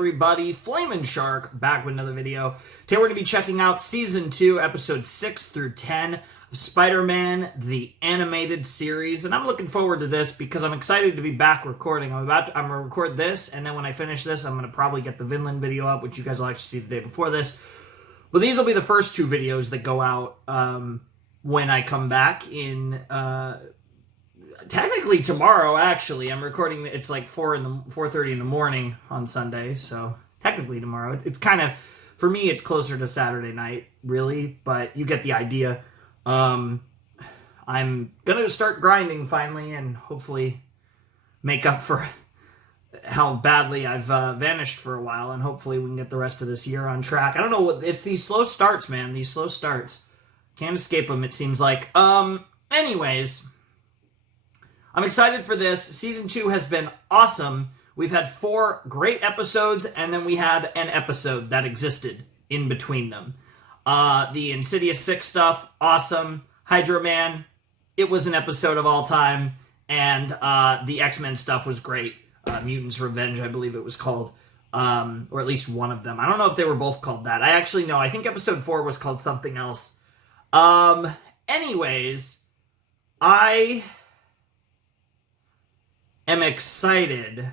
everybody? Flamin' Shark back with another video. Today we're going to be checking out Season 2, Episodes 6 through 10 of Spider-Man, the animated series. And I'm looking forward to this because I'm excited to be back recording. I'm going to record this, and then when I finish this, I'm going to probably get the Vinland video up, which you guys will actually see the day before this. But these will be the first two videos that go out when I come back in... technically tomorrow, actually. I'm recording, it's like 4:30 in the morning on Sunday, so technically tomorrow. It's kind of, for me, it's closer to Saturday night, really, but you get the idea. I'm gonna start grinding finally and hopefully make up for how badly I've vanished for a while, and hopefully we can get the rest of this year on track. I don't know, if these slow starts, man, these slow starts, can't escape them, it seems like. Anyways... I'm excited for this. Season 2 has been awesome. We've had 4 great episodes, and then we had an episode that existed in between them. The Insidious 6 stuff, awesome. Hydro Man, it was an episode of all time. And the X-Men stuff was great. Mutants Revenge, I believe it was called. Or at least one of them. I don't know if they were both called that. I actually know. I think episode 4 was called something else. Anyways, I... am excited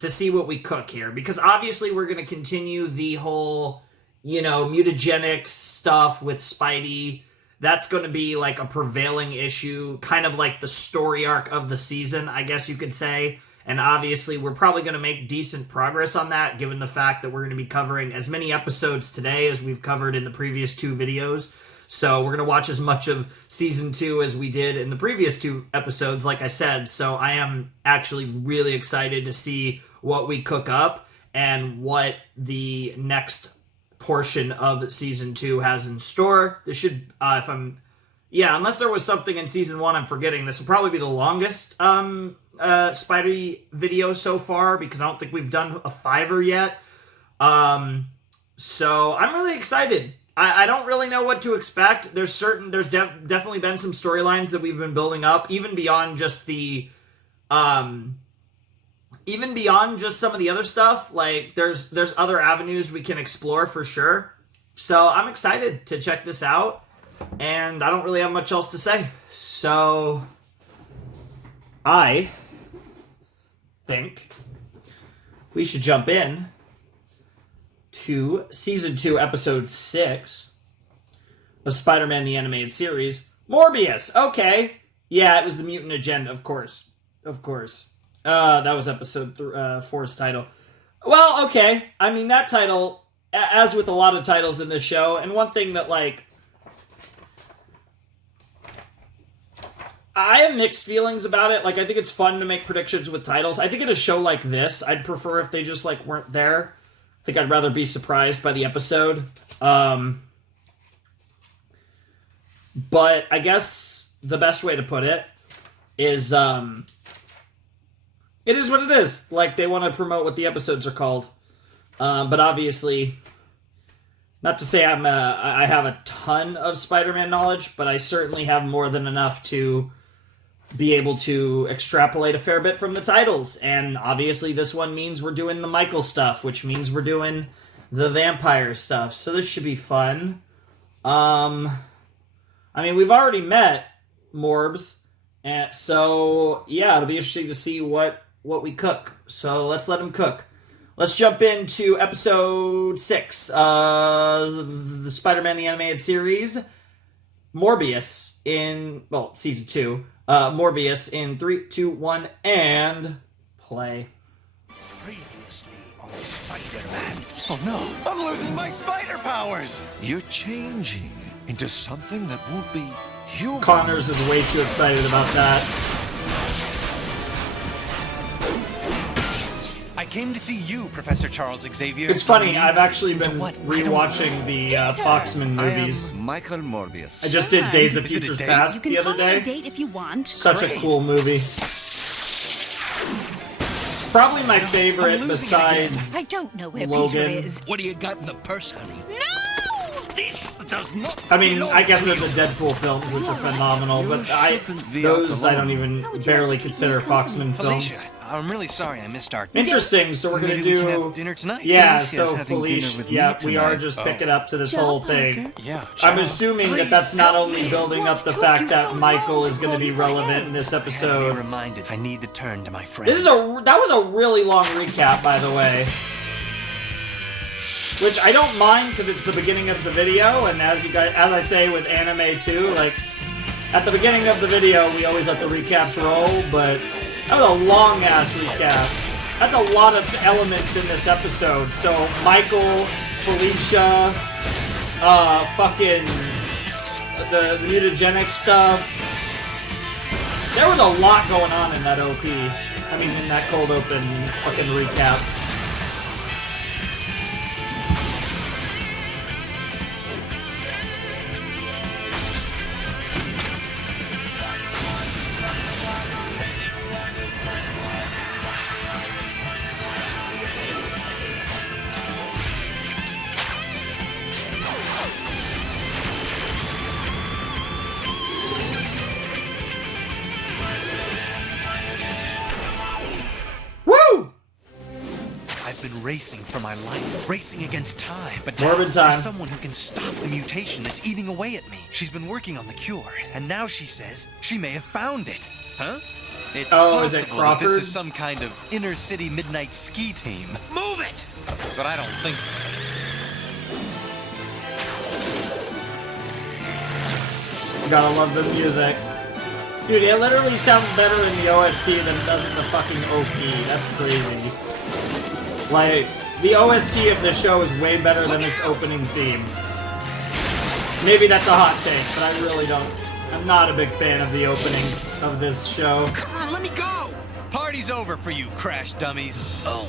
to see what we cook here, because obviously we're going to continue the whole, mutagenic stuff with Spidey. That's going to be like a prevailing issue, kind of like the story arc of the season, I guess you could say. And obviously we're probably going to make decent progress on that, given the fact that we're going to be covering as many episodes today as we've covered in the previous 2 videos. So we're going to watch as much of Season 2 as we did in the previous 2 episodes, like I said. So I am actually really excited to see what we cook up and what the next portion of Season 2 has in store. This should, unless there was something in Season 1 I'm forgetting, this will probably be the longest Spidey video so far, because I don't think we've done a 5er yet. So I'm really excited. I don't really know what to expect. There's definitely been some storylines that we've been building up, even beyond just the, some of the other stuff. Like there's other avenues we can explore for sure. So I'm excited to check this out, and I don't really have much else to say. So I think we should jump in to Season 2, Episode 6 of Spider-Man the Animated Series. Morbius! Okay. Yeah, it was the Mutant Agenda, of course. Of course. That was Episode 4's title. Well, okay. I mean, that title, as with a lot of titles in this show, and one thing that, I have mixed feelings about it. I think it's fun to make predictions with titles. I think in a show like this, I'd prefer if they just, weren't there. I think I'd rather be surprised by the episode. But I guess the best way to put it is, it is what it is. They want to promote what the episodes are called. But obviously, not to say I have a ton of Spider-Man knowledge, but I certainly have more than enough to be able to extrapolate a fair bit from the titles. And obviously this one means we're doing the Michael stuff, which means we're doing the vampire stuff. So this should be fun. I mean, we've already met Morbs, and so yeah, it'll be interesting to see what we cook. So let's let him cook. Let's jump into Episode 6 of the Spider-Man the Animated Series, Morbius Season 2. Morbius in 3, 2, 1, and play. Previously on Spider-Man. Oh no, I'm losing my spider powers! you're changing into something that won't be human. Connors is way too excited about that. I came to see you, Professor Charles Xavier. It's funny, I've actually been rewatching the Foxman movies. I am Michael Morbius. I just did Days of Is it a Futures date? Past You can the other call it a day. date if you want. Such a Great. cool movie. Probably my favorite losing besides I don't know where Logan. Peter is. What do you got in the purse, honey? No! This does not. I mean, belong I guess to there's the you. Deadpool films, which are phenomenal, You but shouldn't be those out I don't alone. even How would you barely like to keep consider me company? Foxman films. Felicia, I'm really sorry I missed our... Interesting, so we're gonna Maybe we can do... have dinner tonight. Yeah, Felicia's so having dinner Felicia... with Yeah, me we are tonight. just picking up to this whole thing. Yeah, I'm Joe. assuming that Please that's not help only me. building up the What fact took that you so Michael long is to going to call be me by relevant name? in this I had to be episode. reminded I need to turn to my friends. That was a really long recap, by the way. Which I don't mind because it's the beginning of the video, and as I say with anime too, like at the beginning of the video we always let the recaps roll, but that was a long ass recap. That's a lot of elements in this episode. So Michael, Felicia, fucking the mutagenic stuff. There was a lot going on in that OP. I mean, in that cold open fucking recap. Woo! I've been racing for my life, racing against time, but Morbid now time. there's someone who can stop the mutation that's eating away at me. She's been working on the cure, and now she says she may have found it. Huh? It's Oh, is it possible that this Crawford? is some kind of inner-city midnight ski team. Move it! But I don't think so. Gotta love the music. Dude, it literally sounds better in the OST than it does in the fucking OP. That's crazy. Like, the OST of the show is way better than its opening theme. Maybe that's a hot take, but I really don't. I'm not a big fan of the opening of this show. Come on, let me go! Party's over for you, crash dummies. Oh,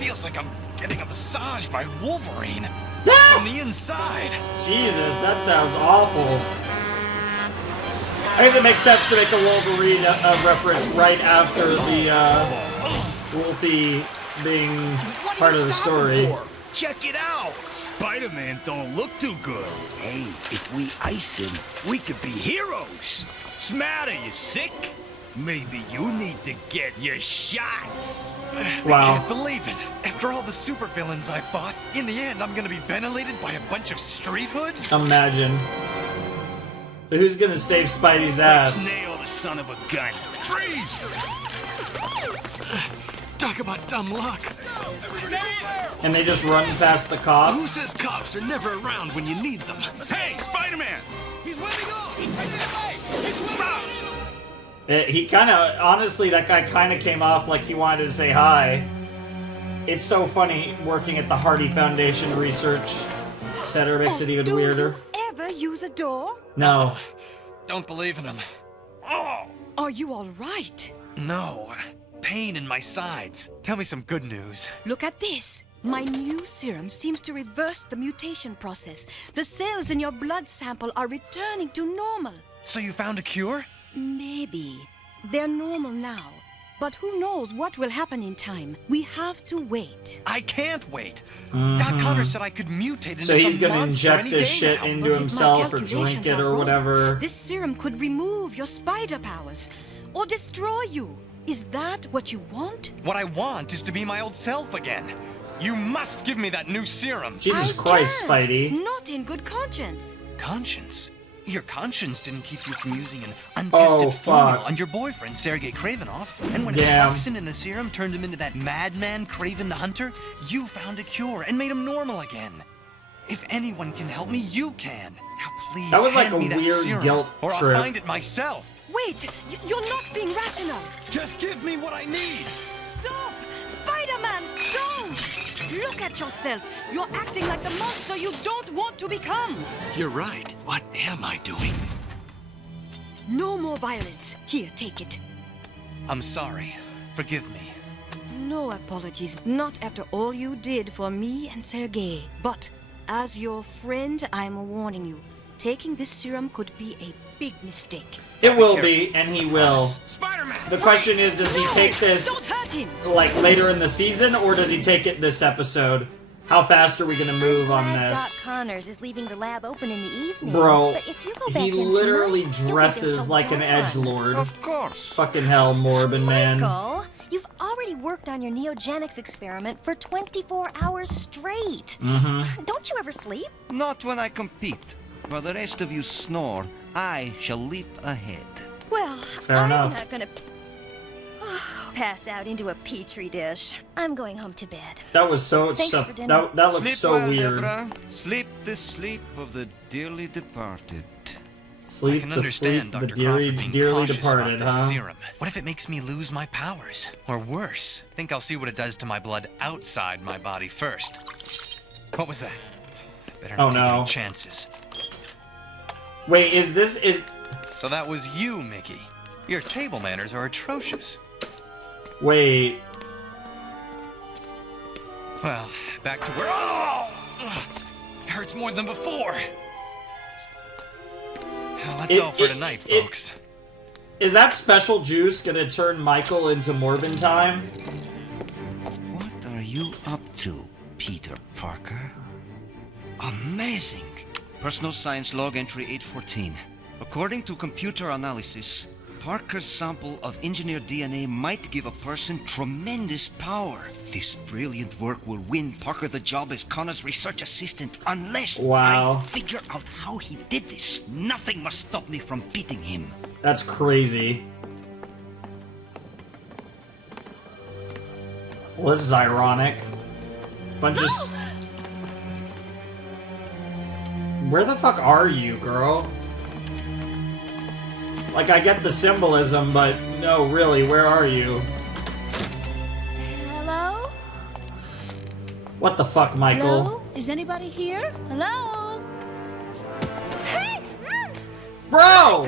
feels like I'm getting a massage by Wolverine. From the inside. Jesus, that sounds awful. I think it makes sense to make a Wolverine reference right after the Wolfie being part of the story. Check it out! Spider-Man don't look too good. Hey, if we ice him, we could be heroes. What's the matter, you sick? Maybe you need to get your shots. I Wow. can't believe it. After all the supervillains I fought, in the end I'm gonna be ventilated by a bunch of street hoods? Imagine. But who's gonna save Spidey's ass? Let's nail the son of a gun. Freeze! Talk about dumb luck. And they just run past the cop? Who says cops are never around when you need them? Hey, Spider-Man! He's winning off! He's taking it away! He's stop! He kind of, honestly, that guy kind of came off like he wanted to say hi. It's so funny working at the Hardy Foundation research center makes it even Do weirder. you ever use a door? No. Don't believe in them. Are you all right? No. Pain in my sides. Tell me some good news. Look at this. My new serum seems to reverse the mutation process. The cells in your blood sample are returning to normal. So you found a cure? Maybe. They're normal now. But who knows what will happen in time? We have to wait. I can't wait. Doc Connor said I could mutate into So he's some gonna monster inject any this day shit now. into But if my himself or calculations drink it are or wrong, whatever. This serum could remove your spider powers or destroy you. Is that what you want? What I want is to be my old self again. You must give me that new serum. Jesus I Christ, can't. Spidey. Not in good conscience. Conscience? Your conscience didn't keep you from using an untested Oh, formula fuck. on your boyfriend, Sergei Kravinoff. And when a Damn. toxin in the serum turned him into that madman, Kraven the Hunter, you found a cure and made him normal again. If anyone can help me, you can. Now please That was like hand a me that weird serum, guilt or I'll trip. find it myself. Wait, you're not being rational. Just give me what I need. Stop! Spider-Man, don't! Look at yourself. You're acting like the monster you don't want to become. You're right. What am I doing? No more violence. Here, take it. I'm sorry. Forgive me. No apologies. Not after all you did for me and Sergei. But as your friend, I'm warning you. Taking this serum could be a big mistake. It will be, and he will. Spider-Man! The question is, does he No! take this Don't hurt him! like later in the season, or does he take it this episode? How fast are we gonna move on Glad Doc this? Connors is leaving the lab open in the evenings. Bro, but if you go back he in literally tonight, you'll be dresses there till like an dawn. edgelord. Of course. Fucking hell, Morbin, man. Michael, You've already worked on your neogenics experiment for 24 hours straight. Don't you ever sleep? Not when I compete. While the rest of you snore, I shall leap ahead. Well, Fair I'm enough. not gonna pass out into a petri dish. I'm going home to bed. That was so Thanks stuff. for dinner. That looked Sleep so well, weird. Deborah. Sleep the sleep of the dearly departed. Sleep I can the understand sleep, the Dr. Crawford being dearly cautious departed, about this huh? serum. What if it makes me lose my powers? Or worse, think I'll see what it does to my blood outside my body first. What was that? Better not take any chances. Wait, is So that was you, Mickey. Your table manners are atrocious. wait? Well, back to where. Oh! Ugh, it hurts more than before. Well, that's all for tonight, folks. Is that special juice gonna turn Michael into Morbin time? What are you up to, Peter Parker? Amazing! Personal science log entry 814. According to computer analysis, Parker's sample of engineered DNA might give a person tremendous power. This brilliant work will win Parker the job as Connor's research assistant unless Wow. I figure out how he did this. Nothing must stop me from beating him. That's crazy. Well, this is ironic. Bunch of. Where the fuck are you, girl? Like, I get the symbolism, but no, really, where are you? Hello? What the fuck, Michael? Hello? Is anybody here? Hello? Hey! Bro!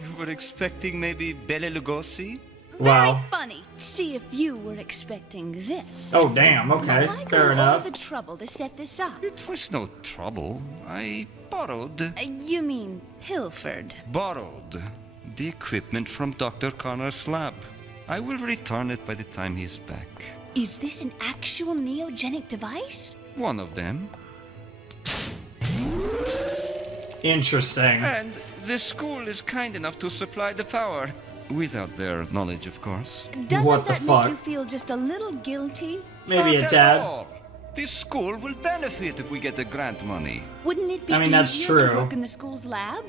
You were expecting maybe Bela Lugosi? Wow. Very funny. See if you were expecting this. Oh, damn, okay. Why Fair go enough. all the trouble to set this up? It was no trouble. I borrowed. You mean pilfered? Borrowed the equipment from Dr. Connor's lab. I will return it by the time he's back. Is this an actual neogenic device? One of them. Interesting. And the school is kind enough to supply the power. Without their knowledge, of course. Doesn't What the that fuck? make you feel just a little guilty? Maybe a Not at tad. all. This school will benefit if we get the grant money. Wouldn't it be I mean, that's easier true. to work in the school's lab?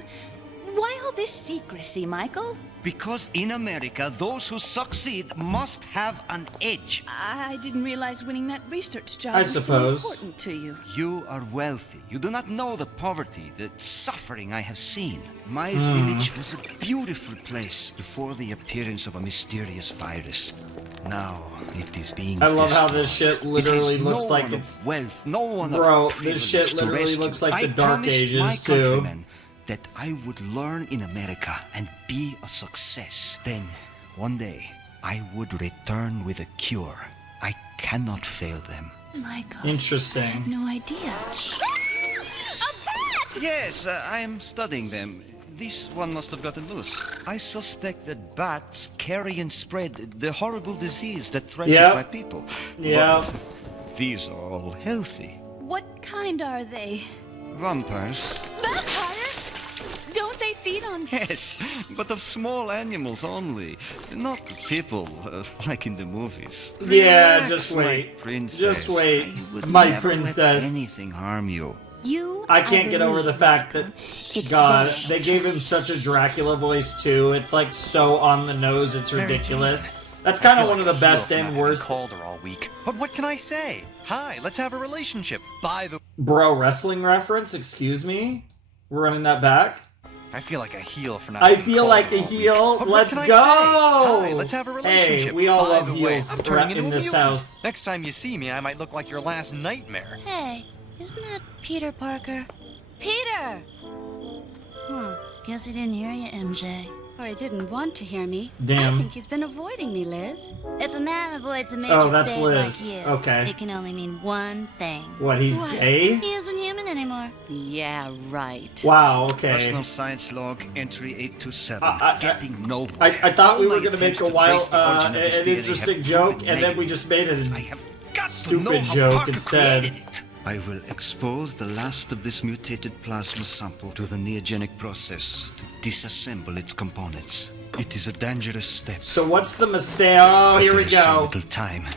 Why all this secrecy, Michael? Because in America, those who succeed must have an edge. I didn't realize winning that research job I was suppose. so important to you. You are wealthy. You do not know the poverty, the suffering I have seen. My village was a beautiful place before the appearance of a mysterious virus. Now it is being I love how destroyed. this shit It literally is looks no like one it's. of wealth, no one of Bro, this privilege shit to literally rescue. looks like I the Dark promised Ages, my too. countrymen that I would learn in America and be a success. Then, one day, I would return with a cure. I cannot fail them. Michael, Interesting. no idea. Yes, I am studying them. This one must have gotten loose. I suspect that bats carry and spread the horrible disease that threatens Yep. my people. Yeah. But these are all healthy. What kind are they? Vampires. Vampires? Don't they feed on... Yes, but of small animals only. Not people, like in the movies. Yeah, Relax, just my wait. princess. Just wait, I would my never let princess. anything harm you. You, I can't get over the believe, fact that, It's God, bullshit. they gave him such a Dracula voice too. It's like so on the nose, it's ridiculous. That's kind of one of the best and worst. Called her all week. But what can I say? Hi, let's have a relationship. By the Bro, wrestling reference? Excuse me? We're running that back? I feel like a heel for not I being feel called like her a all week. heel. But Let's what can I go! say? Hi, let's have a Hey, relationship. we all By love the way, heels I'm turning in into a this mutant. house. Next time you see me, I might look like your last nightmare. Hey, isn't that Peter Parker? Peter! Guess he didn't hear you, MJ. Or he didn't want to hear me. Damn. I think he's been avoiding me, Liz. If a man avoids a major Oh, that's date Liz. like you, Okay. it can only mean one thing. What, he's gay? He isn't human anymore. Yeah, right. Wow, okay. Personal science log entry 827. I- Getting nowhere. I thought we All were my gonna make attempts a to wild, trace the origin of this an DNA have interesting proven joke, and then we negative. just made it I a have got to stupid know how joke Parker instead. created it. I will expose the last of this mutated plasma sample to the neogenic process to disassemble its components. It is a dangerous step. So what's the mistake? Oh, here we There is so go. little time.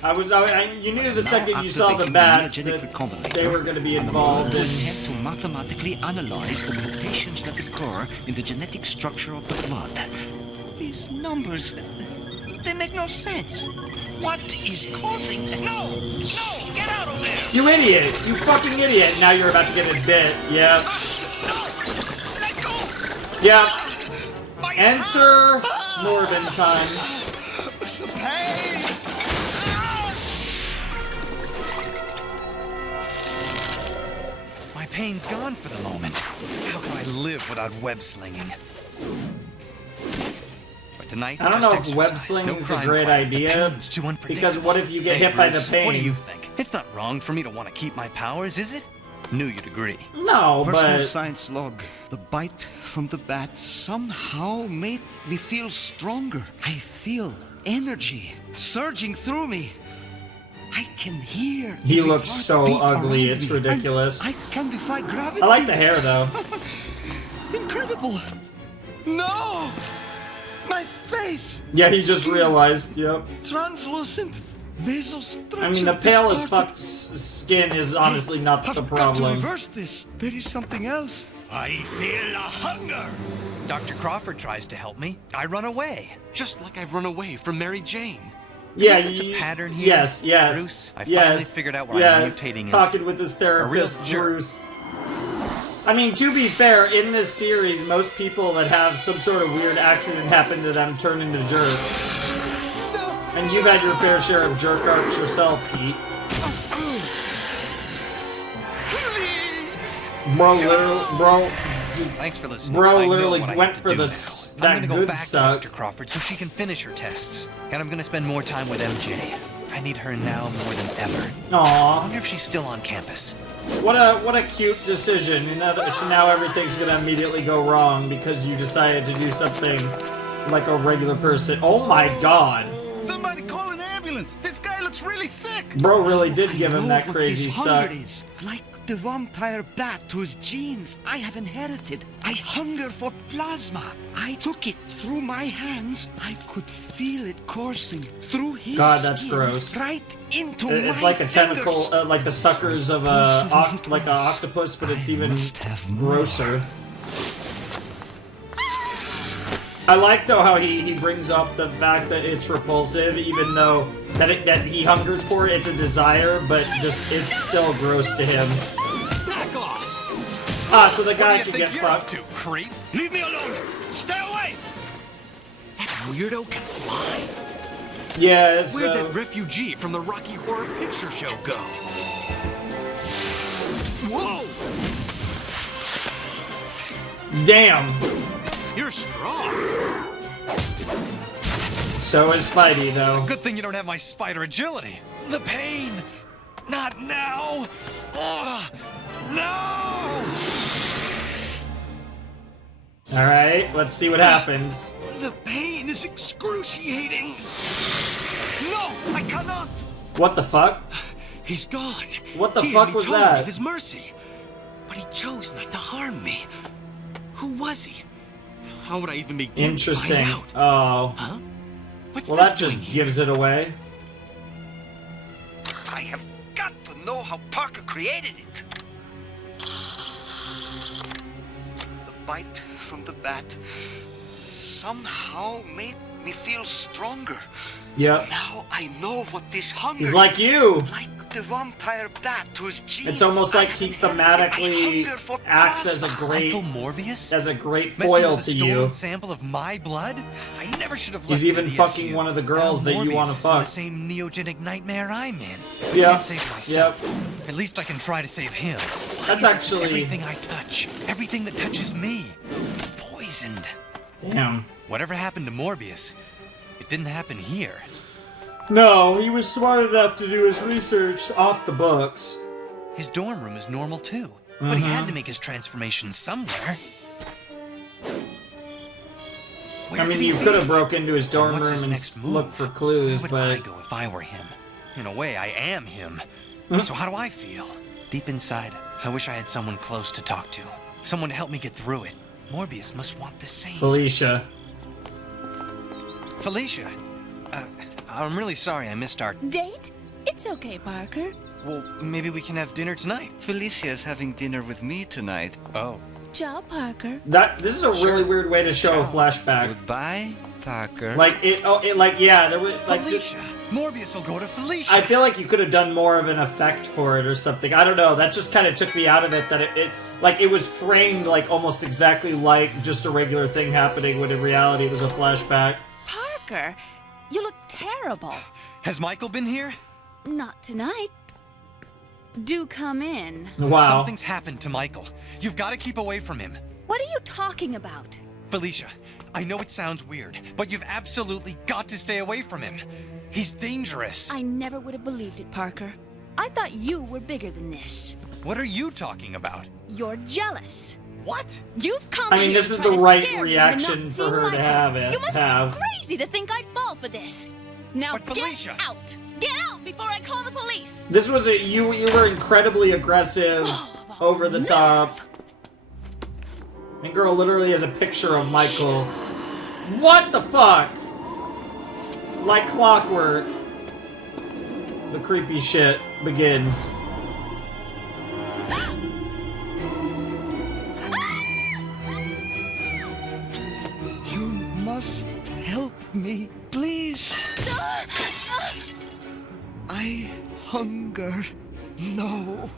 You knew the Now second you saw the activating bats neogenic that recombinator, they were going to be and involved will in. attempt to mathematically analyze the mutations that occur in the genetic structure of the blood. These numbers, they make no sense. What is causing them? No! No! Get out of there! You idiot! You fucking idiot! Now you're about to get it bit. Yep. Let go! Yep. Enter Morbin time. Pain! My pain's gone for the moment. How can I live without web slinging? But tonight, I don't know just if web exercise. slinging No is a crime great fighting. The idea, pain's too unpredictable. because what if you get Hey, hit by the Bruce, pain? What do you think? It's not wrong for me to want to keep my powers, is it? Knew you'd agree. No, Personal but science log. The bite from the bat somehow made me feel stronger. I feel energy surging through me. I can hear. he every looks so heartbeat ugly. around It's me, and ridiculous. I can defy gravity. I like the hair though. Incredible. No. My face. Yeah, he just realized. Yep. Translucent. Vasostructure. I mean, the pale as distorted. fuck skin is honestly not the I've got to problem. reverse this. There is something else. I feel a hunger. Dr. Crawford tries to help me. I run away. Just like I've run away from Mary Jane. Yeah, It's a pattern here. Yes, yes. Bruce, I yes, finally figured out what yes. I'm mutating into. Talking with his therapist, A real jerk. Bruce. I mean, to be fair, in this series, most people that have some sort of weird accident happen to them turn into jerks. And you've had your fair share of jerk arcs yourself, Pete. Bro, Thanks for listening. Bro I know literally what I went have to for do the now. s- I'm that gonna go good back suck. to Dr. Crawford so she can finish her tests. And I'm gonna spend more time with MJ. I need her now more than ever. I Aw, wonder if she's still on campus. what a cute decision. You know, so now everything's gonna immediately go wrong because you decided to do something like a regular person. Oh my god. Somebody call an ambulance. This guy looks really sick. Bro really did give I him know that what crazy this suck. hunger is. Like the vampire bat whose genes I have inherited. I hunger for plasma. I took it through my hands. I could feel it coursing through his God, that's skin, gross. right into It's my like a tentacle, fingers. like the suckers of like an octopus, but it's even grosser. I like though how he brings up the fact that it's repulsive, even though that he hungers for it. It's a desire, but just it's still gross to him. Back off. Ah, so the guy What do can you get think you're up fucked. to, creep? Leave me alone. Stay away. That weirdo can fly? Yeah, it's Where'd that refugee from the Rocky Horror Picture Show go? Whoa. damn. You're strong. So is Spidey though. Good thing you don't have my spider agility. The pain! Not now! Ugh. No! All right, let's see what happens. The pain is excruciating. No, I cannot. What the fuck? He's gone. What the He fuck had me was totally that? at his mercy. But he chose not to harm me. Who was he? How would I even begin to Interesting. find out? Oh. Huh? What's Well, this that just doing here? gives it away. I have got to know how Parker created it. The bite from the bat somehow made me feel stronger. Yep. Now I know what this hunger He's like is. you. Like the vampire bat whose genes It's almost like I he have inherited. I thematically hunger for acts as a plasma. great Uncle Morbius? foil Messing with a to stolen you. sample of my blood? I never should have He's left even the fucking DSU. one of the girls Now that you Morbius wanna is in fuck. the same neogenic nightmare I'm in. I Yep. can't save myself. Yep. At least I can try to save him. Why That's is actually- everything I touch, everything that touches me, is poisoned. Damn. Whatever happened to Morbius, it didn't happen here. No, he was smart enough to do his research off the books. His dorm room is normal too, but he Mm-hmm. had to make his transformation somewhere. Where I mean, could he you be? could have broke into his dorm What's room his and next looked move? for clues, Where would I but go if I were him? In a way, I am him. Hmm? So how do I feel? Deep inside, I wish I had someone close to talk to. Someone to help me get through it. Morbius must want the same. Felicia. Felicia! I'm really sorry I missed our... Date? It's okay, Parker. Well, maybe we can have dinner tonight. Felicia's having dinner with me tonight. Oh. Ciao, Parker. This is a really weird way to show a flashback. Goodbye, Parker. Yeah, there was like Felicia! Morbius will go to Felicia! I feel like you could have done more of an effect for it or something. I don't know. That just kind of took me out of it. That it was framed like almost exactly like just a regular thing happening, when in reality it was a flashback. Parker, you look terrible. Has Michael been here? Not tonight. Do come in. Wow. Something's happened to Michael. You've got to keep away from him. What are you talking about? Felicia, I know it sounds weird, but you've absolutely got to stay away from him. He's dangerous. I never would have believed it, Parker. I thought you were bigger than this. What are you talking about? You're jealous. What? You've come I mean, here this to is try the to right scare me reaction into not for seeing her to Michael. have it- You must have. be crazy to think I'd fall for this. Now But Felicia- get out! Get out before I call the police! This was you were incredibly aggressive, over the top. And girl literally has a picture of Michael. What the fuck? Like clockwork. The creepy shit begins. You must help me, please. I hunger. No.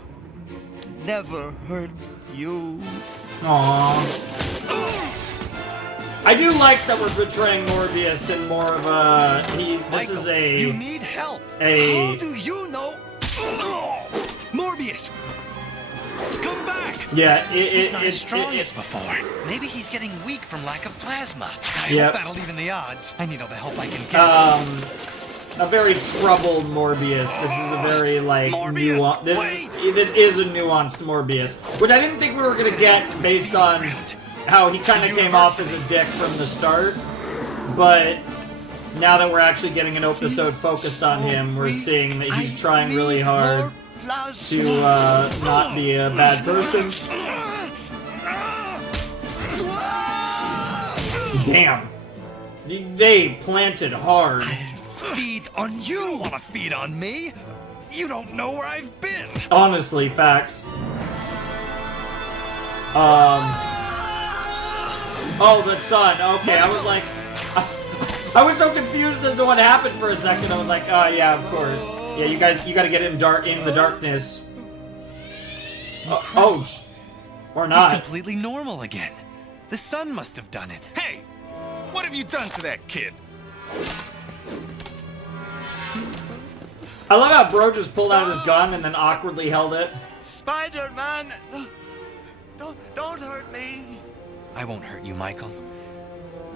Never hurt you. Aww. I do like that we're portraying Morbius in more of a Michael, is a you need help. How do you know? Morbius! Come back! Yeah, He's not as strong as before. Maybe he's getting weak from lack of plasma. I hope that'll even the odds. I need all the help I can get. A very troubled Morbius. This is a very like Morbius, this is a nuanced Morbius, which I didn't think we were gonna get based on how he kind of came off as a dick from the start. But now that we're actually getting an episode focused on him, we're seeing that he's trying really hard to not be a bad person. Damn. They planted hard. Feed on you! You don't want to feed on me! You don't know where I've been! Honestly, facts. Oh, the sun. Okay, I was like... I was so confused as to what happened for a second. I was like, oh yeah, of course. Yeah, you gotta get in the darkness. Or not. He's completely normal again. The sun must have done it. Hey! What have you done to that kid? I love how bro just pulled out his gun and then awkwardly held it. Spider-Man! Don't hurt me! I won't hurt you, Michael.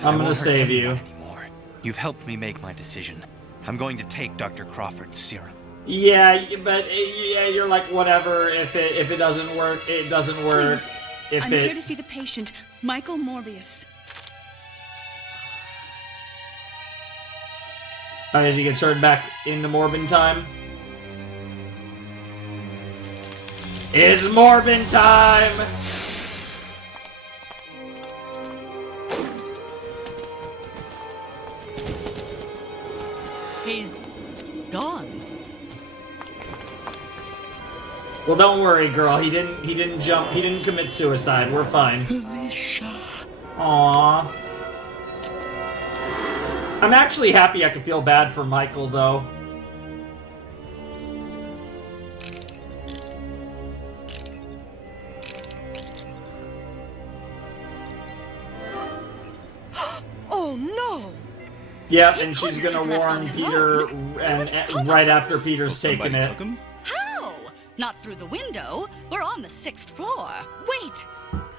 I'm gonna save you. Anymore. You've helped me make my decision. I'm going to take Dr. Crawford's serum. Yeah, but yeah, you're like whatever. If it doesn't work, it doesn't work. Please, I'm here to see the patient, Michael Morbius. Alright, as you get turned back into Morbin time. It's Morbin time! He's gone. Well, don't worry, girl. He didn't jump. He didn't commit suicide. We're fine. Felicia. Aww. I'm actually happy I could feel bad for Michael, though. Oh no! Yep, and she's gonna warn Peter, and right after Peter's taken it. How? Not through the window. We're on the 6th floor. Wait!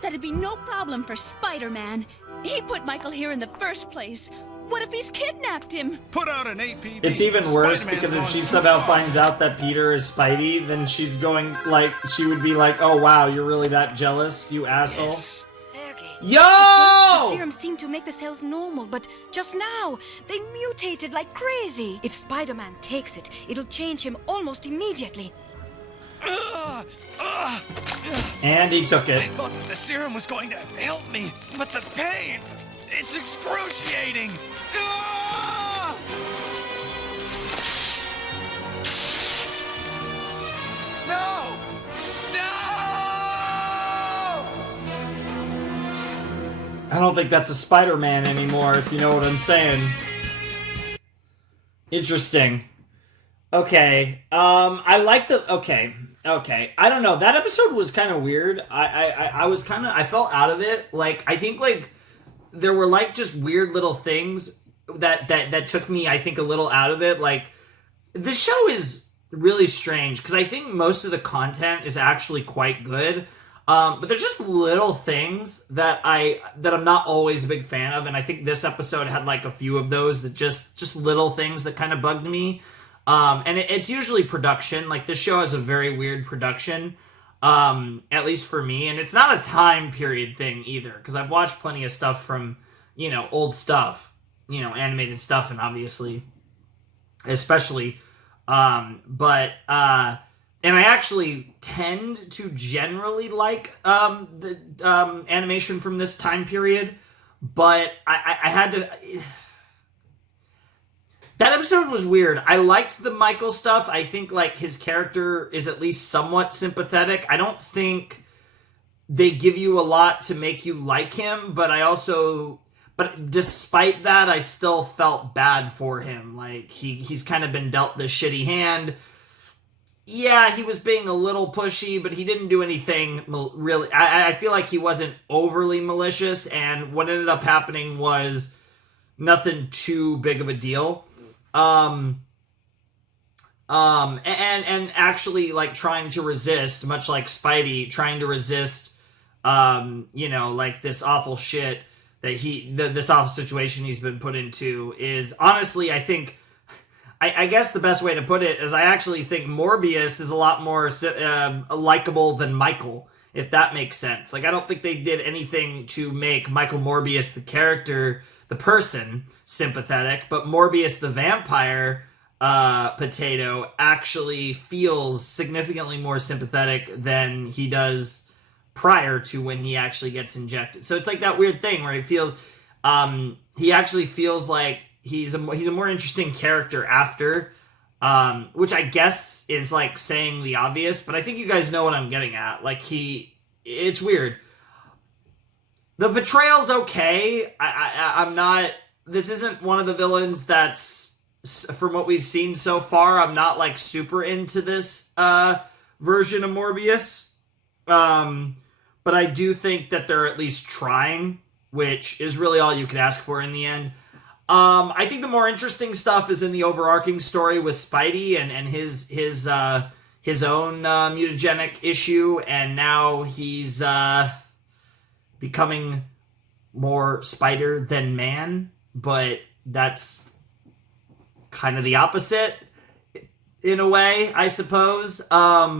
That'd be no problem for Spider-Man. He put Michael here in the first place. What if he's kidnapped him? Put out an APB. It's even worse Spider-Man's because if going she to somehow the finds out that Peter is Spidey, then she's going like she would be like, "Oh wow, you're really that jealous, you asshole." Yes. Sergey. Yo! The serum seemed to make the cells normal, but just now, they mutated like crazy. If Spider-Man takes it, it'll change him almost immediately. And he took I it. thought that the serum was going to help me, but the pain, it's excruciating. Ah! No! No! I don't think that's a Spider-Man anymore, if you know what I'm saying. Interesting. Okay. I like the... Okay. I don't know. That episode was kind of weird. I was kind of... I felt out of it. Like, I think, like, there were, like, just weird little things that took me, I think, a little out of it. Like, the show is really strange, because I think most of the content is actually quite good. But there's just little things that I'm not always a big fan of, and I think this episode had, like, a few of those that just little things that kind of bugged me. And it's usually production. Like, this show has a very weird production, at least for me. And it's not a time period thing either, because I've watched plenty of stuff from, old stuff, animated stuff, and obviously, especially, and I actually tend to generally like, the, animation from this time period, but I had to... That episode was weird. I liked the Michael stuff. I think, like, his character is at least somewhat sympathetic. I don't think they give you a lot to make you like him, but despite that, I still felt bad for him. Like, he's kind of been dealt this shitty hand. Yeah, he was being a little pushy, but he didn't do anything really... I feel like he wasn't overly malicious, and what ended up happening was nothing too big of a deal. And actually, like, trying to resist, much like Spidey, trying to resist, like, this awful shit that this awful situation he's been put into is, honestly, I think, I guess the best way to put it is I actually think Morbius is a lot more likable than Michael, if that makes sense. Like, I don't think they did anything to make Michael Morbius, the character, the person, sympathetic, but Morbius the vampire potato actually feels significantly more sympathetic than he does prior to when he actually gets injected. So it's like that weird thing where he actually feels like he's a more interesting character after, which I guess is like saying the obvious, but I think you guys know what I'm getting at. Like, it's weird. The betrayal's okay. I'm not... This isn't one of the villains that's... From what we've seen so far, I'm not, like, super into this version of Morbius. But I do think that they're at least trying, which is really all you could ask for in the end. I think the more interesting stuff is in the overarching story with Spidey and his own mutagenic issue, and now he's... becoming more spider than man, but that's kind of the opposite in a way, I suppose. I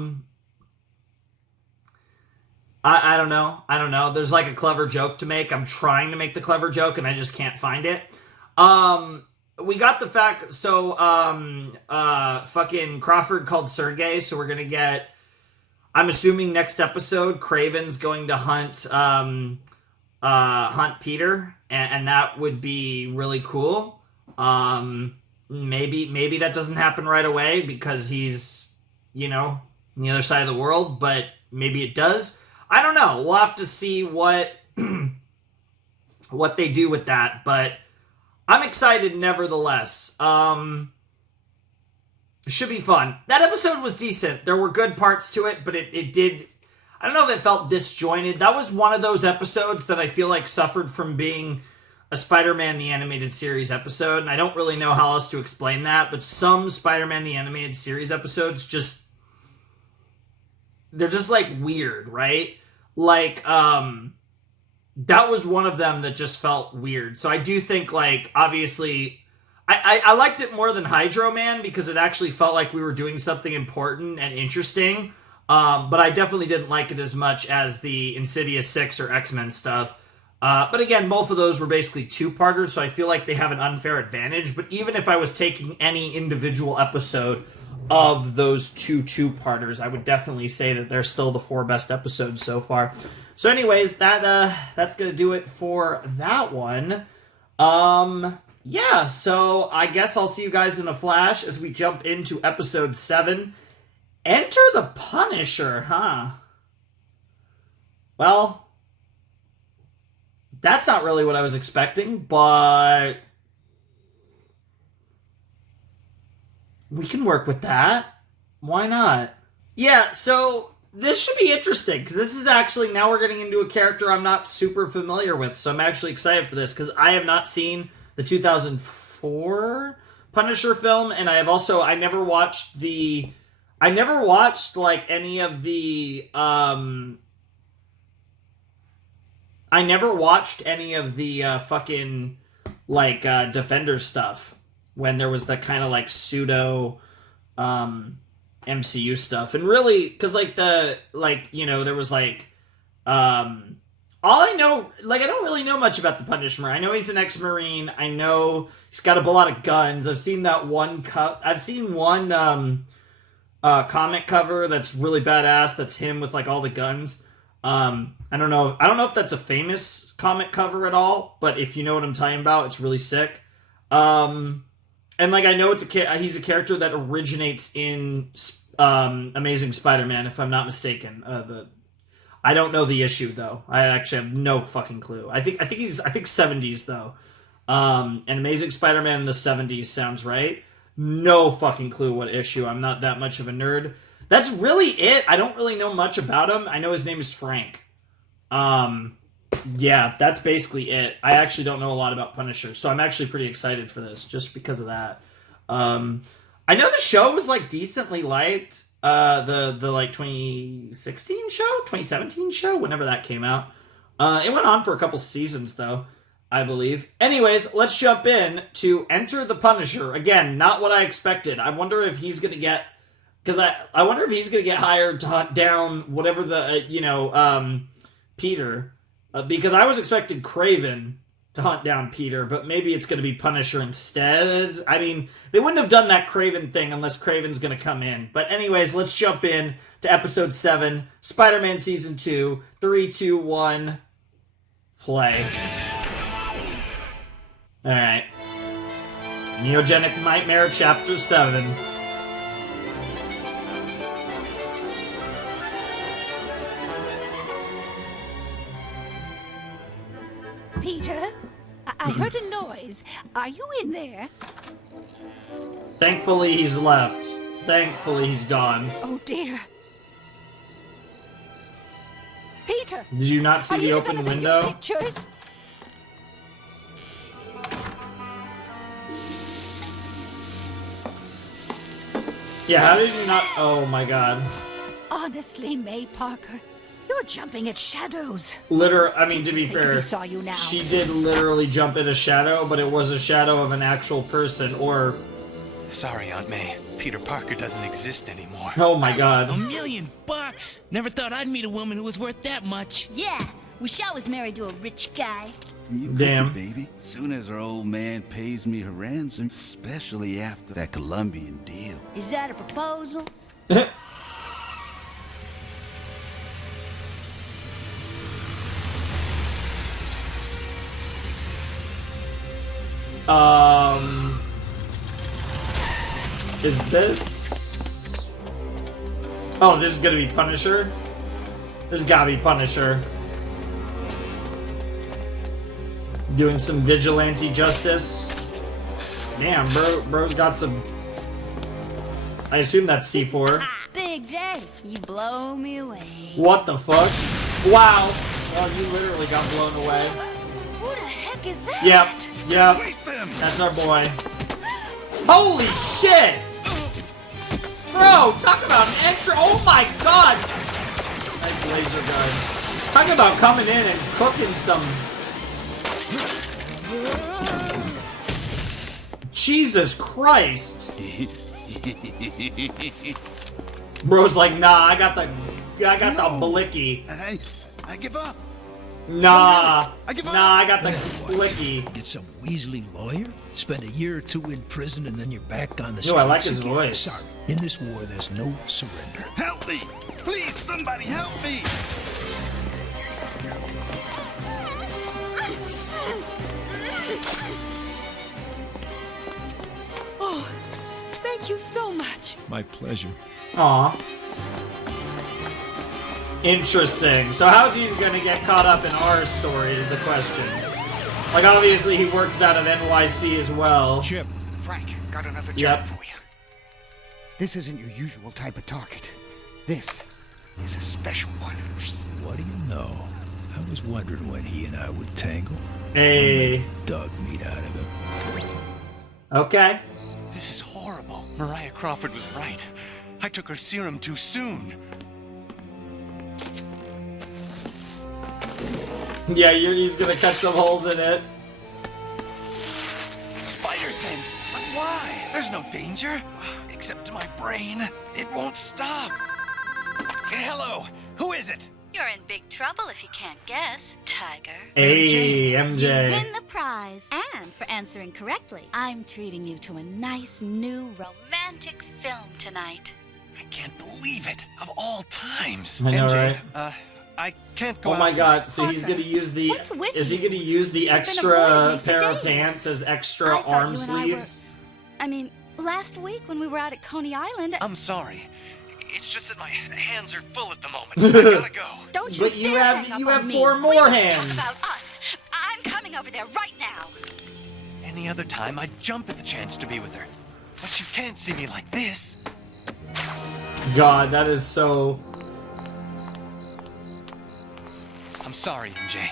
don't know. There's like a clever joke to make. I'm trying to make the clever joke and I just can't find it. We got the fact, so fucking Crawford called Sergey, so we're gonna get, I'm assuming next episode, Craven's going to hunt Peter, and that would be really cool. Maybe that doesn't happen right away because he's, on the other side of the world, but maybe it does. I don't know. We'll have to see what they do with that, but I'm excited nevertheless. It should be fun. That episode was decent. There were good parts to it, but it did... I don't know if it felt disjointed. That was one of those episodes that I feel like suffered from being a Spider-Man the Animated Series episode, and I don't really know how else to explain that, but some Spider-Man the Animated Series episodes just... They're just, like, weird, right? Like, that was one of them that just felt weird. So I do think, like, obviously... I liked it more than Hydro Man because it actually felt like we were doing something important and interesting. But I definitely didn't like it as much as the Insidious 6 or X-Men stuff. But again, both of those were basically two-parters, so I feel like they have an unfair advantage. But even if I was taking any individual episode of those two-parters. I would definitely say that they're still the 4 best episodes so far. So anyways, that's going to do it for that one. Yeah, so I guess I'll see you guys in a flash as we jump into episode 7. Enter the Punisher, huh? Well, that's not really what I was expecting, but we can work with that. Why not? Yeah, so this should be interesting, because this is actually, now we're getting into a character I'm not super familiar with, so I'm actually excited for this, because I have not seen the 2004 Punisher film, and I never watched like any of the fucking like Defender stuff when there was that kind of like pseudo MCU stuff. And really, because like there was like all I know, like, I don't really know much about the Punisher. I know he's an ex-Marine. I know he's got a lot of guns. I've seen that one comic cover that's really badass. That's him with like all the guns. I don't know if that's a famous comic cover at all, but if you know what I'm talking about, it's really sick. And like I know he's a character that originates in Amazing Spider-Man, if I'm not mistaken. I don't know the issue though. I actually have no fucking clue. I think 70s though. And Amazing Spider-Man in the 70s sounds right. No fucking clue what issue. I'm not that much of a nerd. That's really it. I don't really know much about him. I know his name is Frank. Yeah, that's basically it. I actually don't know a lot about Punisher, so I'm actually pretty excited for this just because of that. I know the show was like decently liked. The like 2017 show, whenever that came out. It went on for a couple seasons though, I believe. Anyways, let's jump in to Enter the Punisher. Again, not what I expected. I wonder if he's gonna get, because I wonder if he's gonna get hired to hunt down whatever the Peter, because I was expecting Kraven to hunt down Peter, but maybe it's going to be Punisher instead. I mean, they wouldn't have done that Kraven thing unless Kraven's going to come in. But anyways, let's jump in to episode 7, Spider-Man Season 2, 3, 2, 1, play. Alright. Neogenic Nightmare Chapter 7. Peter, I heard a noise. Are you in there? Thankfully, he's left. Thankfully, he's gone. Oh, dear. Peter! Did you not see the open window? Pictures? Yeah, how did you not? Oh my god. Honestly, May Parker, you're jumping at shadows. I mean, to be fair, saw you now. She did literally jump at a shadow, but it was a shadow of an actual person, or... Sorry, Aunt May. Peter Parker doesn't exist anymore. Oh my god. $1 million? Never thought I'd meet a woman who was worth that much. Yeah, wish I was married to a rich guy. You could Damn. be, baby. Soon as her old man pays me her ransom, especially after that Colombian deal. Is that a proposal? Is this... Oh, this is gonna be Punisher? This has gotta be Punisher. Doing some vigilante justice. Damn, bro's got some... I assume that's C4. Big Daddy, you blow me away. What the fuck? Wow. Well, you literally got blown away. Who the heck is that? Yep. That's our boy. Holy shit! Bro, talk about an extra. Oh my god! Nice laser gun. Talk about coming in and cooking some. Jesus Christ! Bro's like, nah, I got the blicky. I give up. Nah. I give Nah, I got the clicky. Get some Weasley lawyer, spend a year or two in prison, and then you're back on the streets Yo, I like his again. voice. Sorry, in this war, there's no surrender. Help me! Please, somebody help me! Oh, thank you so much. My pleasure. Aw. Interesting. So how's he gonna get caught up in our story is the question. Like, obviously he works out of NYC as well. Chip. Frank, got another job Yep. for you. This isn't your usual type of target. This is a special one. What do you know? I was wondering when he and I would tangle. Hey. Dog meat out of him. Okay. This is horrible. Mariah Crawford was right. I took her serum too soon. Yeah, he's gonna cut some holes in it. Spider sense. But why? There's no danger. Except to my brain. It won't stop. Hello. Who is it? You're in big trouble if you can't guess, Tiger. Hey, You MJ. win the prize. And for answering correctly, I'm treating you to a nice new romantic film tonight. I can't believe it. Of all times. I know, MJ, right? I can't go Oh out my tonight. god, so he's gonna use the... What's with Is he you? gonna use the You've been extra avoiding me for pair of days. pants as extra I thought arm you and I were- sleeves? I mean, last week when we were out at Coney Island... I'm sorry. It's just that my hands are full at the moment. I gotta go. Don't you But you dare have- hang up you on have me. 4 more We need to hands. Talk about us. I'm coming over there right now. Any other time, I'd jump at the chance to be with her. But you can't see me like this. God, that is so... I'm sorry, MJ.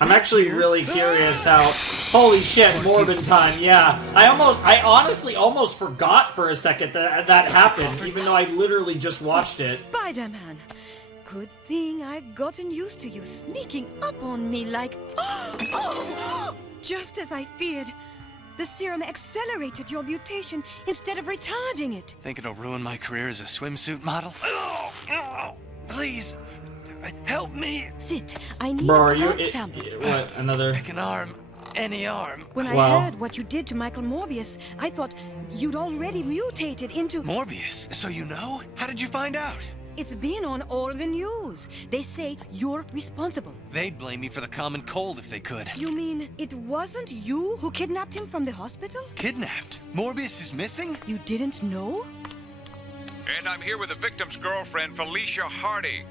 I'm actually really curious how... Holy shit, Morbin time, yeah. I honestly almost forgot for a second that that happened, even though I literally just watched it. Spider-Man, good thing I've gotten used to you sneaking up on me like... Oh! Just as I feared. The serum accelerated your mutation instead of retarding it. Think it'll ruin my career as a swimsuit model? Please, help me. Sit. I need Bro, are a you... blood sample. What, another... Pick an arm. Any arm. When I Wow. heard what you did to Michael Morbius, I thought you'd already mutated into... Morbius? So you know? How did you find out? It's been on all the news. They say you're responsible. They'd blame me for the common cold if they could. You mean it wasn't you who kidnapped him from the hospital? Kidnapped? Morbius is missing? You didn't know? And I'm here with the victim's girlfriend, Felicia Hardy.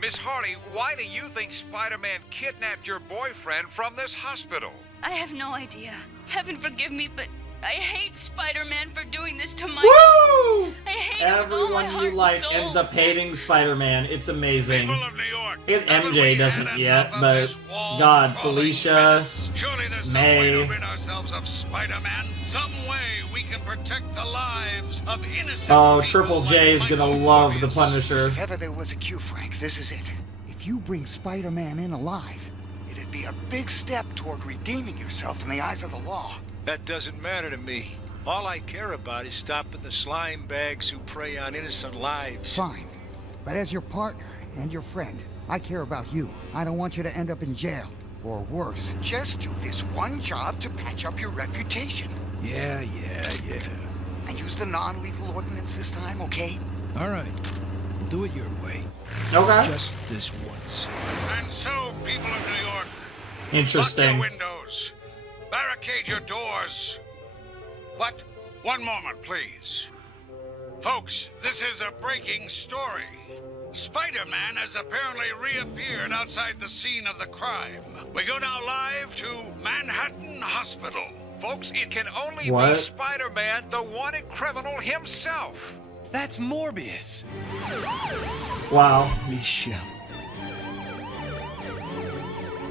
Miss Hardy, why do you think Spider-Man kidnapped your boyfriend from this hospital? I have no idea. Heaven forgive me, but I hate Spider-Man for doing this to my... Woo! I hate him with all my Everyone heart you and like soul. ends up hating Spider-Man. It's amazing. People of New York, I guess haven't MJ we doesn't had yet, enough of but this wall God, crawling Felicia, menace? Surely there's some way to May. rid ourselves of Spider-Man. Some way we can protect the lives of innocent Oh, people Triple like J is gonna Michael love the Morbius. Punisher. If ever there was a cue, Frank, this is it. If you bring Spider-Man in alive, it'd be a big step toward redeeming yourself in the eyes of the law. That doesn't matter to me. All I care about is stopping the slime bags who prey on innocent lives. Fine. But as your partner and your friend, I care about you. I don't want you to end up in jail. Or worse. Just do this one job to patch up your reputation. Yeah. And use the non-lethal ordinance this time, okay? All right. We'll do it your way. Okay. Just this once. And so, people of New York, Interesting. lock your windows, barricade your doors. But one moment, please. Folks, this is a breaking story. Spider-Man has apparently reappeared outside the scene of the crime. We go now live to Manhattan Hospital. Folks, it can only be What? Spider-Man, the wanted criminal himself. That's Morbius. Wow. Michelle.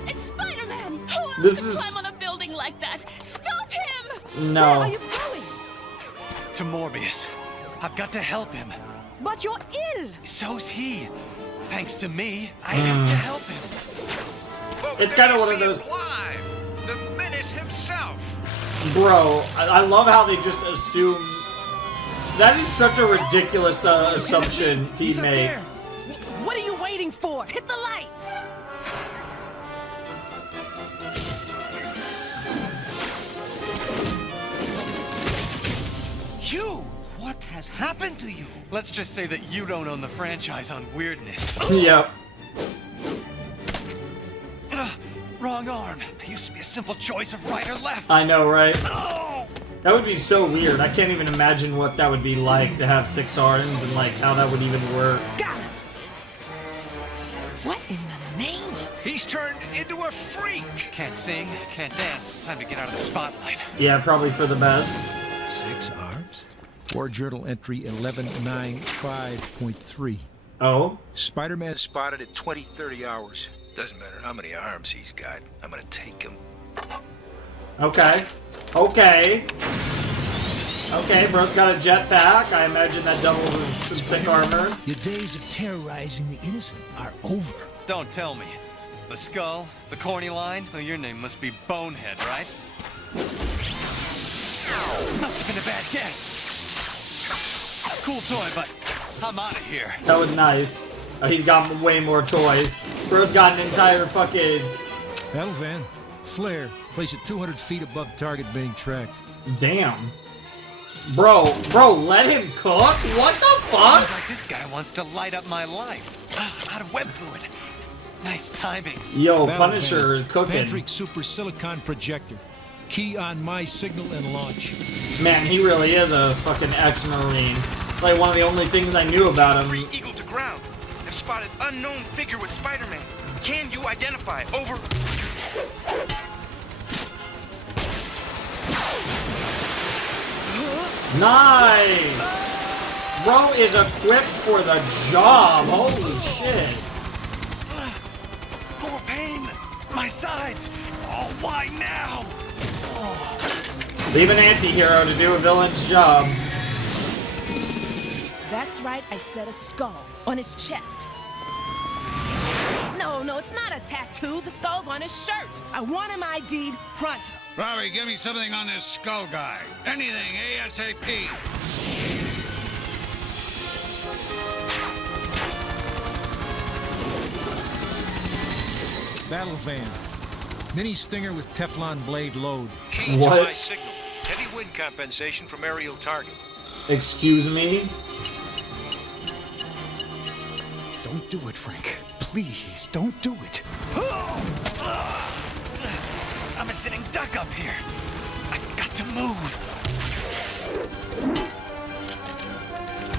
It's Spider-Man! Who else This could is- climb on a building like that? Stop him! No. Where are you going? To Morbius. I've got to help him. But you're ill! So's he. Thanks to me, I have to help him. Folks, It's there kinda you one of see him those- live, the Menace himself. Bro, I love how they just assume That is such a ridiculous assumption to He's up make. there. What are you waiting for? Hit the lights! You! What has happened to you? Let's just say that you don't own the franchise on weirdness. Yep. Wrong arm. It used to be a simple choice of right or left. I know, right? That would be so weird. I can't even imagine what that would be like to have 6 arms and like how that would even work. Got him! What in the name? He's turned into a freak. Can't sing, can't dance. Time to get out of the spotlight. Yeah, probably for the best. 6 arms. War Journal entry 1195.3. Oh? Spider-Man spotted at 20-30 hours. Doesn't matter how many arms he's got. I'm gonna take him. Okay. Okay. Okay, bro's got a jetpack. I imagine that doubles with some sick armor. Your days of terrorizing the innocent are over. Don't tell me. The skull, the corny line. Well, your name must be Bonehead, right? Must have been a bad guess. Cool toy, but I'm out of here. That was nice. Oh, he's got way more toys. Bro's got an entire fucking... Battle van. Flare. Place it 200 feet above target being tracked. Damn. Bro, let him cook? What the fuck? Seems like this guy wants to light up my life. Out of web fluid. Nice timing. Yo, Battle Punisher van. is cooking. Patrick Super Silicon Projector. Key on my signal and launch. Man, he really is a fucking ex-Marine. Like one of the only things I knew about him. Eagle to ground. Have spotted unknown figure with Spider-Man. Can you identify? Over. Nice! Bro is equipped for the job. Holy shit. More pain. My sides. Oh, why now? Leave an anti-hero to do a villain's job. That's right, I said a skull on his chest. No, it's not a tattoo. The skull's on his shirt. I want him ID'd pronto. Robbie, give me something on this skull guy. Anything, ASAP. Battle van. Mini Stinger with Teflon blade load. Key to my signal. Heavy wind compensation from aerial target. Excuse me? Don't do it, Frank. Please, don't do it. I'm a sitting duck up here. I've got to move.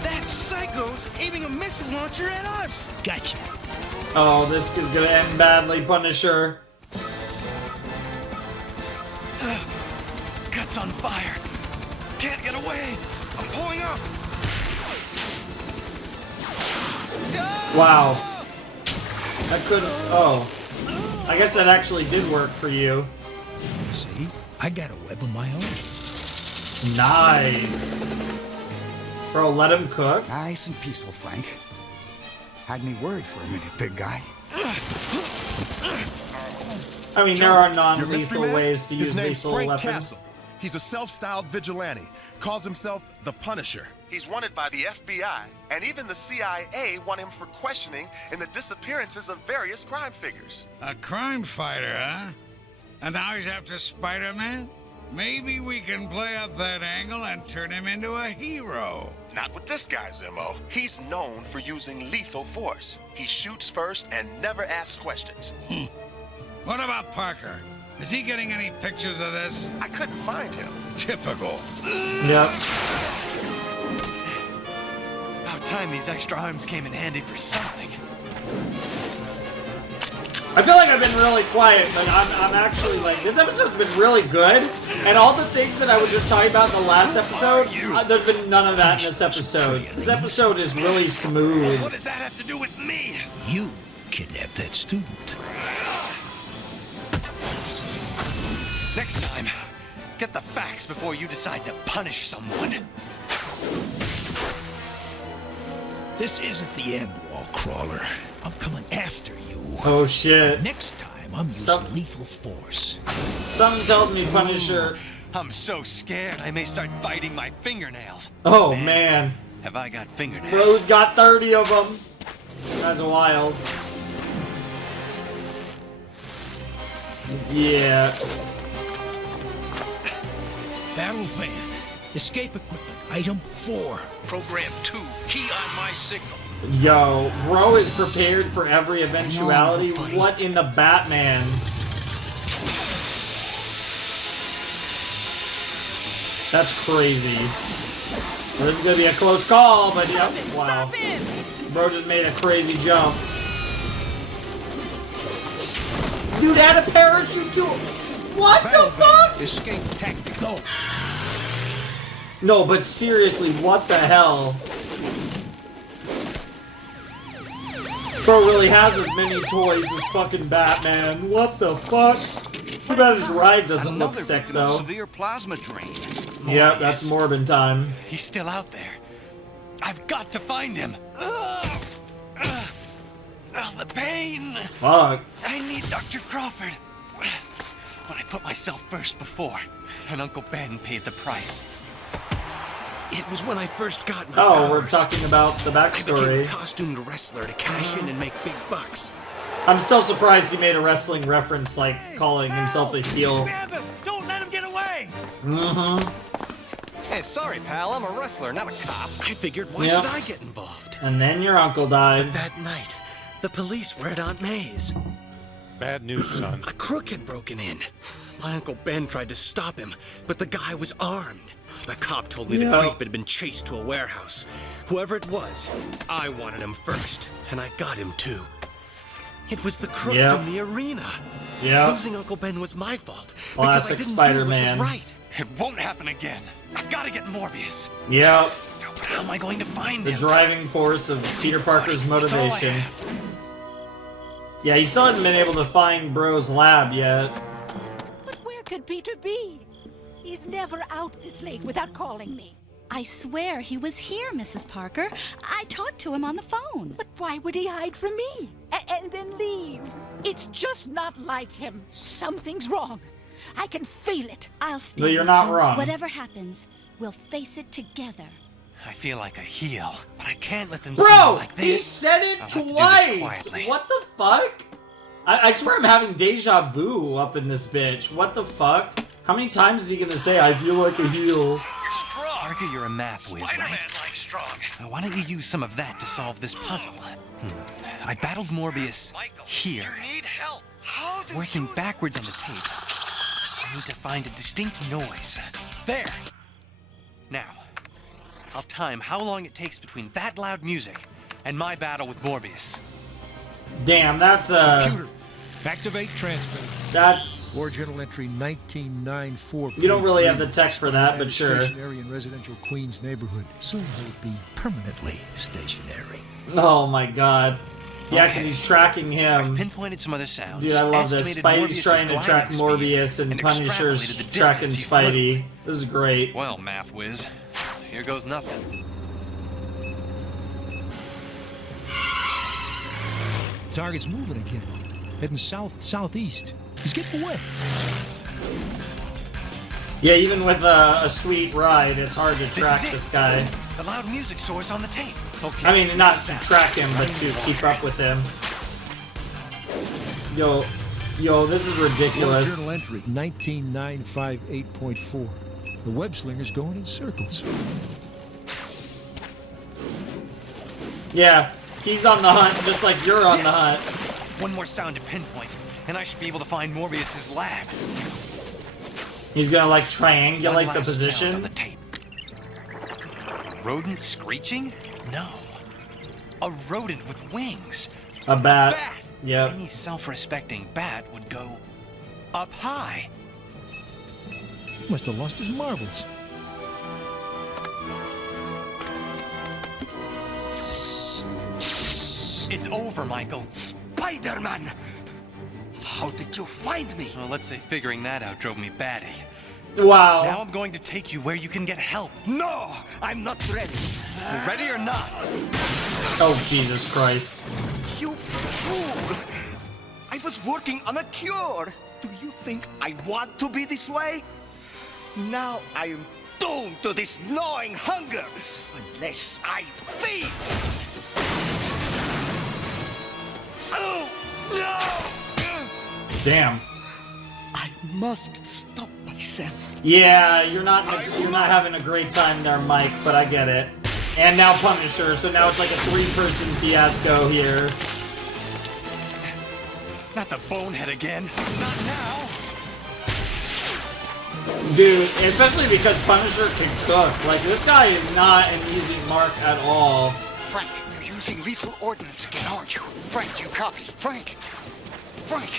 That psycho's aiming a missile launcher at us. Gotcha. Oh, this is gonna end badly, Punisher. Guts on fire. Can't get away. I'm pulling up. Wow. That could... Oh. I guess that actually did work for you. See? I got a web of my own. Nice. Bro, let him cook. Nice and peaceful, Frank. Had me worried for a minute, big guy. I mean, there are non-lethal ways to use His name's lethal Frank weapons. Castle. He's a self-styled vigilante. Calls himself the Punisher. He's wanted by the FBI, and even the CIA want him for questioning in the disappearances of various crime figures. A crime fighter, huh? And now he's after Spider-Man? Maybe we can play up that angle and turn him into a hero. Not with this guy's MO. He's known for using lethal force. He shoots first and never asks questions. What about Parker? Is he getting any pictures of this? I couldn't find him. Typical. Yep. About time these extra arms came in handy for something. I feel like I've been really quiet, but I'm actually like, this episode's been really good, and all the things that I was just talking about in the last episode, there's been none of that in this episode. This episode is really smooth. What does that have to do with me? You kidnapped that student. Next time, get the facts before you decide to punish someone. This isn't the end, wall crawler. I'm coming after you. Oh shit. Next time, I'm using lethal force. Something tells me Punisher I'm so scared I may start biting my fingernails. Oh, man. Have I got fingernails? Bro's got 30 of them. That's wild. Yeah. Battle van. Escape equipment. Item 4. Program 2. Key on my signal. Yo, bro is prepared for every eventuality. What in the Batman? That's crazy. This is gonna be a close call, but yep, wow. Bro just made a crazy jump. Dude had a parachute too. What the fuck? Escape tactic. Go. No, but seriously, what the hell? Bro really has as many toys as fucking Batman. What the fuck? Too bad his ride doesn't look sick though. Severe plasma drain. Yep, that's Morbin time. He's still out there. I've got to find him. The pain. Fuck. I need Dr. Crawford. But I put myself first before, and Uncle Ben paid the price. It was when I first got my Oh, powers. we're talking about the I became backstory. a costumed wrestler to cash in and make big bucks. I'm still surprised he made a wrestling reference, like calling himself a heel. Don't let him get away! Mm-hmm. Hey, sorry, pal. I'm a wrestler, not a cop. I figured, why Yep. should I get involved? And then your uncle died. But that night, the police were at Aunt May's. Bad news, son. A crook had broken in. My Uncle Ben tried to stop him, but the guy was armed. The cop told me the creep had been chased to a warehouse. Whoever it was, I wanted him first, and I got him too. It was the crook Yep. from the arena. Yep. Losing Uncle Ben was my fault because I Classic didn't Spider-Man. do what was right. It won't happen again. I've got to get Morbius. Yep. But how am I going to find The him? driving force of Peter Parker's It's all I motivation. have. Yeah, he still hasn't been able to find Bro's lab yet. But where could Peter be? He's never out this late without calling me. I swear he was here, Mrs. Parker. I talked to him on the phone. But why would he hide from me? And then leave? It's just not like him. Something's wrong. I can feel it. I'll stay No, you're with not you. wrong. Whatever happens, we'll face it together. I feel like a heel, but I can't let them see me Bro, like he this. said it I'll have to do this twice. quietly. What the fuck? I swear I'm having deja vu up in this bitch. What the fuck? How many times is he gonna say, I feel like a heel? You're strong. Parker, you're a math whiz, right? Likes strong. Why don't you use some of that to solve this puzzle? I battled Morbius here. You need help. How do Working backwards on the tape. I need to find a distinct noise. There! Now, I'll time how long it takes between that loud music and my battle with Morbius. Damn, that's Computer. Activate transmitter. That's... War journal entry 1994. You don't really have the text for that, but sure. Stationary in residential Queens neighborhood. Soon they'll be permanently stationary. Oh my god. Yeah, because Okay. he's tracking I've him. pinpointed some other sounds. Dude, I love this. estimated Spidey's Morbius's trying to track gliding Morbius speed, and and Punisher's extrapolated the tracking distance he flew. Spidey. This is great. Well, math whiz, here goes nothing. Target's moving again. Heading south-southeast. He's getting away. Yeah, even with a sweet ride, it's hard to track is it. this guy. The loud music source on the tape. Okay. I mean, not to track him, but to keep up with him. Yo, this is War ridiculous. journal entry 19958.4. The web slinger's going in circles. Yeah, he's on the hunt, just like you're on the hunt. One more sound to pinpoint, and I should be able to find Morbius's lab. He's gonna like triangulate One the last position. sound on the tape. Rodent screeching? No. A rodent with wings. A bat. Bat. Yep. Any self-respecting bat would go up high. Must have lost his marbles. It's over, Michael. Spider-Man! How did you find me? Well, let's say figuring that out drove me batty. Wow. Now I'm going to take you where you can get help. No! I'm not ready. Ready or not? Oh, Jesus Christ. You fool! I was working on a cure! Do you think I want to be this way? Now I am doomed to this gnawing hunger unless I feed. Oh, no! Damn. I must stop myself. Yeah, you're not having a great time there, Mike, but I get it. And now Punisher, so now it's like a 3-person fiasco here. Not the bonehead again. Not now. Dude, especially because Punisher can cook. Like, this guy is not an easy mark at all. Frank, you're using lethal ordnance again, aren't you? Frank, do you copy? Frank! Frank!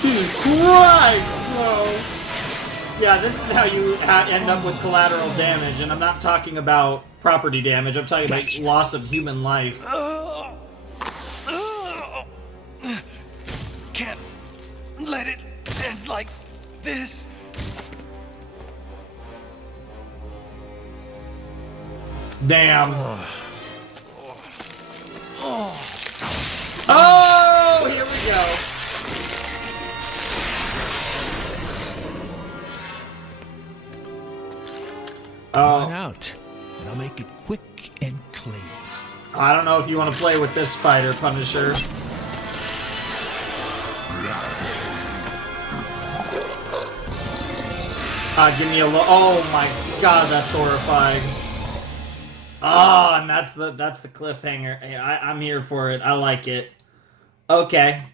Jesus Christ, bro. Yeah, this is how you end up with collateral damage, and I'm not talking about property damage, I'm talking about loss of human life. Can't let it end like this. Damn. Oh, here we go. Run out, and I'll make it quick and clean. I don't know if you want to play with this spider, Punisher. Give me a look. Oh my god, that's horrifying. Oh, and that's the cliffhanger. Hey, I'm here for it. I like it. Okay.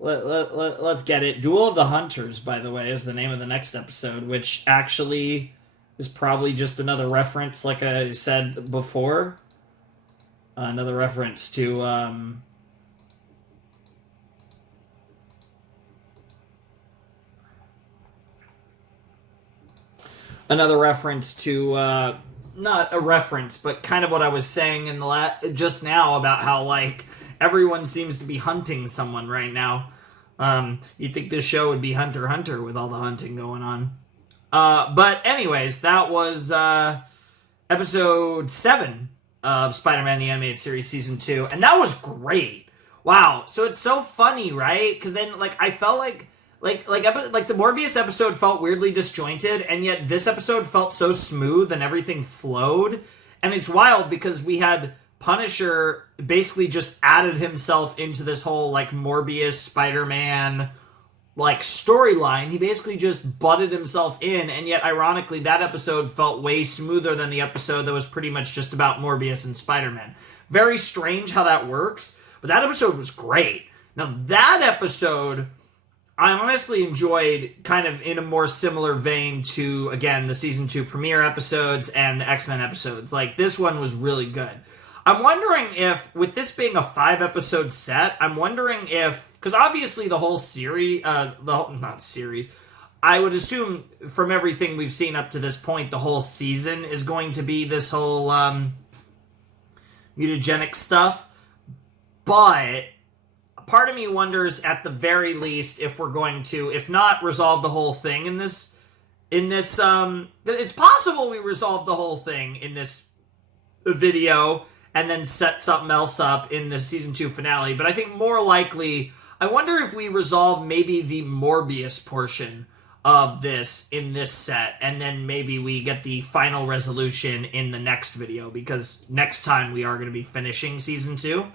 Let's get it. Duel of the Hunters, by the way, is the name of the next episode, which actually is probably just another reference, like I said before. Another reference to, not a reference, but kind of what I was saying in the just now about how, like, everyone seems to be hunting someone right now. You'd think this show would be Hunter x Hunter with all the hunting going on. But anyways, that was episode 7 of Spider-Man the Animated Series Season 2, and that was great. Wow, so it's so funny, right? Because then, like, I felt like the Morbius episode felt weirdly disjointed, and yet this episode felt so smooth and everything flowed. And it's wild because we had Punisher basically just added himself into this whole, like, Morbius, Spider-Man, like, storyline. He basically just butted himself in, and yet, ironically, that episode felt way smoother than the episode that was pretty much just about Morbius and Spider-Man. Very strange how that works, but that episode was great. Now, that episode I honestly enjoyed, kind of in a more similar vein to, again, the Season 2 premiere episodes and the X-Men episodes. Like, this one was really good. I'm wondering if, with this being a 5-episode set, I'm wondering if, because obviously the whole series, not series, I would assume from everything we've seen up to this point, the whole season is going to be this whole mutagenic stuff. But part of me wonders, at the very least, if we're going to, if not resolve the whole thing in this, it's possible we resolve the whole thing in this video and then set something else up in the Season 2 finale, but I think more likely, I wonder if we resolve maybe the Morbius portion of this in this set, and then maybe we get the final resolution in the next video, because next time we are going to be finishing Season 2.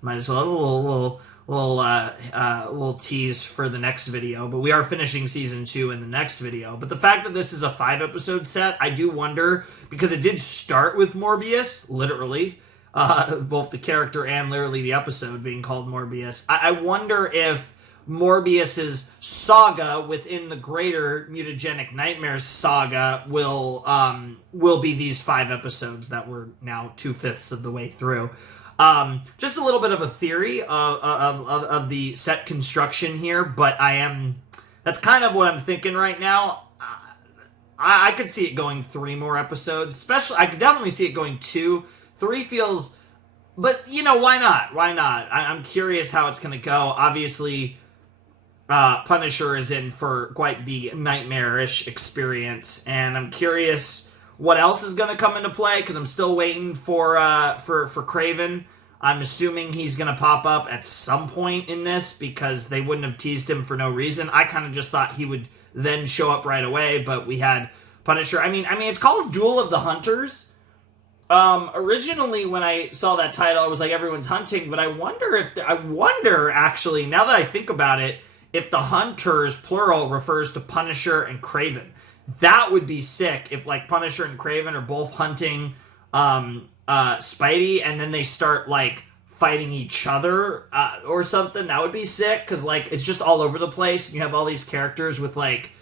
Might as well, a little tease for the next video, but we are finishing Season 2 in the next video. But the fact that this is a 5-episode set, I do wonder, because it did start with Morbius, literally, both the character and literally the episode being called Morbius. I wonder if Morbius's saga within the greater Mutagenic Nightmares saga will be these 5 episodes that we're now 2/5 of the way through. Just a little bit of a theory of the set construction here, but that's kind of what I'm thinking right now. I could see it going 3 more episodes, especially, I could definitely see it going 2. 3 feels, but, you know, why not? Why not? I'm curious how it's going to go. Obviously, Punisher is in for quite the nightmarish experience, and I'm curious what else is going to come into play, because I'm still waiting for Kraven. I'm assuming he's going to pop up at some point in this, because they wouldn't have teased him for no reason. I kind of just thought then show up right away, but we had Punisher. I mean, it's called Duel of the Hunters. Originally, when I saw that title, I was like, everyone's hunting, but I wonder, actually, now that I think about it, if the Hunters, plural, refers to Punisher and Kraven. That would be sick if, like, Punisher and Kraven are both hunting Spidey, and then they start, like, fighting each other or something. That would be sick, because, like, it's just all over the place, and you have all these characters with, like,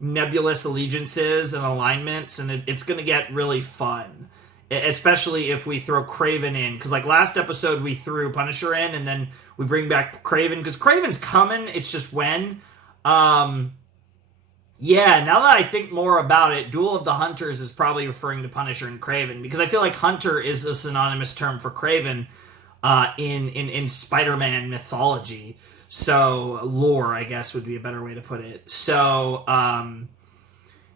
nebulous allegiances and alignments, and it's gonna get really fun, especially if we throw Kraven in, because like last episode we threw Punisher in and then we bring back Kraven, because Kraven's coming, it's just when. Yeah, now that I think more about it, Duel of the Hunters is probably referring to Punisher and Kraven, because I feel like Hunter is a synonymous term for Kraven in Spider-Man mythology. So, lore, I guess, would be a better way to put it. So,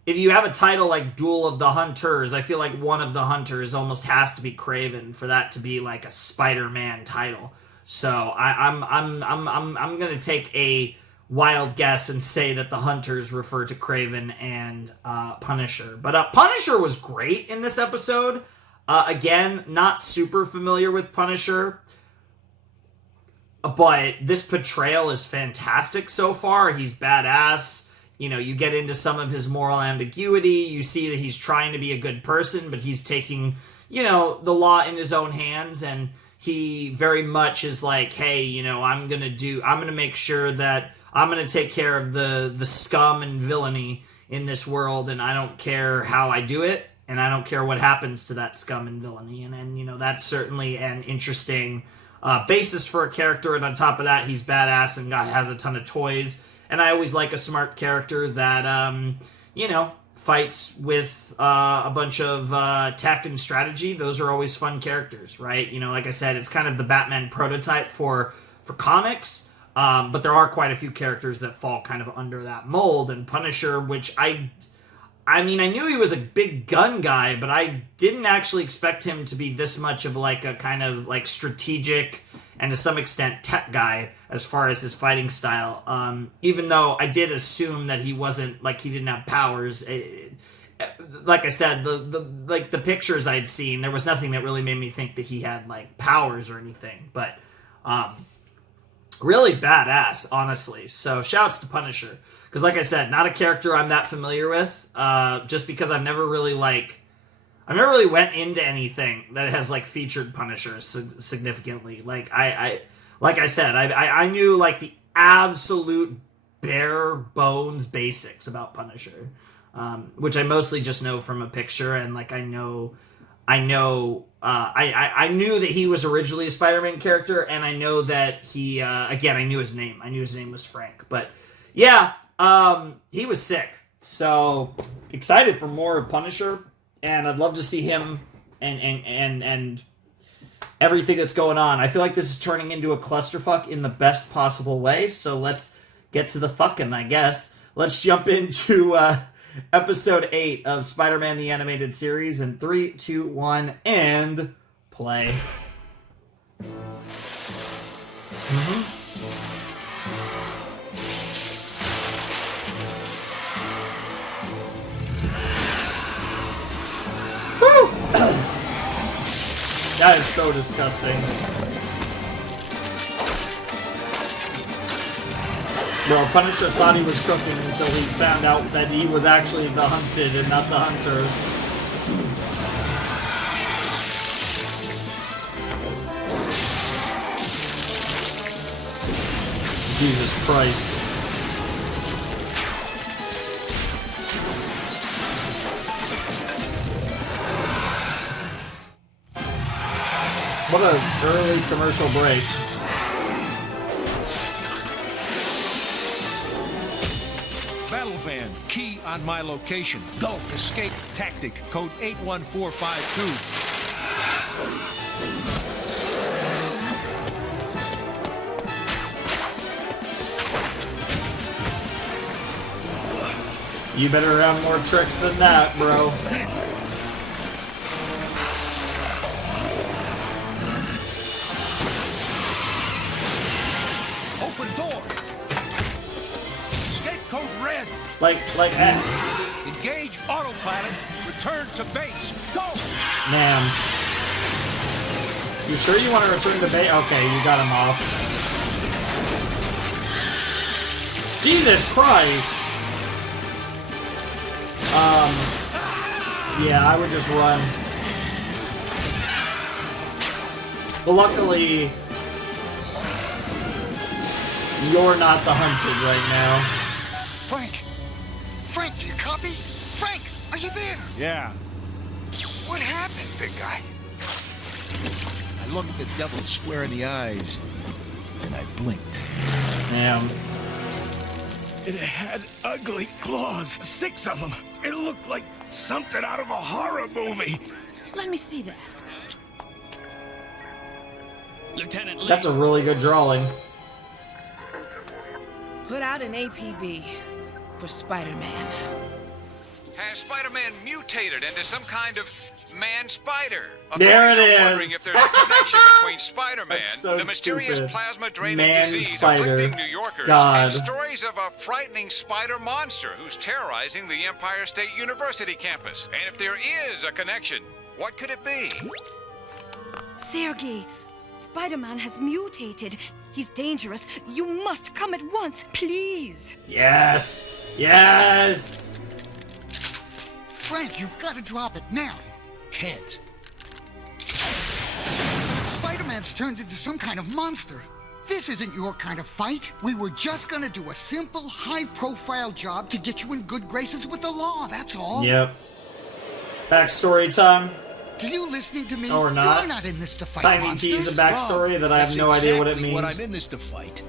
if you have a title like Duel of the Hunters, I feel like one of the Hunters almost has to be Kraven for that to be like a Spider-Man title. So, I'm gonna take a wild guess and say that the Hunters refer to Kraven and Punisher. But Punisher was great in this episode. Again, not super familiar with Punisher, but this portrayal is fantastic so far. He's badass. You know, you get into some of his moral ambiguity. You see that he's trying to be a good person, but he's taking, you know, the law in his own hands. And he very much is like, hey, you know, I'm going to make sure that I'm going to take care of the scum and villainy in this world. And I don't care how I do it. And I don't care what happens to that scum and villainy. And you know, that's certainly an interesting basis for a character, and on top of that, he's badass and has a ton of toys. And I always like a smart character that, you know, fights with a bunch of tech and strategy. Those are always fun characters, right? You know, like I said, it's kind of the Batman prototype for comics, but there are quite a few characters that fall kind of under that mold. And Punisher, which I knew he was a big gun guy, but I didn't actually expect him to be this much of like a kind of like strategic and to some extent tech guy as far as his fighting style. Even though I did assume that he wasn't, like, he didn't have powers. Like I said, the pictures I'd seen, there was nothing that really made me think that he had like powers or anything. But really badass, honestly. So shouts to Punisher. Because, like I said, not a character I'm that familiar with, just because I've never really went into anything that has, like, featured Punisher significantly. Like, I said, I knew, like, the absolute bare bones basics about Punisher, which I mostly just know from a picture, and, like, I knew that he was originally a Spider-Man character, and I know that he, again, I knew his name. I knew his name was Frank. But, yeah, he was sick. So, excited for more of Punisher, and I'd love to see him and everything that's going on. I feel like this is turning into a clusterfuck in the best possible way, so let's get to the fucking, I guess. Let's jump into episode 8 of Spider-Man the Animated Series in 3, 2, 1, and play. That is so disgusting. Bro, Punisher thought he was cooking until he found out that he was actually the hunted and not the hunter. Jesus Christ. What an early commercial break. Battle van, key on my location. Go, escape tactic, code 81452. You better have more tricks than that, bro. Open door. Escape code red. Engage autopilot. Return to base. Go! Man. You sure you want to return to base? Okay, you got him off. Jesus Christ! Yeah, I would just run. But luckily, you're not the hunted right now. Frank! Frank, do you copy? Frank, are you there? Yeah. What happened, big guy? I looked the devil square in the eyes, and I blinked. Damn. It had ugly claws, 6 of them. It looked like something out of a horror movie. Let me see that. Lieutenant Lee. That's a really good drawing. Put out an APB for Spider-Man. Has Spider-Man mutated into some kind of man-spider? There it Authorities are is. wondering if there's a connection between Spider-Man, That's so the mysterious stupid. plasma-draining Man disease spider. afflicting New Yorkers, God. and stories of a frightening spider monster who's terrorizing the Empire State University campus. And if there is a connection, what could it be? Sergei, Spider-Man has mutated. He's dangerous. You must come at once, please. Yes! Yes! Frank, you've got to drop it now. Can't. Spider-Man's turned into some kind of monster. This isn't your kind of fight. We were just gonna do a simple, high-profile job to get you in good graces with the law, that's all. Yep. Backstory time. Are you listening to me? Or not. You're not in this to fight Tiny monsters. tease a backstory that I have no idea what it means. What I'm in this to fight.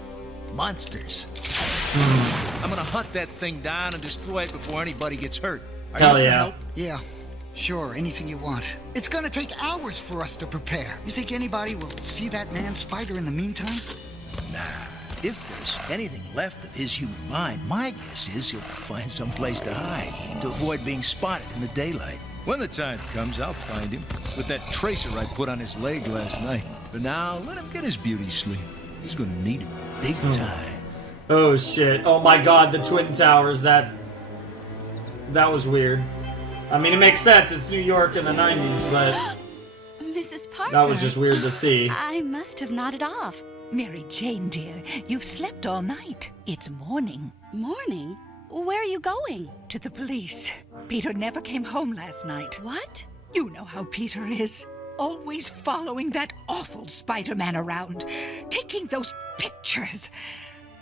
Monsters. I'm gonna hunt that thing down and destroy it before anybody gets hurt. Are Hell you yeah. gonna help? Yeah, sure, anything you want. It's gonna take hours for us to prepare. You think anybody will see that man spider in the meantime? Nah. If there's anything left of his human mind, my guess is he'll find some place to hide to avoid being spotted in the daylight. When the time comes, I'll find him with that tracer I put on his leg last night. But now, let him get his beauty sleep. He's gonna need it big time. Oh shit. Oh my god, the Twin Towers, that was weird. I mean, it makes sense. It's New York in the 90s, but Mrs. Parker. that was just weird to see. I must have nodded off. Mary Jane, dear, you've slept all night. It's morning. Morning? Where are you going? To the police. Peter never came home last night. What? You know how Peter is. Always following that awful Spider-Man around. Taking those pictures.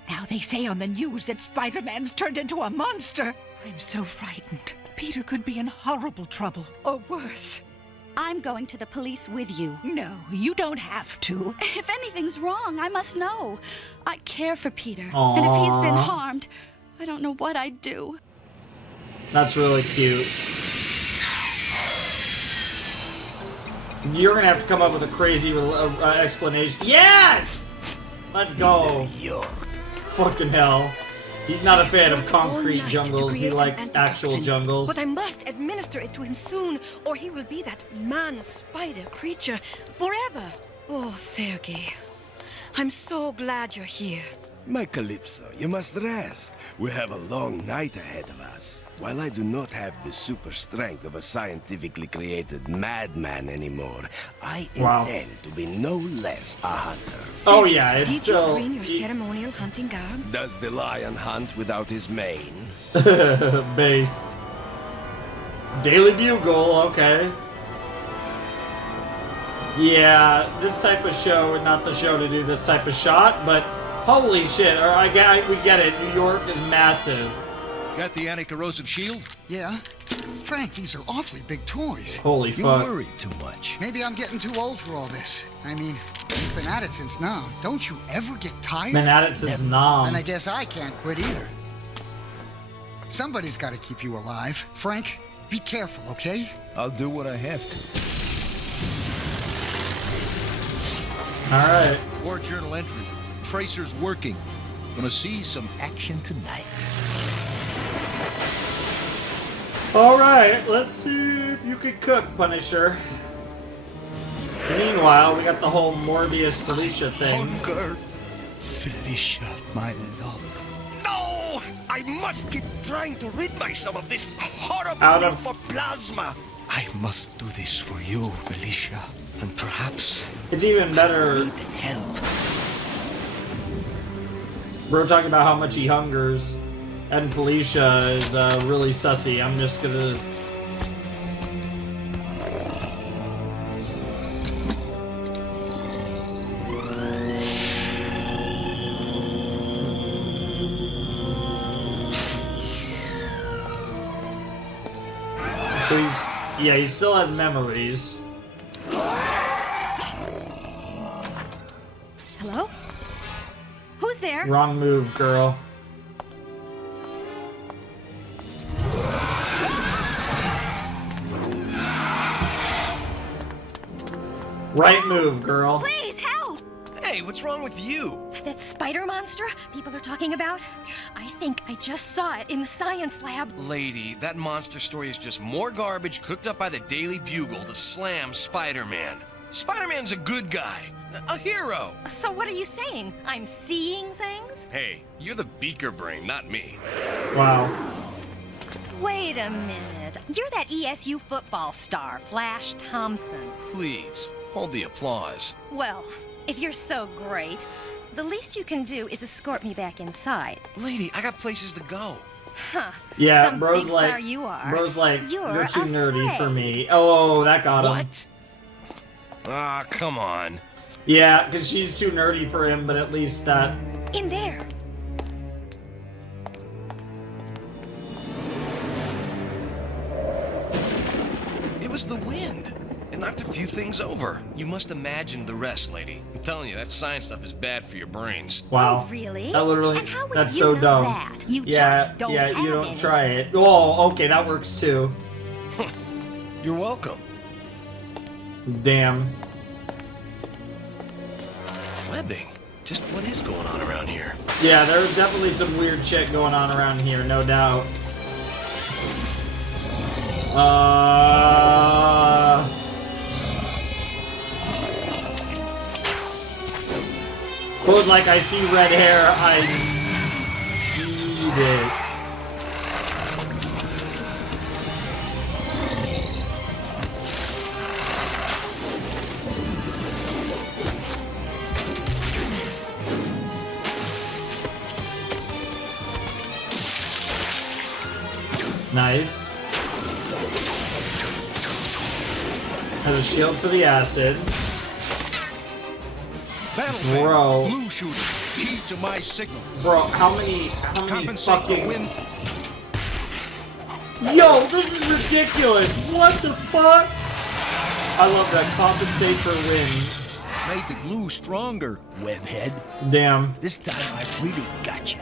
Now they say on the news that Spider-Man's turned into a monster. I'm so frightened. Peter could be in horrible trouble, or worse. I'm going to the police with you. No, you don't have to. If anything's wrong, I must know. I care for Peter. Aww. And if he's been harmed, I don't know what I'd do. That's really cute. You're gonna have to come up with a crazy explanation. Yes! Let's go. Fucking hell. He's not a fan of concrete jungles. He likes actual jungles. But I must administer it to him soon, or he will be that man-spider creature forever. Oh, Sergei, I'm so glad you're here. My Calypso, you must rest. We have a long night ahead of us. While I do not have the super strength of a scientifically created madman anymore, I intend to be no less a hunter. Oh yeah, it's Did still... you bring your ceremonial hunting garb? Does the lion hunt without his mane? Based. Daily Bugle, okay. Yeah, this type of show, not the show to do this type of shot, but holy shit, we get it, New York is massive. Got the anti-corrosive shield? Yeah. Frank, these are awfully big toys. Holy fuck. You worry too much. Maybe I'm getting too old for all this. I mean, you've been at it since now. Don't you ever get tired? Been at it since now. And I guess I can't quit either. Somebody's got to keep you alive. Frank, be careful, okay? I'll do what I have to. Alright. War journal entry. Tracer's working. Gonna see some action tonight. Alright, let's see if you can cook, Punisher. Meanwhile, we got the whole Morbius Felicia thing. Hunger. Felicia, my love. No! I I must keep trying to rid myself of this horrible need for plasma. I must do this for you, Felicia. And perhaps it's even better. Help. Bro talking about how much he hungers, and Felicia is really sussy. I'm just gonna. So he still has memories. Hello? Who's there? Wrong move, girl. Right move, girl. Please help! Hey, what's wrong with you? That spider monster people are talking about? I think I just saw it in the science lab. Lady, that monster story is just more garbage cooked up by the Daily Bugle to slam Spider-Man. Spider-Man's a good guy, a hero. So what are you saying? I'm seeing things? Hey, you're the beaker brain, not me. Wow. Wait a minute. You're that ESU football star, Flash Thompson. Please, hold the applause. Well, if you're so great, the least you can do is escort me back inside. Lady, I got places to go. Huh. Yeah, Some bro's big like, star you are. bro's like, you're too nerdy afraid. for me. Oh, that got him. What? Ah, come on. Yeah, because she's too nerdy for him, but at least that. In there. It was the wind. It knocked a few things over. You must imagine the rest, lady. I'm telling you, that science stuff is bad for your brains. Wow. Oh, really? That literally. And how would That's you so know dumb. that? You yeah, just don't yeah, have you don't any. try it. Oh, okay, that works too. You're welcome. Damn. Webbing? Just what is going on around here? Yeah, there's definitely some weird shit going on around here, no doubt. But like, I see red hair, I need it. Nice. Has a shield for the acid. Bro. Blue shooter. Key to my signal. Bro, how many Compensate fucking... the wind. Yo, this is ridiculous. What the fuck? I love that. Compensate for wind. Made the glue stronger, webhead. Damn. This time I really got you.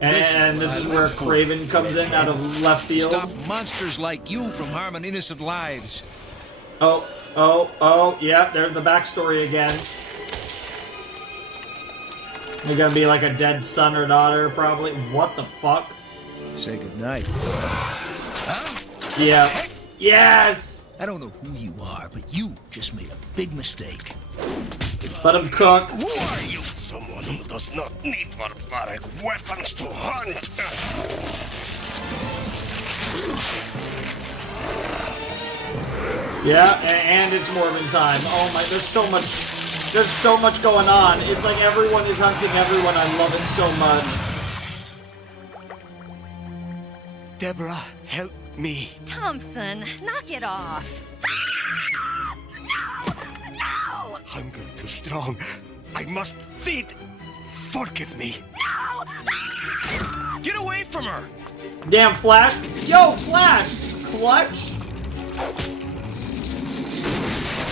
And this is where Craven comes in out of left field. Stop monsters like you from harming innocent lives. Oh, yeah, there's the backstory again. They're gonna be like a dead son or daughter, probably. What the fuck? Say goodnight. Yeah. Yes! I don't know who you are, but you just made a big mistake. Let him cook. Who are you? Someone who does not need barbaric weapons to hunt. Yeah, and it's Morbin time. Oh my, there's so much going on. It's like everyone is hunting everyone. I love it so much. Deborah, help me. Thompson, knock it off. No! Hunger too strong. I must feed. Forgive me. Get away from her! Damn, Flash. Yo, Flash! Clutch?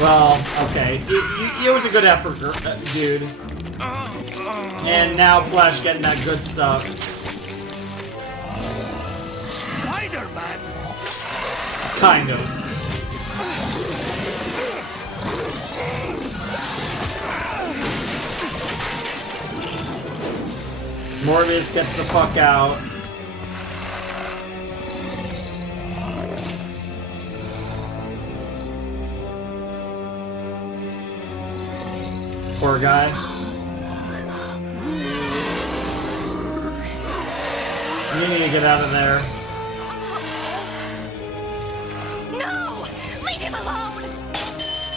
Well, okay. It was a good effort, dude. And now Flash getting that good stuff. Spider-Man! Kind of. Morbius gets the fuck out. Poor guy. You need to get out of there. No! Leave him alone!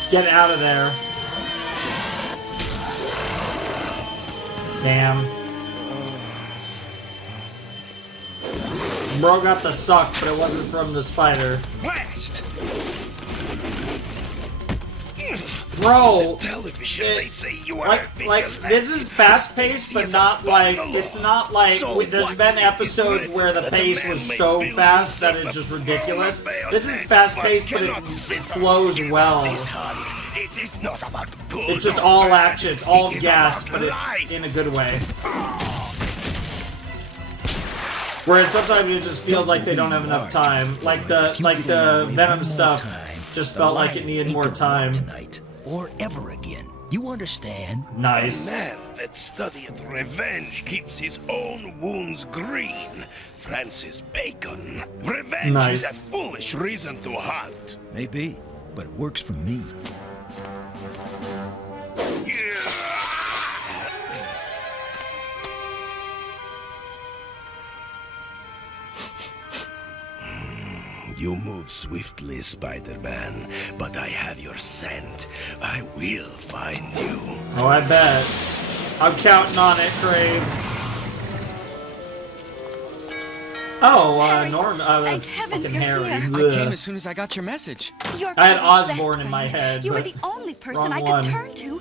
Get out of there. Damn. Bro got the suck, but it wasn't from the spider. Blast! Bro, Television, they say you are like this is fast paced, but not like it's not like there's been episodes where the pace was so fast that it's just ridiculous. This is fast paced, but it flows well. It's just all action, it's all gas, but in a good way. Whereas sometimes it just feels like they don't have enough time. Like the Venom stuff just felt like it needed more time. Or ever again. You understand? Nice. A man that studieth revenge keeps his own wounds green. Francis Bacon. Revenge Nice. is a foolish reason to hunt. Maybe, but it works for me. You move swiftly, Spider-Man, but I have your scent. I will find you. Oh, I bet. I'm counting on it, Crave. Oh, Norm, thank heavens fucking you're Harry. here. Ugh. I came as soon as I got your message. You're I had Carly's best Osborn in my friend. head, You were but the only person wrong I one. could turn to.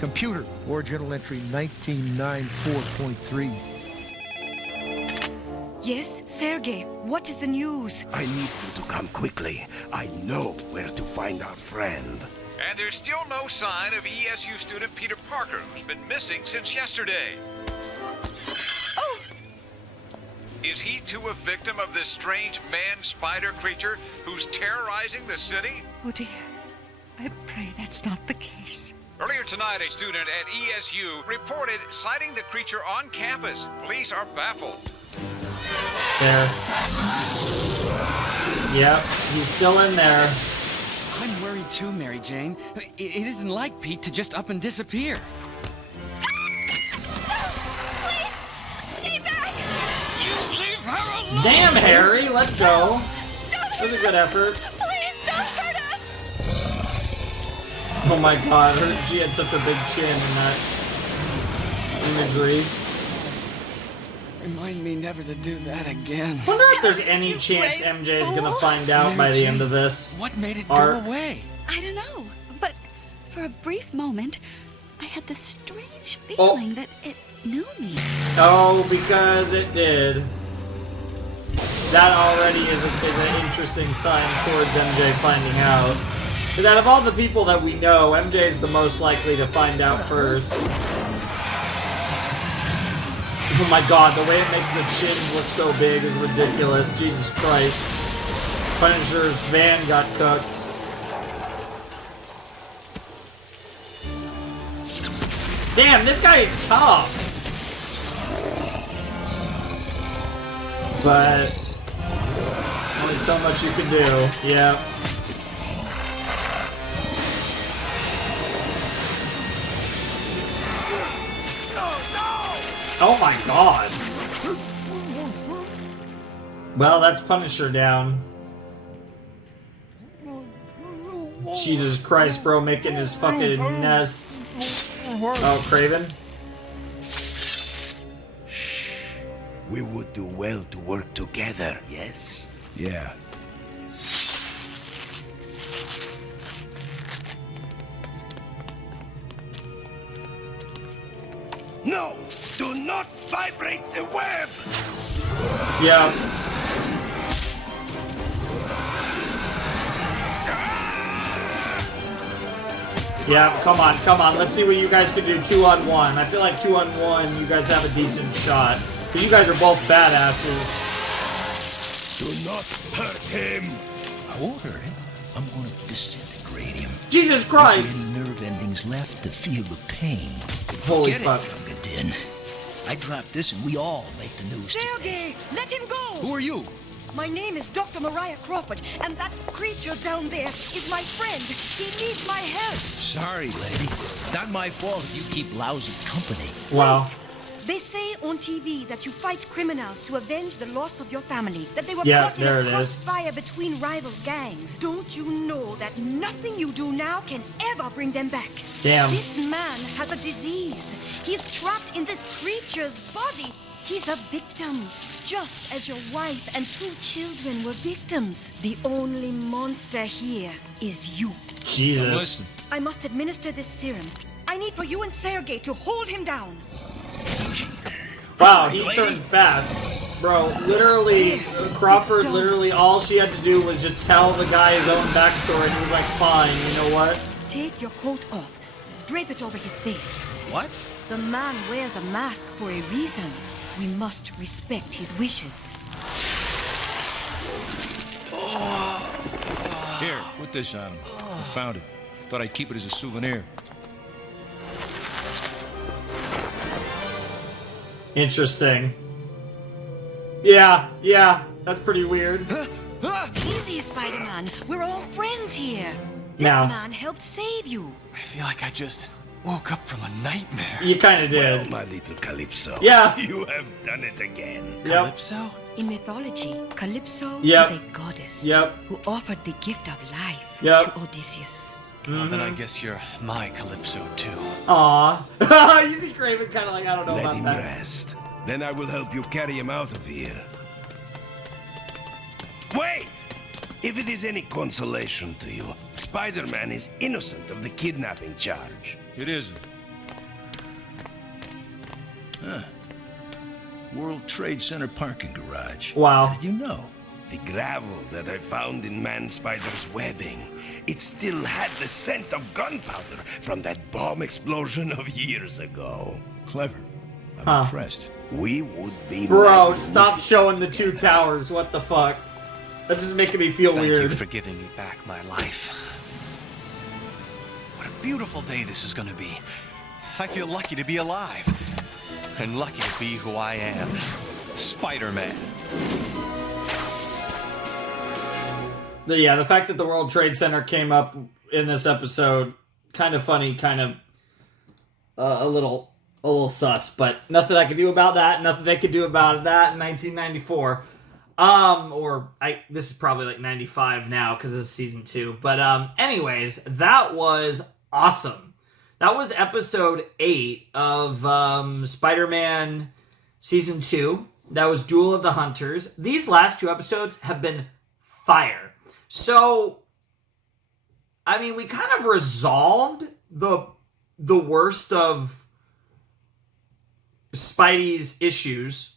Computer, or journal entry 1994.3. Yes, Sergei, what is the news? I need you to come quickly. I know where to find our friend. And there's still no sign of ESU student Peter Parker, who's been missing since yesterday. Oh! Is he too a victim of this strange man-spider creature who's terrorizing the city? Oh dear. I pray that's not the case. Earlier tonight, a student at ESU reported sighting the creature on campus. Police are baffled. There. Yep, he's still in there. I'm worried too, Mary Jane. It isn't like Pete to just up and disappear. Stay back! You leave her alone! Damn, Harry, let's go. That was a good effort. Please don't hurt us! Oh my god, she had such a big chin in that imagery. Remind me never to do that again. I wonder if there's any chance MJ is gonna find out by the end of this. What made it arc. go away? I don't know, but for a brief moment, I had this strange feeling that it knew me. Oh, because it did. That already is an interesting sign towards MJ finding out. Because out of all the people that we know, MJ is the most likely to find out first. Oh my god, the way it makes the chins look so big is ridiculous. Jesus Christ. Punisher's van got cooked. Damn, this guy is tough. But only so much you can do. Yeah. Oh my god. Well, that's Punisher down. Jesus Christ, bro, making his fucking nest. Oh, Craven? We would do well to work together, yes? Yeah. No! Do not vibrate the web! Yeah. Yeah, come on, come on. Let's see what you guys can do 2-on-1. I feel like 2-on-1, you guys have a decent shot. But you guys are both badasses. Do not hurt him! I won't hurt him. I'm gonna disintegrate him. Jesus Christ! Any nerve endings left to feel the pain. Holy Get fuck. it, younger din. I drop this and we all make the news today. Sergei, let him go! Who are you? My name is Dr. Mariah Crawford, and that creature down there is my friend. He needs my help. Sorry, lady. Not my fault if you keep lousy company. Wow. They say on TV that you fight criminals to avenge the loss of your family, that they were Yeah, caught in there a it is. crossfire between rival gangs. Don't you know that nothing you do now can ever bring them back? Damn. This man has a disease. He's trapped in this creature's body. He's a victim, just as your wife and 2 children were victims. The only monster here is you. Jesus. I must administer this serum. I need for you and Sergei to hold him down. Wow, he turned fast. Bro, literally, Crawford, literally, all she had to do was just tell the guy his own backstory, and he was like, fine, you know what? Take your coat off. Drape it over his face. What? The man wears a mask for a reason. We must respect his wishes. Here, put this on him. I found it. Thought I'd keep it as a souvenir. Interesting. Yeah, that's pretty weird. Easy, Spider-Man. We're all friends here. This Now. man helped save you. I feel like I just woke up from a nightmare. You kind of did. Well, my little Calypso. Yeah. You have done it again. Calypso? In mythology, Calypso Yep. was a goddess Yep. who offered the gift of life Yep. to Odysseus. Well, then I guess you're my Calypso, too. Aw. You see Craven kind of like, I don't know Let about him that. rest. Then I will help you carry him out of here. Wait! If it is any consolation to you, Spider-Man is innocent of the kidnapping charge. It isn't. Huh. World Trade Center parking garage. Wow. How did you know? The gravel that I found in Man-Spider's webbing, it still had the scent of gunpowder from that bomb explosion of years ago. Clever. I'm Huh. impressed. We would be Bro, magnificent. stop showing the 2 towers. What the fuck? That's just making me feel Thank weird. you for giving me back my life. What a beautiful day this is going to be. I feel lucky to be alive. And lucky to be who I am. Spider-Man. Yeah, the fact that the World Trade Center came up in this episode, kind of funny, kind of a little sus, but nothing I could do about that. Nothing they could do about that in 1994. This is probably like 95 now because it's season 2. But anyways, that was awesome. That was episode 8 of Spider-Man season 2. That was Duel of the Hunters. These last 2 episodes have been fire. So, I mean, we kind of resolved the worst of Spidey's issues.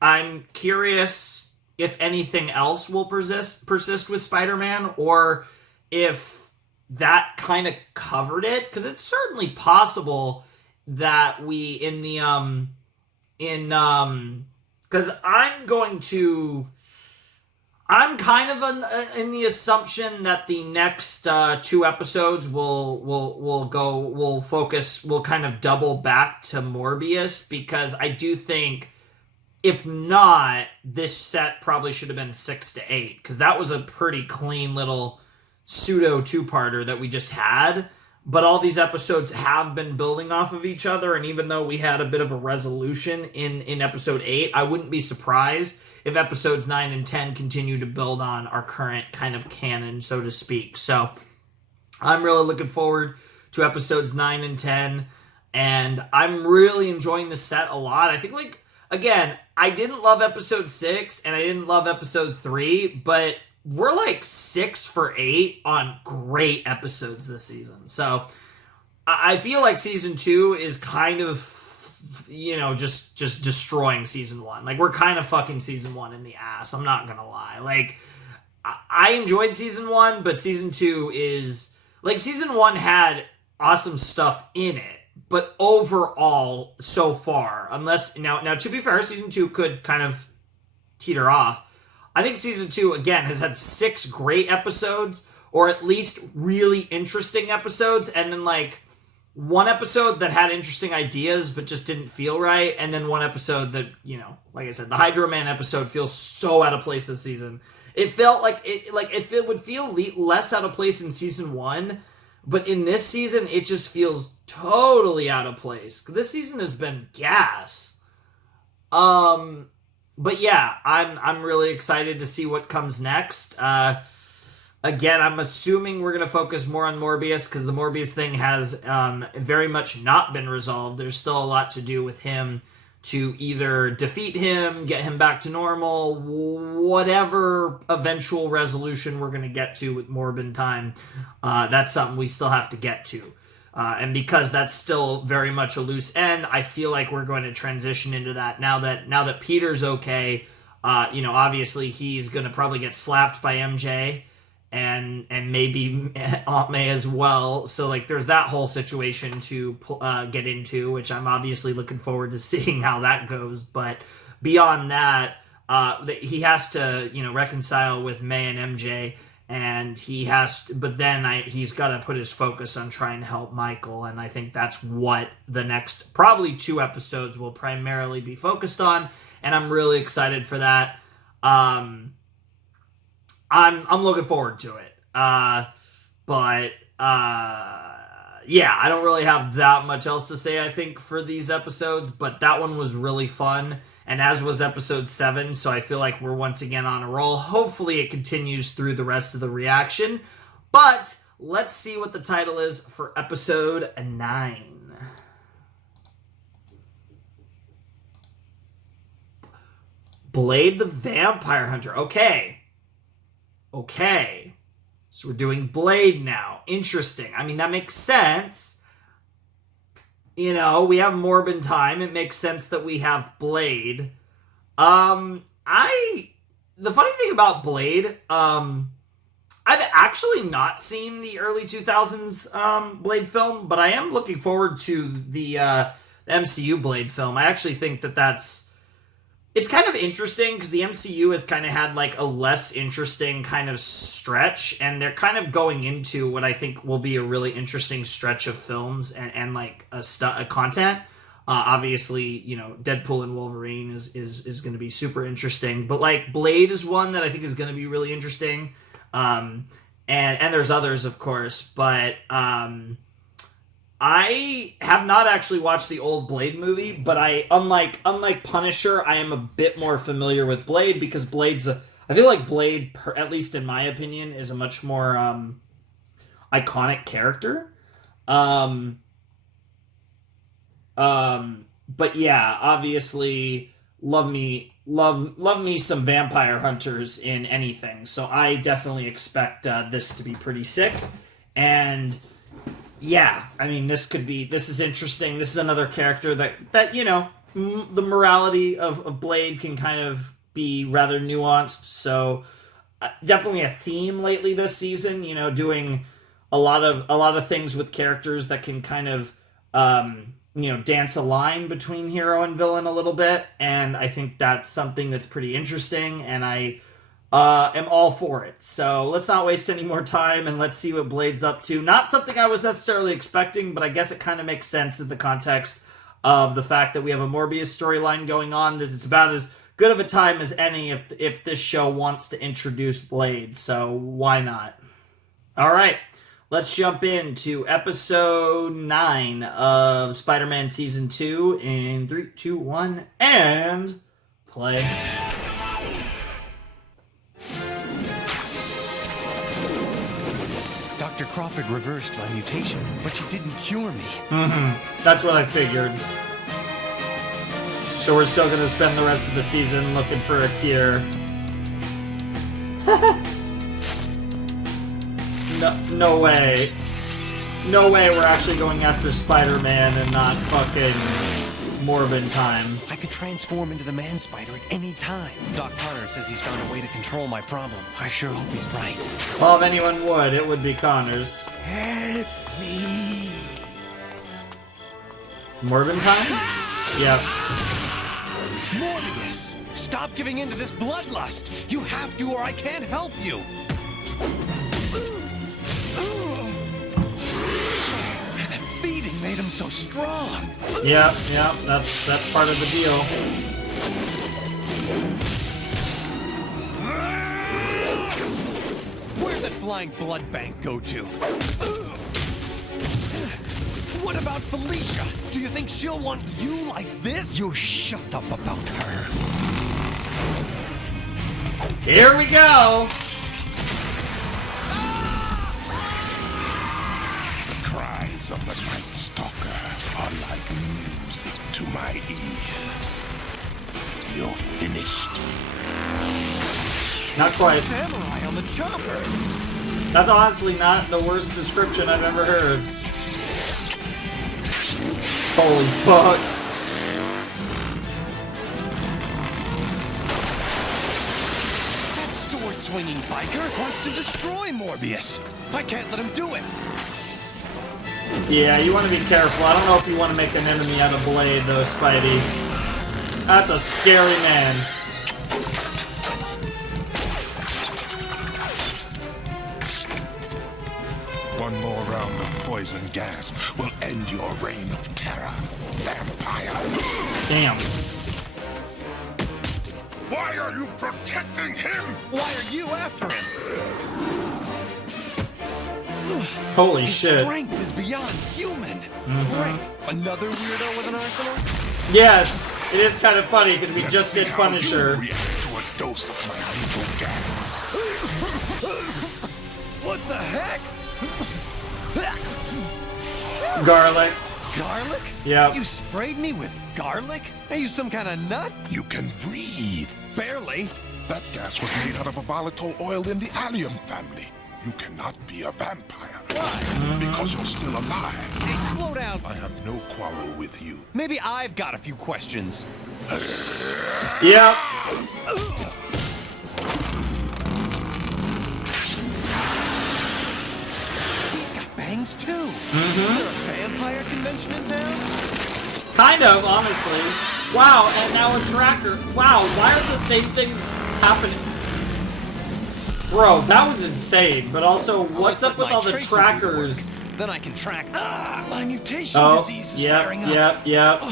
I'm curious if anything else will persist with Spider-Man, or if that kind of covered it, because it's certainly possible that we because I'm kind of in the assumption that the next 2 episodes will kind of double back to Morbius, because I do think, if not, this set probably should have been 6 to 8, because that was a pretty clean little pseudo 2-parter that we just had. But all these episodes have been building off of each other, and even though we had a bit of a resolution in episode 8, I wouldn't be surprised if episodes 9 and 10 continue to build on our current kind of canon, so to speak. So I'm really looking forward to episodes 9 and 10, and I'm really enjoying the set a lot. I think, like, again, I didn't love episode 6, and I didn't love episode 3, but we're like 6 for 8 on great episodes this season. So I feel like season 2 is kind of, just destroying season 1. Like, we're kind of fucking season 1 in the ass. I'm not gonna lie. Like, I enjoyed season 1, but season 2 is, like, season 1 had awesome stuff in it, but overall, so far, unless, now to be fair, season 2 could kind of teeter off. I think season 2, again, has had 6 great episodes, or at least really interesting episodes, and then, like, 1 episode that had interesting ideas but just didn't feel right, and then 1 episode that, like I said, the Hydro Man episode feels so out of place this season. It felt like if it would feel less out of place in season 1, but in this season, it just feels totally out of place. This season has been gas. But yeah, I'm really excited to see what comes next. Again, I'm assuming we're going to focus more on Morbius because the Morbius thing has very much not been resolved. There's still a lot to do with him to either defeat him, get him back to normal, whatever eventual resolution we're going to get to with Morbin time. That's something we still have to get to. And because that's still very much a loose end, I feel like we're going to transition into that now that Peter's okay. Obviously he's going to probably get slapped by MJ. And maybe Aunt May as well. So, like, there's that whole situation to get into, which I'm obviously looking forward to seeing how that goes. But beyond that, he has to, reconcile with May and MJ, and he's got to put his focus on trying to help Michael, and I think that's what the next probably 2 episodes will primarily be focused on, and I'm really excited for that. I'm looking forward to it. Yeah, I don't really have that much else to say, I think, for these episodes, but that one was really fun, and as was episode 7, so I feel like we're once again on a roll. Hopefully it continues through the rest of the reaction, but let's see what the title is for episode 9. Blade the Vampire Hunter. Okay, so we're doing Blade now. Interesting. I mean, that makes sense. We have Morbin time. It makes sense that we have Blade. The funny thing about Blade, I've actually not seen the early 2000s Blade film, but I am looking forward to the MCU Blade film. I actually think it's kind of interesting because the MCU has kind of had like a less interesting kind of stretch, and they're kind of going into what I think will be a really interesting stretch of films and like a content. Obviously, Deadpool and Wolverine is going to be super interesting, but like Blade is one that I think is going to be really interesting. And there's others, of course, but I have not actually watched the old Blade movie, but unlike Punisher, I am a bit more familiar with Blade because I feel like Blade, at least in my opinion, is a much more iconic character. But yeah, obviously, love me some vampire hunters in anything. So I definitely expect this to be pretty sick, and. Yeah, I mean, this is interesting. This is another character that the morality of Blade can kind of be rather nuanced. So definitely a theme lately this season, doing a lot of things with characters that can kind of, dance a line between hero and villain a little bit. And I think that's something that's pretty interesting, and I am all for it. So let's not waste any more time and let's see what Blade's up to. Not something I was necessarily expecting, but I guess it kind of makes sense in the context of the fact that we have a Morbius storyline going on. It's about as good of a time as any if this show wants to introduce Blade, so why not? All right, let's jump into episode 9 of Spider-Man Season 2 in 3, 2, 1, and play. Dr. Crawford reversed my mutation, but she didn't cure me. That's what I figured. So we're still gonna spend the rest of the season looking for a cure. No way. No way we're actually going after Spider-Man and not fucking Morbin time. I could transform into the Man-Spider at any time. Doc Connor says he's found a way to control my problem. I sure hope he's right. Well, if anyone would, it would be Connors. Help me! Morbin time? Yep. Morbius! Stop giving in to this bloodlust! You have to, or I can't help you! That feeding made him so strong! Yep, that's part of the deal. Where'd that flying blood bank go to? What about Felicia? Do you think she'll want you like this? You shut up about her. Here we go. The cries of the Night Stalker are like music to my ears. You're finished. Not quite. Samurai on the chopper. That's honestly not the worst description I've ever heard. Holy fuck. That sword-swinging biker wants to destroy Morbius. I can't let him do it. Yeah, you want to be careful. I don't know if you want to make an enemy out of Blade, though, Spidey. That's a scary man. One more round of poison gas will end your reign of terror, vampire. Damn. Why are you protecting him? Why are you after him? Holy His shit. strength is beyond human. Great. Another weirdo with an arsenal? Yes, it is kind of funny because we just did Punisher. React to a dose of my lethal gas. What the heck? Garlic. Garlic? Yep. You sprayed me with garlic? Are you some kind of nut? You can breathe. Barely. That gas was made out of a volatile oil in the allium family. You cannot be a vampire. Why? Because you're still alive. Hey, slow down. I have no quarrel with you. Maybe I've got a few questions. Yep. He's got bangs too. Is there a vampire convention in town? Kind of, honestly. Wow, and now a tracker. Wow, why are the same things happening? Bro, that was insane. But also, what's up with all the trackers? Then I can track. My mutation disease is flaring up. Yep.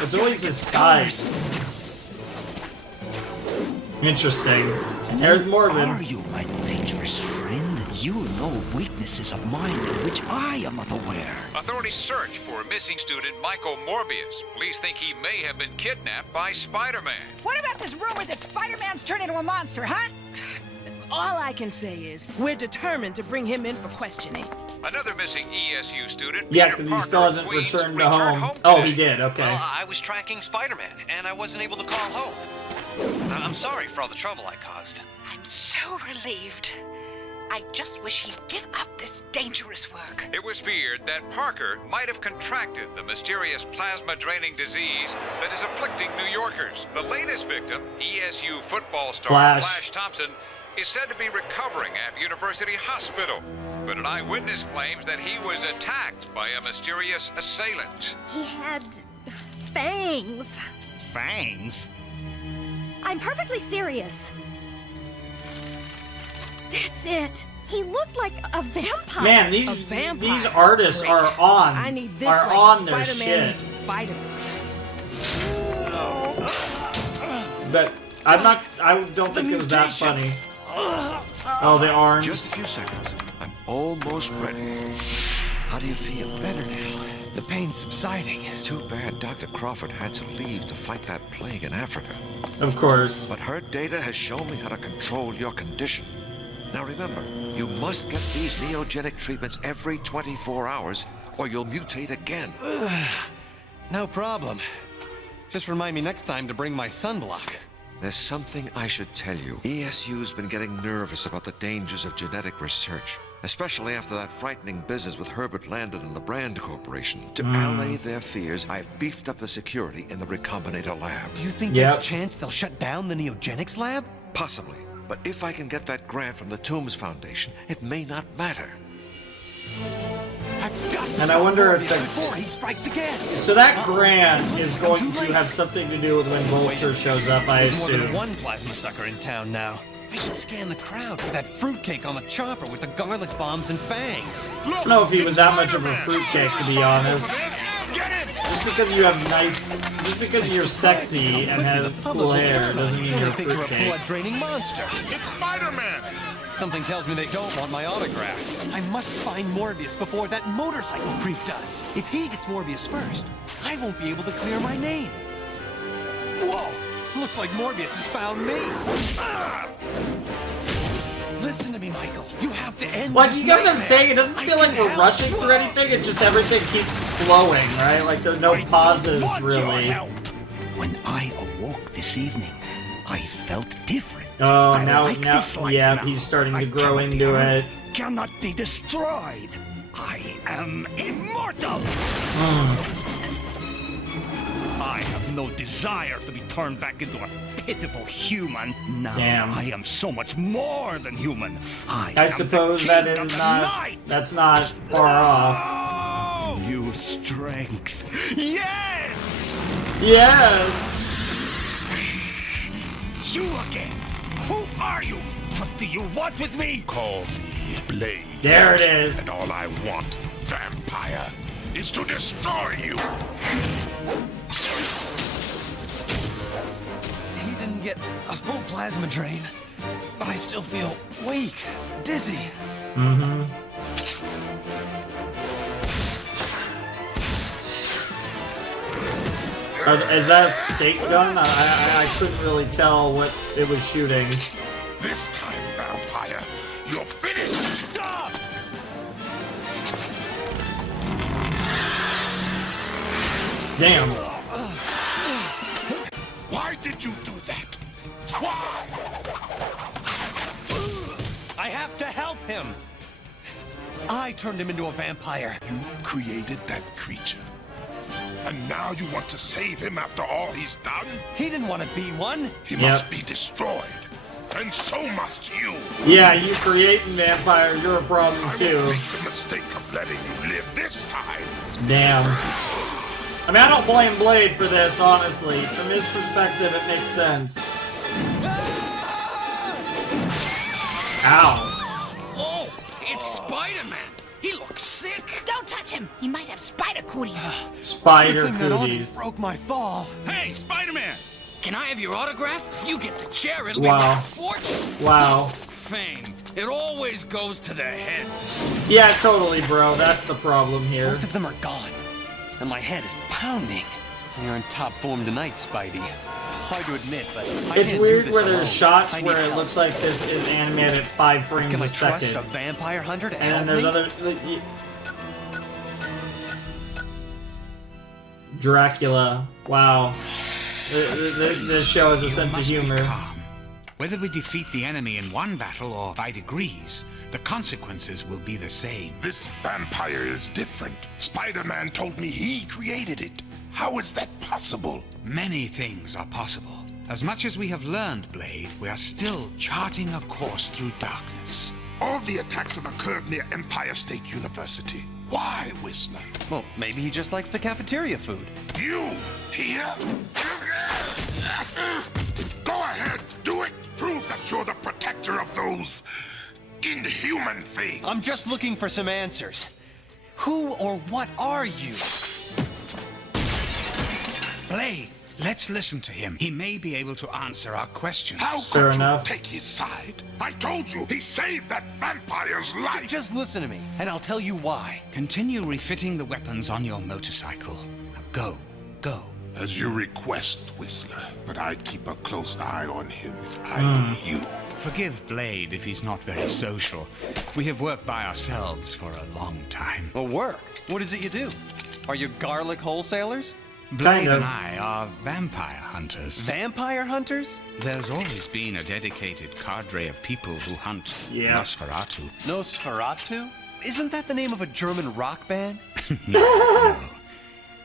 It's always his size. Interesting. And there's Morbid. Are you my dangerous friend? You know weaknesses of mine of which I am not aware. Authorities search for a missing student, Michael Morbius. Police think he may have been kidnapped by Spider-Man. What about this rumor that Spider-Man's turned into a monster, huh? All I can say is we're determined to bring him in for questioning. Another missing ESU student, Yeah, Peter because he Parker still of hasn't Queens, returned to home. Oh, he did. Okay. Well, I was tracking Spider-Man, and I wasn't able to call home. I'm sorry for all the trouble I caused. I'm so relieved. I just wish he'd give up this dangerous work. It was feared that Parker might have contracted the mysterious plasma-draining disease that is afflicting New Yorkers. The latest victim, ESU football star Flash Thompson, is said to be recovering at University Hospital. But an eyewitness claims that he was attacked by a mysterious assailant. He had fangs. Fangs? I'm perfectly serious. That's it. He looked like a vampire. Man, these artists are on. I need this are like on their Spider-Man shit. needs vitamins. But I don't think it was that funny. Oh, the arms. Just a few seconds. I'm almost ready. How do you feel? Better now. The pain's subsiding. It's too bad Dr. Crawford had to leave to fight that plague in Africa. Of course. But her data has shown me how to control your condition. Now remember, you must get these neogenic treatments every 24 hours, or you'll mutate again. No problem. Just remind me next time to bring my sunblock. There's something I should tell you. ESU's been getting nervous about the dangers of genetic research, especially after that frightening business with Herbert Landon and the Brand Corporation. To allay their fears, I've beefed up the security in the Recombinator lab. Do you think there's a chance they'll shut down the Neogenics lab? Possibly. But if I can get that grant from the Toombs Foundation, it may not matter. I've got to And I wonder if before he strikes again. So that grant is going to have something to do with when Vulture shows up, I There's more than assume. one plasma sucker in town now. I should scan the crowd for that fruitcake on the chopper with the garlic bombs and fangs. I don't know if he was that much of a fruitcake, to be honest. just because you have just because you're sexy and have cool hair doesn't mean you're a Think you're a fruitcake. blood-draining monster. It's Spider-Man! Something tells me they don't want my autograph. I must find Morbius before that motorcycle creep does. If he gets Morbius first, I won't be able to clear my name. Whoa! Looks like Morbius has found me. Ah! Listen to me, Michael. You have to end Like, this you get what I'm nightmare. saying? It doesn't feel like we're rushing through anything, it's just everything keeps flowing, right? Like, there are no pauses, really. When I awoke this evening, I felt different. Oh, I now, like this life yeah, now. he's starting to I grow cannot be into hurt, it. Cannot be destroyed. I am immortal. I have no desire to be turned back into a pitiful human. Now Damn. I am so much more than human. I suppose that is not, that's not far off. New strength. Yes! Yes! You again! Who are you? What do you want with me? Call me Blade. There it is. And all I want, vampire, is to destroy you. He didn't get a full plasma drain, but I still feel weak, dizzy. Mm-hmm. Is that a stake gun? I couldn't really tell what it was shooting. This time, vampire, you're finished. Stop! Damn. Why did you do that? Why? I have to help him. I turned him into a vampire. You created that creature. And now you want to save him after all he's done? He didn't want to be one. He must be destroyed. And so must you. Yeah, you creating vampire, you're a problem I too. won't make the mistake of letting you live this time. Damn. I mean, I don't blame Blade for this, honestly. From his perspective, it makes sense. Ow. Oh, it's Spider-Man. He looks sick. Don't touch him. He might have spider cooties. Spider Good thing that audit cooties. broke my fall. Hey, Spider-Man! Can I have your autograph? If you get the chair, it'll be Wow. worth a fortune. Wow. Fame. It always goes to the heads. Yeah, totally, bro. That's the problem here. Both of them are gone, and my head is pounding. You're in top form tonight, Spidey. Hard to admit, but I It's can't weird do this where there's alone. shots I need where it help. looks like this is animated at 5 frames Can I a trust second. a vampire hunter to And help then there's me? other... Dracula. Wow. This show has a sense of humor. Whether we defeat the enemy in one battle or by degrees, the consequences will be the same. This vampire is different. Spider-Man told me he created it. How is that possible? Many things are possible. As much as we have learned, Blade, we are still charting a course through darkness. All the attacks have occurred near Empire State University. Why, Whistler? Well, maybe he just likes the cafeteria food. You here? Go ahead, do it. Prove that you're the protector of those inhuman things. I'm just looking for some answers. Who or what are you? Blade, let's listen to him. He may be able to answer our questions. How could you take his side? I told you he saved that vampire's life. Just listen to me, and I'll tell you why. Continue refitting the weapons on your motorcycle. Now go. As you request, Whistler, but I'd keep a close eye on him if I were you. Forgive Blade if he's not very social. We have worked by ourselves for a long time. Well, work? What is it you do? Are you garlic wholesalers? Blade and I are vampire hunters. Vampire hunters? There's always been a dedicated cadre of people who hunt Nosferatu. Nosferatu? Isn't that the name of a German rock band? No.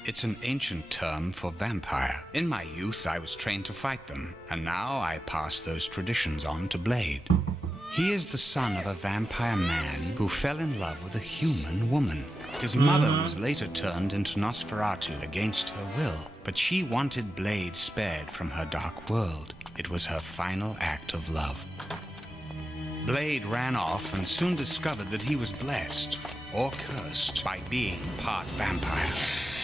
It's an ancient term for vampire. In my youth, I was trained to fight them, and now I pass those traditions on to Blade. He is the son of a vampire man who fell in love with a human woman. His mother was later turned into Nosferatu against her will, but she wanted Blade spared from her dark world. It was her final act of love. Blade ran off and soon discovered that he was blessed, or cursed, by being part vampire.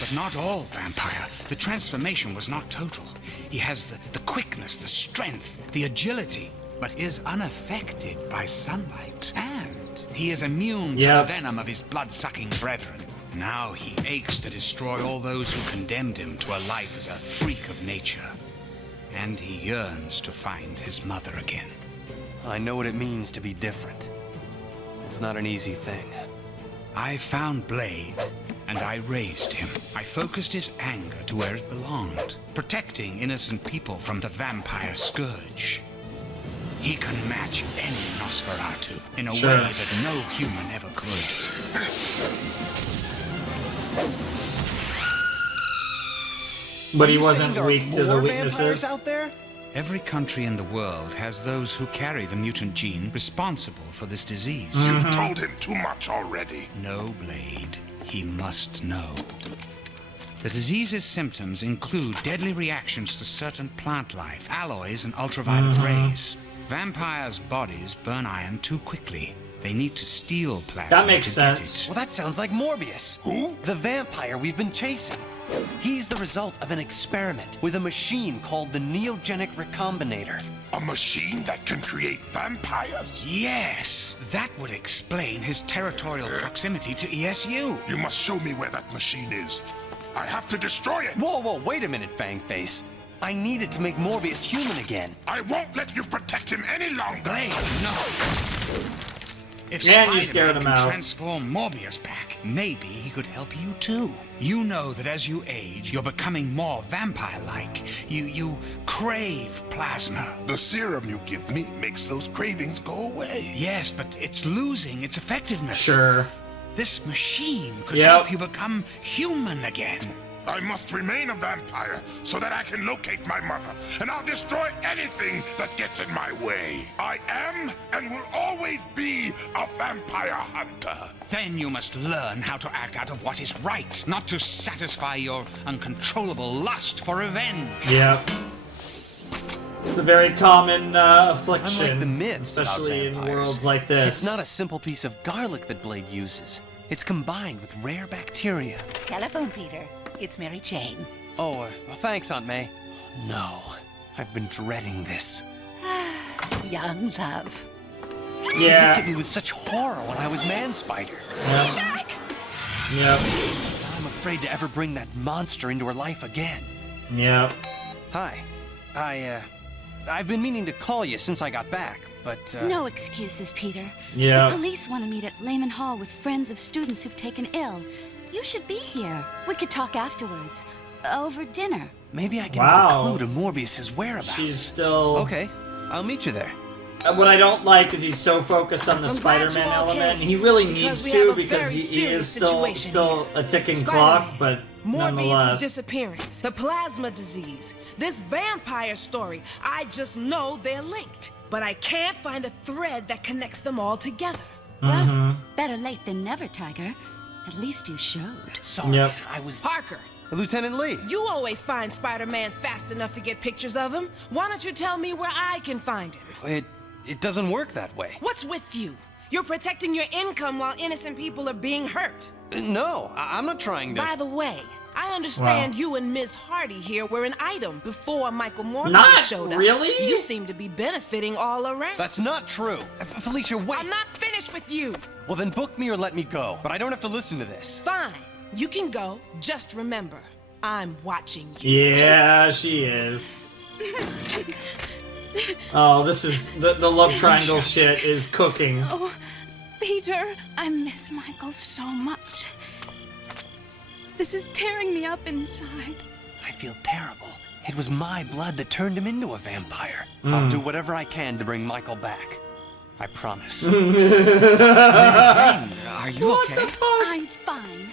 but not all vampire. The transformation was not total. He has the quickness, the strength, the agility, but is unaffected by sunlight. And he is immune to the venom of his blood-sucking brethren. Now he aches to destroy all those who condemned him to a life as a freak of nature. And he yearns to find his mother again. I know what it means to be different. It's not an easy thing. I found Blade, and I raised him. I focused his anger to where it belonged, protecting innocent people from the vampire scourge. He can match any Nosferatu in a way that no human ever could. But he wasn't weak to the weaknesses. Out there? Every country in the world has those who carry the mutant gene responsible for this disease. You've told him too much already. No, Blade. He must know. The disease's symptoms include deadly reactions to certain plant life, alloys, and ultraviolet rays. Vampires' bodies burn iron too quickly. They need to steal plasma. That makes to get sense. it. Well, that sounds like Morbius. Who? The vampire we've been chasing. He's the result of an experiment with a machine called the Neogenic Recombinator. A machine that can create vampires? Yes, that would explain his territorial proximity to ESU. You must show me where that machine is. I have to destroy it. Whoa, wait a minute, Fangface. I need it to make Morbius human again. I won't let you protect him any longer. Blade, no. If And you scared Spider-Man him can out. transform Morbius back, maybe he could help you too. You know that as you age, you're becoming more vampire-like. You crave plasma. The serum you give me makes those cravings go away. Yes, but it's losing its effectiveness. Sure. This machine could help you become human again. I must remain a vampire so that I can locate my mother, and I'll destroy anything that gets in my way. I am and will always be a vampire hunter. Then you must learn how to act out of what is right, not to satisfy your uncontrollable lust for revenge. Yep. It's a very common affliction, Unlike the myths especially about in vampires, worlds like this. It's not a simple piece of garlic that Blade uses. It's combined with rare bacteria. Telephone, Peter. It's Mary Jane. Oh, well, thanks, Aunt May. No, I've been dreading this. Young love. She looked at me with such horror when I was Man-Spider. Yep. I'm afraid to ever bring that monster into her life again. Yep. Hi. I've been meaning to call you since I got back, but, No excuses, Peter. Yeah. The police want to meet at Lehman Hall with friends of students who've taken ill. You should be here. We could talk afterwards. Over dinner. Maybe I can get a clue to Morbius's whereabouts. She's still... Okay, I'll meet you there. What I don't like is he's so focused on the Spider-Man element. He really needs to because he is still a ticking clock, but Morbius' nonetheless. disappearance, the plasma disease, this vampire story. I just know they're linked, but I can't find a thread that connects them all together. Well, better late than never, Tiger. At least you showed. Sorry, I was... Parker. Lieutenant Lee. You always find Spider-Man fast enough to get pictures of him. Why don't you tell me where I can find him? It doesn't work that way. What's with you? You're protecting your income while innocent people are being hurt. No, I'm not trying to... By the way, I understand you and Ms. Hardy here were an item before Michael Morbius Not showed up. really? You seem to be benefiting all around. That's not true. Felicia, wait. I'm not finished with you. Well, then book me or let me go. But I don't have to listen to this. Fine. You can go. Just remember, I'm watching you. Yeah, she is. Oh, this is... The love triangle shit is cooking. Oh, Peter, I miss Michael so much. This is tearing me up inside. I feel terrible. It was my blood that turned him into a vampire. I'll do whatever I can to bring Michael back. I promise. Mary Jane, are you okay? I'm fine.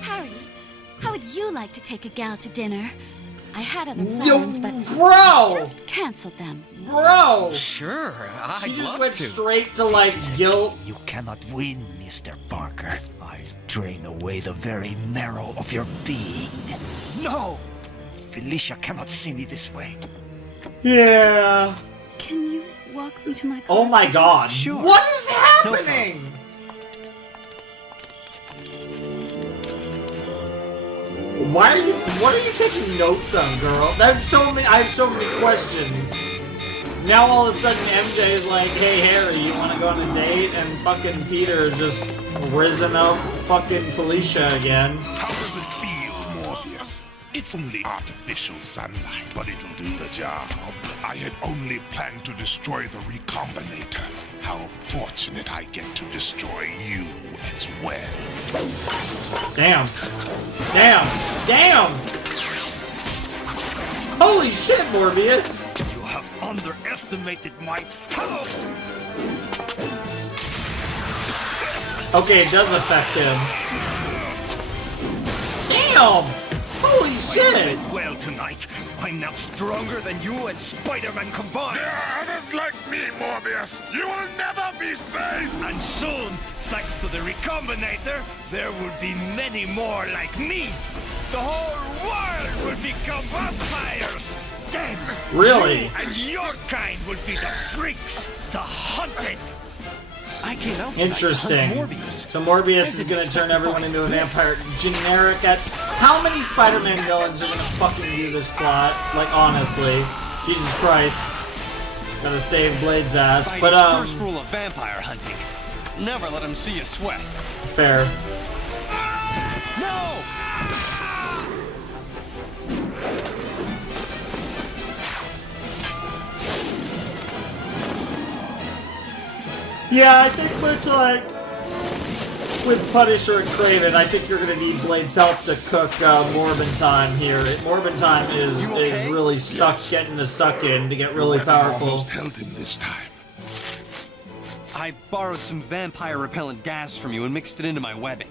Harry, how would you like to take a gal to dinner? I had other plans, but just canceled them. Bro! Sure, I'd She just love went to. straight to, like, guilt. You cannot win, Mr. Parker. I drain away the very marrow of your being. No! Felicia cannot see me this way. Yeah. Can you walk me to my car? Oh my god. Sure. What is happening? What are you taking notes on, girl? There's so many. I have so many questions. Now all of a sudden MJ is like, "Hey Harry, you want to go on a date?" And fucking Peter is just risen up fucking Felicia again. How does it feel, Morbius? It's only artificial sunlight, but it'll do the job. I had only planned to destroy the Recombinator. How fortunate I get to destroy you as well. Damn. Damn. Damn! Holy shit, Morbius! You have underestimated my power! Okay, it does affect him. Damn! Holy shit! I did well tonight. I'm now stronger than you and Spider-Man combined. There are others like me, Morbius. You will never be safe. And soon, thanks to the Recombinator, there will be many more like me. The whole world will become vampires. Then, really? You and your kind will be the freaks, the hunted. I came out Interesting. Morbius. So Morbius is gonna turn everyone into a vampire. Generic at how many Spider-Man villains are gonna fucking do this plot? Like honestly, Jesus Christ, gotta save Blade's ass. But First rule of vampire hunting: never let him see you sweat. Fair. No. Yeah, I think much like with Punisher and Kraven, I think you're going to need Blade's help to cook Morbin time here. Morbin time is really getting the suck in to get really powerful. Almost held him this time. I borrowed some vampire repellent gas from you and mixed it into my webbing.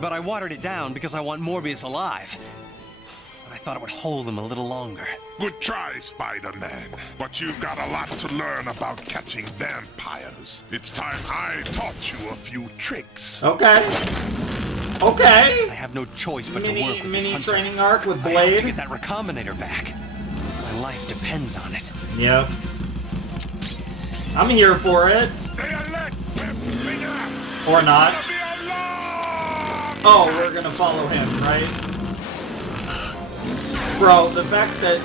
But I watered it down because I want Morbius alive. But I thought it would hold him a little longer. Good try, Spider-Man. But you've got a lot to learn about catching vampires. It's time I taught you a few tricks. Okay. Okay. I have no choice but to work with this mini hunter. training arc with I have Blade. to get that Recombinator back. My life depends on it. Yep. I'm here for it. Stay alert, web slinger. Or not. Oh, we're gonna follow him, right? Bro, the fact that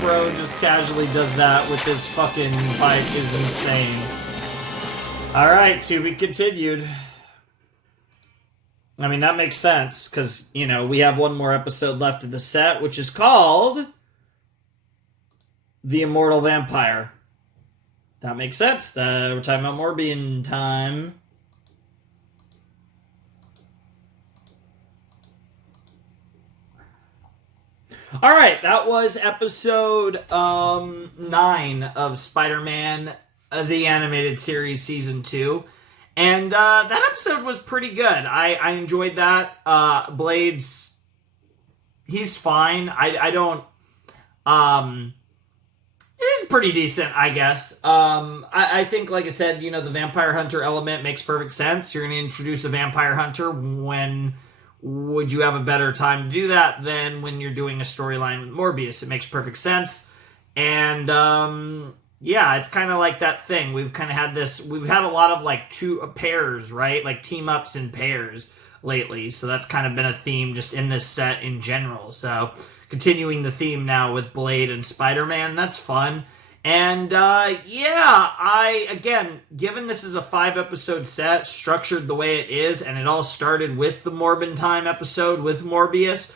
Bro just casually does that with his fucking bike is insane. Alright, to be continued. I mean, that makes sense, because, you know, we have one more episode left of the set, which is called The Immortal Vampire. That makes sense. We're talking about Morbius time. Alright, that was episode 9 of Spider-Man, the Animated Series Season 2. And that episode was pretty good. I enjoyed that. Blade's... he's fine. I don't... he's pretty decent, I guess. I think, like I said, you know, the vampire hunter element makes perfect sense. You're going to introduce a vampire hunter. When would you have a better time to do that than when you're doing a storyline with Morbius? It makes perfect sense. And, yeah, it's kind of like that thing. We've kind of had this... we've had a lot of, like, pairs, right? Like, team-ups in pairs lately. So that's kind of been a theme just in this set in general. So... continuing the theme now with Blade and Spider-Man, that's fun. And, yeah, again, given this is a 5-episode set, structured the way it is, and it all started with the Morbin Time episode with Morbius,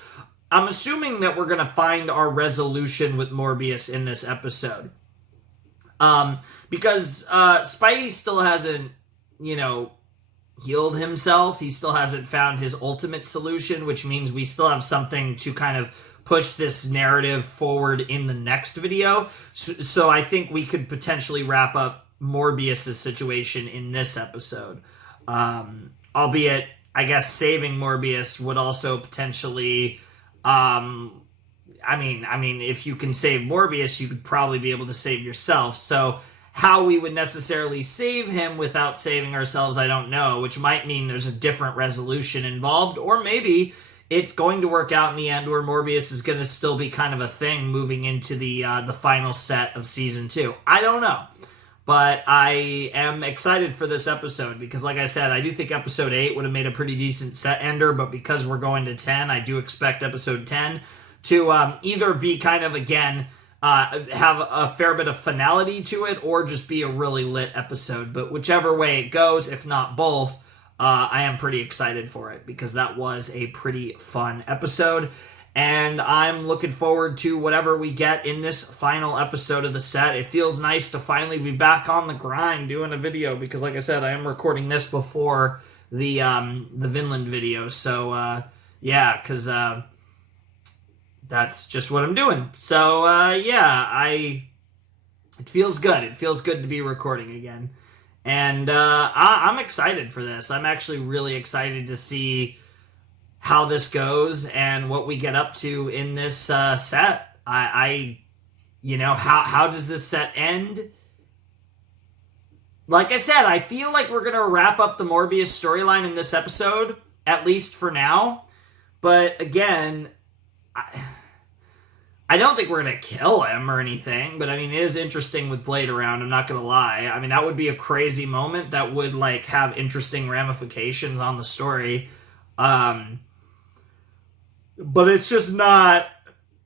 I'm assuming that we're going to find our resolution with Morbius in this episode. Because Spidey still hasn't, you know, healed himself. He still hasn't found his ultimate solution, which means we still have something to kind of push this narrative forward in the next video. So I think we could potentially wrap up Morbius' situation in this episode. Albeit, I guess saving Morbius would also potentially... I mean, if you can save Morbius, you could probably be able to save yourself. So how we would necessarily save him without saving ourselves, I don't know, which might mean there's a different resolution involved, or maybe it's going to work out in the end where Morbius is going to still be kind of a thing moving into the final set of Season 2. I don't know. But I am excited for this episode because, like I said, I do think episode 8 would have made a pretty decent set ender, but because we're going to 10, I do expect episode 10 to either be kind of, again, have a fair bit of finality to it or just be a really lit episode. But whichever way it goes, if not both, I am pretty excited for it because that was a pretty fun episode. And I'm looking forward to whatever we get in this final episode of the set. It feels nice to finally be back on the grind doing a video because, like I said, I am recording this before the Vinland video. So, yeah, because that's just what I'm doing. So, yeah, it feels good. It feels good to be recording again. And I'm excited for this. I'm actually really excited to see how this goes and what we get up to in this set. You know, how does this set end? Like I said, I feel like we're going to wrap up the Morbius storyline in this episode, at least for now. But again, I don't think we're going to kill him or anything, but I mean, it is interesting with Blade around, I'm not going to lie. I mean, that would be a crazy moment that would, like, have interesting ramifications on the story. But it's just not,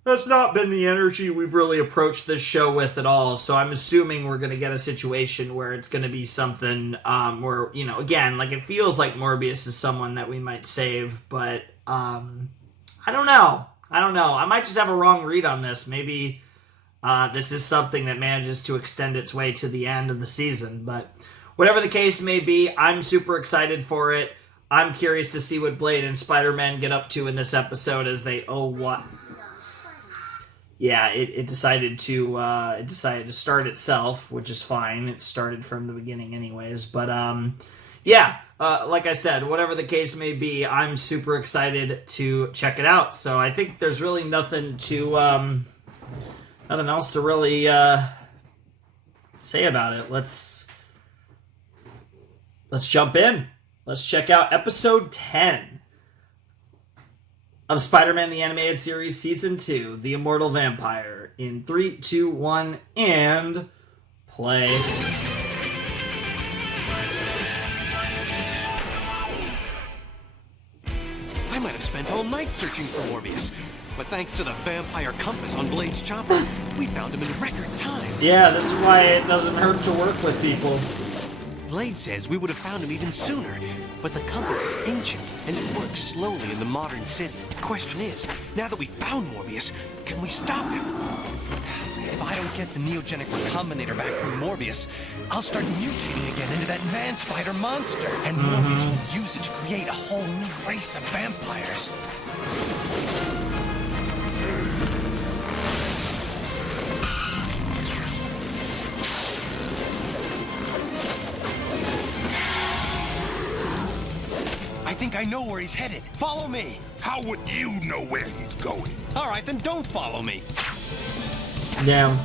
that's not been the energy we've really approached this show with at all. So I'm assuming we're going to get a situation where it's going to be something where, you know, again, like, it feels like Morbius is someone that we might save, but I don't know. I might just have a wrong read on this. Maybe this is something that manages to extend its way to the end of the season. But whatever the case may be, I'm super excited for it. I'm curious to see what Blade and Spider-Man get up to in this episode as they... Oh, what? Yeah, it decided to start itself, which is fine. It started from the beginning anyways. But, yeah, like I said, whatever the case may be, I'm super excited to check it out. So I think there's really nothing else to really say about it. Let's jump in. Let's check out episode 10 of Spider-Man the Animated Series Season 2, The Immortal Vampire. In 3, 2, 1, and play. I might have spent all night searching for Morbius, but thanks to the vampire compass on Blade's chopper, we found him in record time. Yeah, this is why it doesn't hurt to work with people. Blade says we would have found him even sooner, but the compass is ancient, and it works slowly in the modern city. The question is, now that we found Morbius, can we stop him? If I don't get the neogenic recombinator back from Morbius, I'll start mutating again into that man-spider monster, and Morbius will use it to create a whole new race of vampires. I think I know where he's headed. Follow me. How would you know where he's going? All right, then don't follow me. Damn.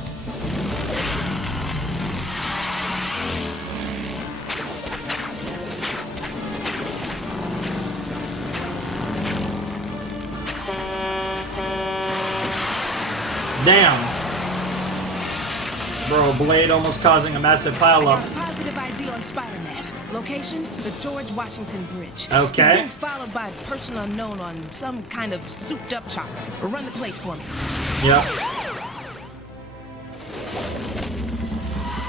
Damn. Bro, Blade almost causing a massive pileup. I got a positive ID on Spider-Man. Location, the George Washington Bridge. Okay. He's being followed by a person unknown on some kind of souped-up chopper. Run the plate for me. Yep.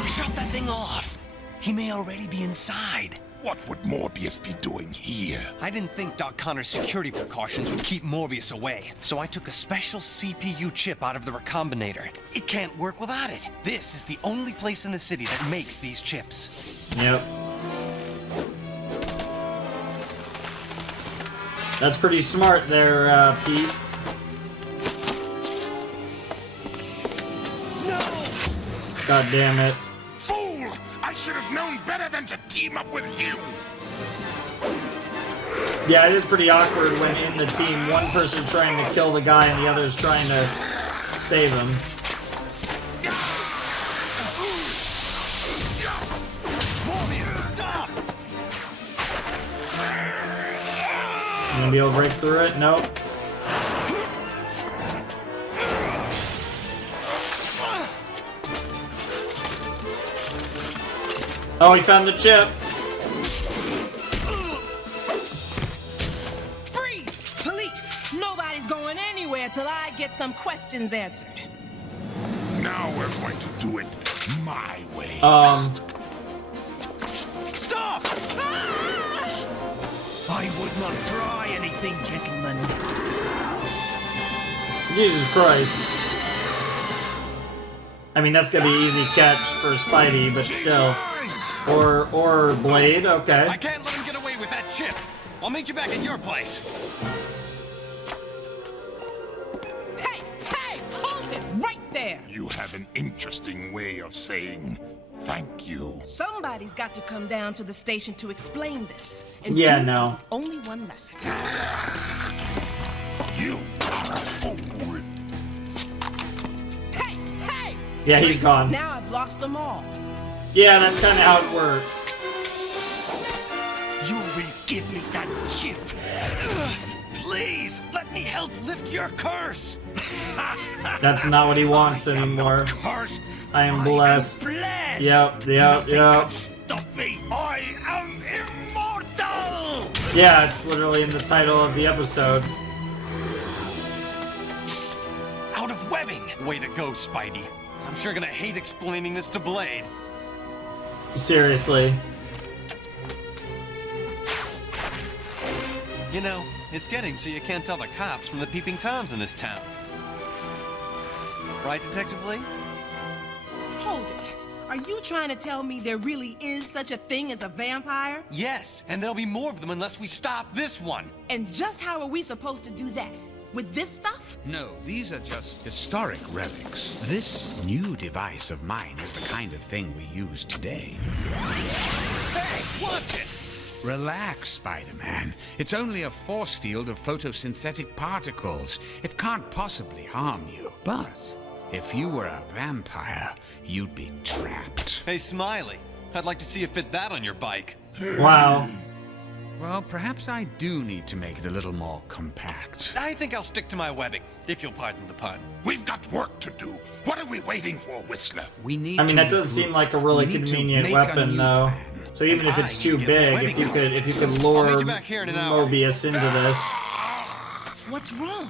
Shut that thing off. He may already be inside. What would Morbius be doing here? I didn't think Doc Connor's security precautions would keep Morbius away, so I took a special CPU chip out of the recombinator. It can't work without it. This is the only place in the city that makes these chips. Yep. That's pretty smart there, Pete. No! God damn it. Fool! I should have known better than to team up with you! Yeah, it is pretty awkward when in the team, one person's trying to kill the guy and the other's trying to save him. Morbius, stop! You gonna be able to break through it? Nope. Oh, he found the chip. Freeze! Police! Nobody's going anywhere till I get some questions answered. Now we're going to do it my way. Stop! I would not try anything, gentlemen. Jesus Christ. I mean, that's gonna be an easy catch for Spidey, but still. Or Blade, okay. I can't let him get away with that chip. I'll meet you back at your place. Hey! Hey! Hold it right there! You have an interesting way of saying thank you. Somebody's got to come down to the station to explain this. And Yeah, you no. are the only one left. You are a fool. Hey! Hey! Yeah, he's gone. Now I've lost them all. Yeah, that's kind of how it works. You will give me that chip. Please, let me help lift your curse. That's not what he wants anymore. I am blessed. Yep. Stop me. I am immortal. Yeah, it's literally in the title of the episode. Out of webbing. Way to go, Spidey. I'm sure gonna hate explaining this to Blade. Seriously. You know, it's getting so you can't tell the cops from the peeping toms in this town. Right, Detective Lee? Hold it. Are you trying to tell me there really is such a thing as a vampire? Yes, and there'll be more of them unless we stop this one. And just how are we supposed to do that? With this stuff? No, these are just historic relics. This new device of mine is the kind of thing we use today. Hey, watch it! Relax, Spider-Man. It's only a force field of photosynthetic particles. It can't possibly harm you. But if you were a vampire, you'd be trapped. Hey, Smiley, I'd like to see you fit that on your bike. Wow. Well, perhaps I do need to make it a little more compact. I think I'll stick to my webbing, if you'll pardon the pun. We've got work to do. What are we waiting for, Whistler? We need I mean, that to doesn't seem like a really convenient weapon, though. So even if it's too big, if you could lure Morbius into this. What's wrong?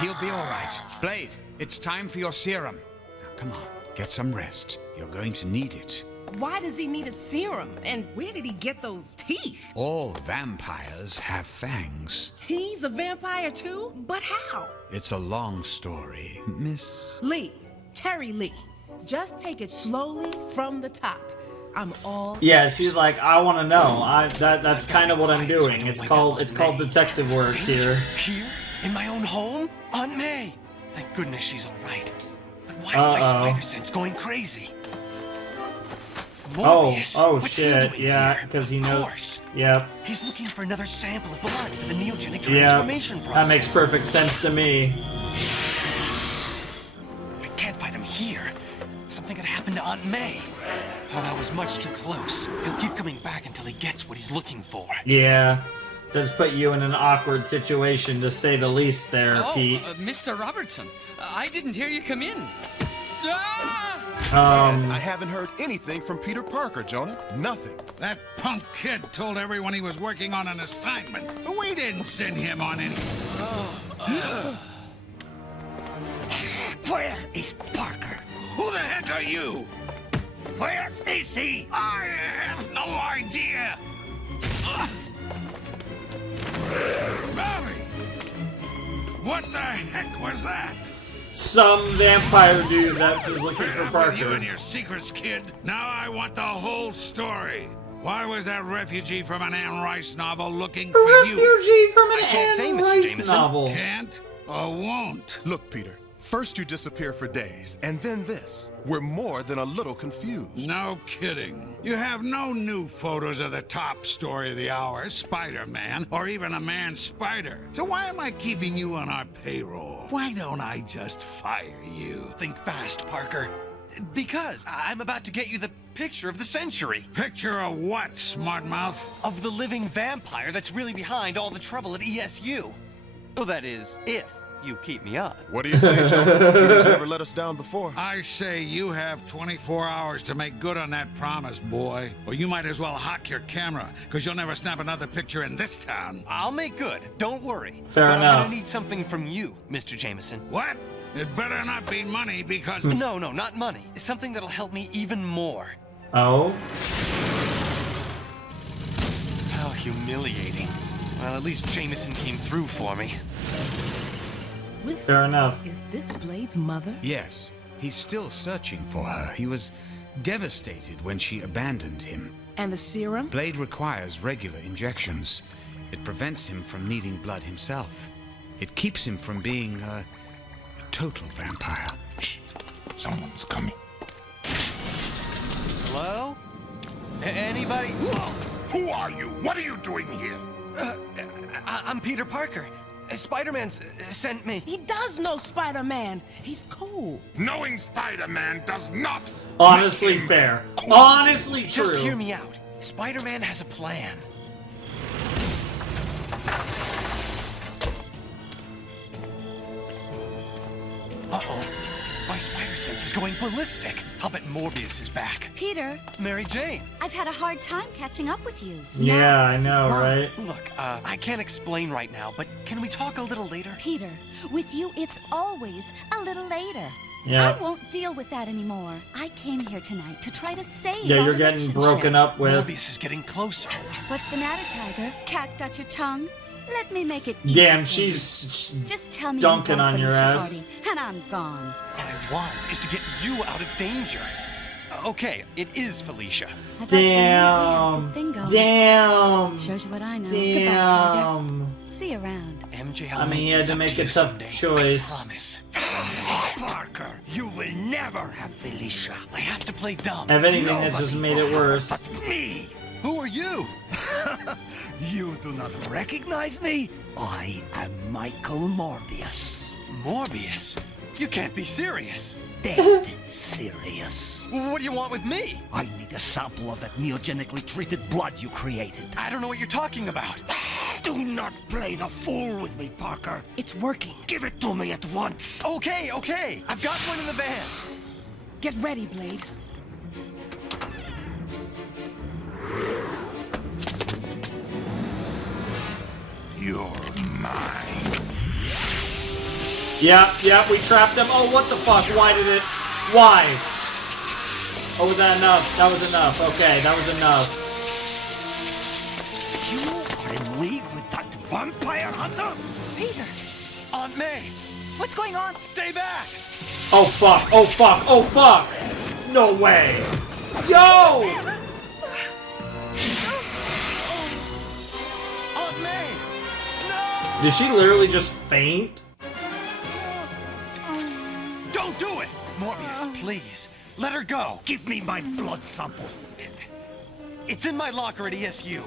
He'll be all right. Blade, it's time for your serum. Now, come on, get some rest. You're going to need it. Why does he need a serum? And where did he get those teeth? All vampires have fangs. He's a vampire too? But how? It's a long story, Miss... Lee. Terry Lee. Just take it slowly from the top. I'm all... Yeah, she's like, I want to know. That's kind of what I'm doing. It's called detective work here. Here? In my own home? Aunt May! Thank goodness she's all right. But why is my spider sense going crazy? Morbius, what's shit, yeah, because he knows. Course. Yep. He's looking for another sample of blood for the neogenic transformation process. That makes perfect sense to me. I can't fight him here. Something could happen to Aunt May. Oh, that was much too close. He'll keep coming back until he gets what he's looking for. Yeah. Does put you in an awkward situation, to say the least there, Pete. Mr. Robertson, I didn't hear you come in. I haven't heard anything from Peter Parker, Jonah. Nothing. That punk kid told everyone he was working on an assignment. We didn't send him on any... Where is Parker? Who the heck are you? Where is he? I have no idea. Bobby! What the heck was that? Some vampire dude that was looking for You Parker. and your secrets, kid. Now I want the whole story. Why was that refugee from an Anne Rice novel looking for you? Refugee from an I can't say, Anne Mr. Rice Jameson. novel. Can't or won't? Look, Peter. First you disappear for days, and then this. We're more than a little confused. No kidding. You have no new photos of the top story of the hour, Spider-Man, or even a man-spider. So why am I keeping you on our payroll? Why don't I just fire you? Think fast, Parker. Because I'm about to get you the picture of the century. Picture of what, smartmouth? Of the living vampire that's really behind all the trouble at ESU. Well, that is, if you keep me on. What do you say, Joe? Peter's never let us down before. I say you have 24 hours to make good on that promise, boy. Or you might as well hock your camera, because you'll never snap another picture in this town. I'll make good. Don't worry. Fair but enough. I'm gonna need something from you, Mr. Jameson. What? It better not be money, because... No, not money. Something that'll help me even more. Oh? How humiliating. Well, at least Jameson came through for me. Fair enough. Is this Blade's mother? Yes, he's still searching for her. He was devastated when she abandoned him. And the serum? Blade requires regular injections. It prevents him from needing blood himself. It keeps him from being a total vampire. Shh. Someone's coming. Hello? Anybody? Who are you? What are you doing here? I'm Peter Parker. Spider-Man sent me. He does know Spider-Man. He's cool. Knowing Spider-Man does not. Honestly fair. Honestly true. Just hear me out. Spider-Man has a plan. Uh-oh. My spider sense is going ballistic. I'll bet Morbius is back. Peter. Mary Jane. I've had a hard time catching up with you. Yeah, I know, right? Look, I can't explain right now, but can we talk a little later? Peter, with you, it's always a little later. Yeah. I won't deal with that anymore. I came here tonight to try to save Yeah, our you're getting relationship. broken up with. Morbius is getting closer. What's the matter, Tiger? Cat got your tongue? Let me make it easy Damn, for you. she's Just tell me dunking you on your Felicia ass. Hardy, and I'm gone. What I want is to get you out of danger. Okay, it is Felicia. Damn. Damn. Shows you what I know. Damn. Goodbye, Tiger. See you around. MJ, I mean, he had to make a tough choice. Promise. Parker, you will never have Felicia. I have to play dumb. If anything, it just made it worse. Me! Who are you? You do not recognize me? I am Michael Morbius. Morbius? You can't be serious. Dead serious. What do you want with me? I need a sample of that neogenically treated blood you created. I don't know what you're talking about. Do not play the fool with me, Parker. It's working. Give it to me at once. Okay. I've got one in the van. Get ready, Blade. You're mine. Yeah, we trapped him. Oh, what the fuck? Why? Oh, was that enough? That was enough. Okay, that was enough. You are in league with that vampire hunter? Peter, Aunt May. what's going on? Stay back. Oh, fuck. No way. Yo! Aunt May. No! Did she literally just faint? Don't do it! Morbius, please. Let her go. Give me my blood sample. It's in my locker at ESU.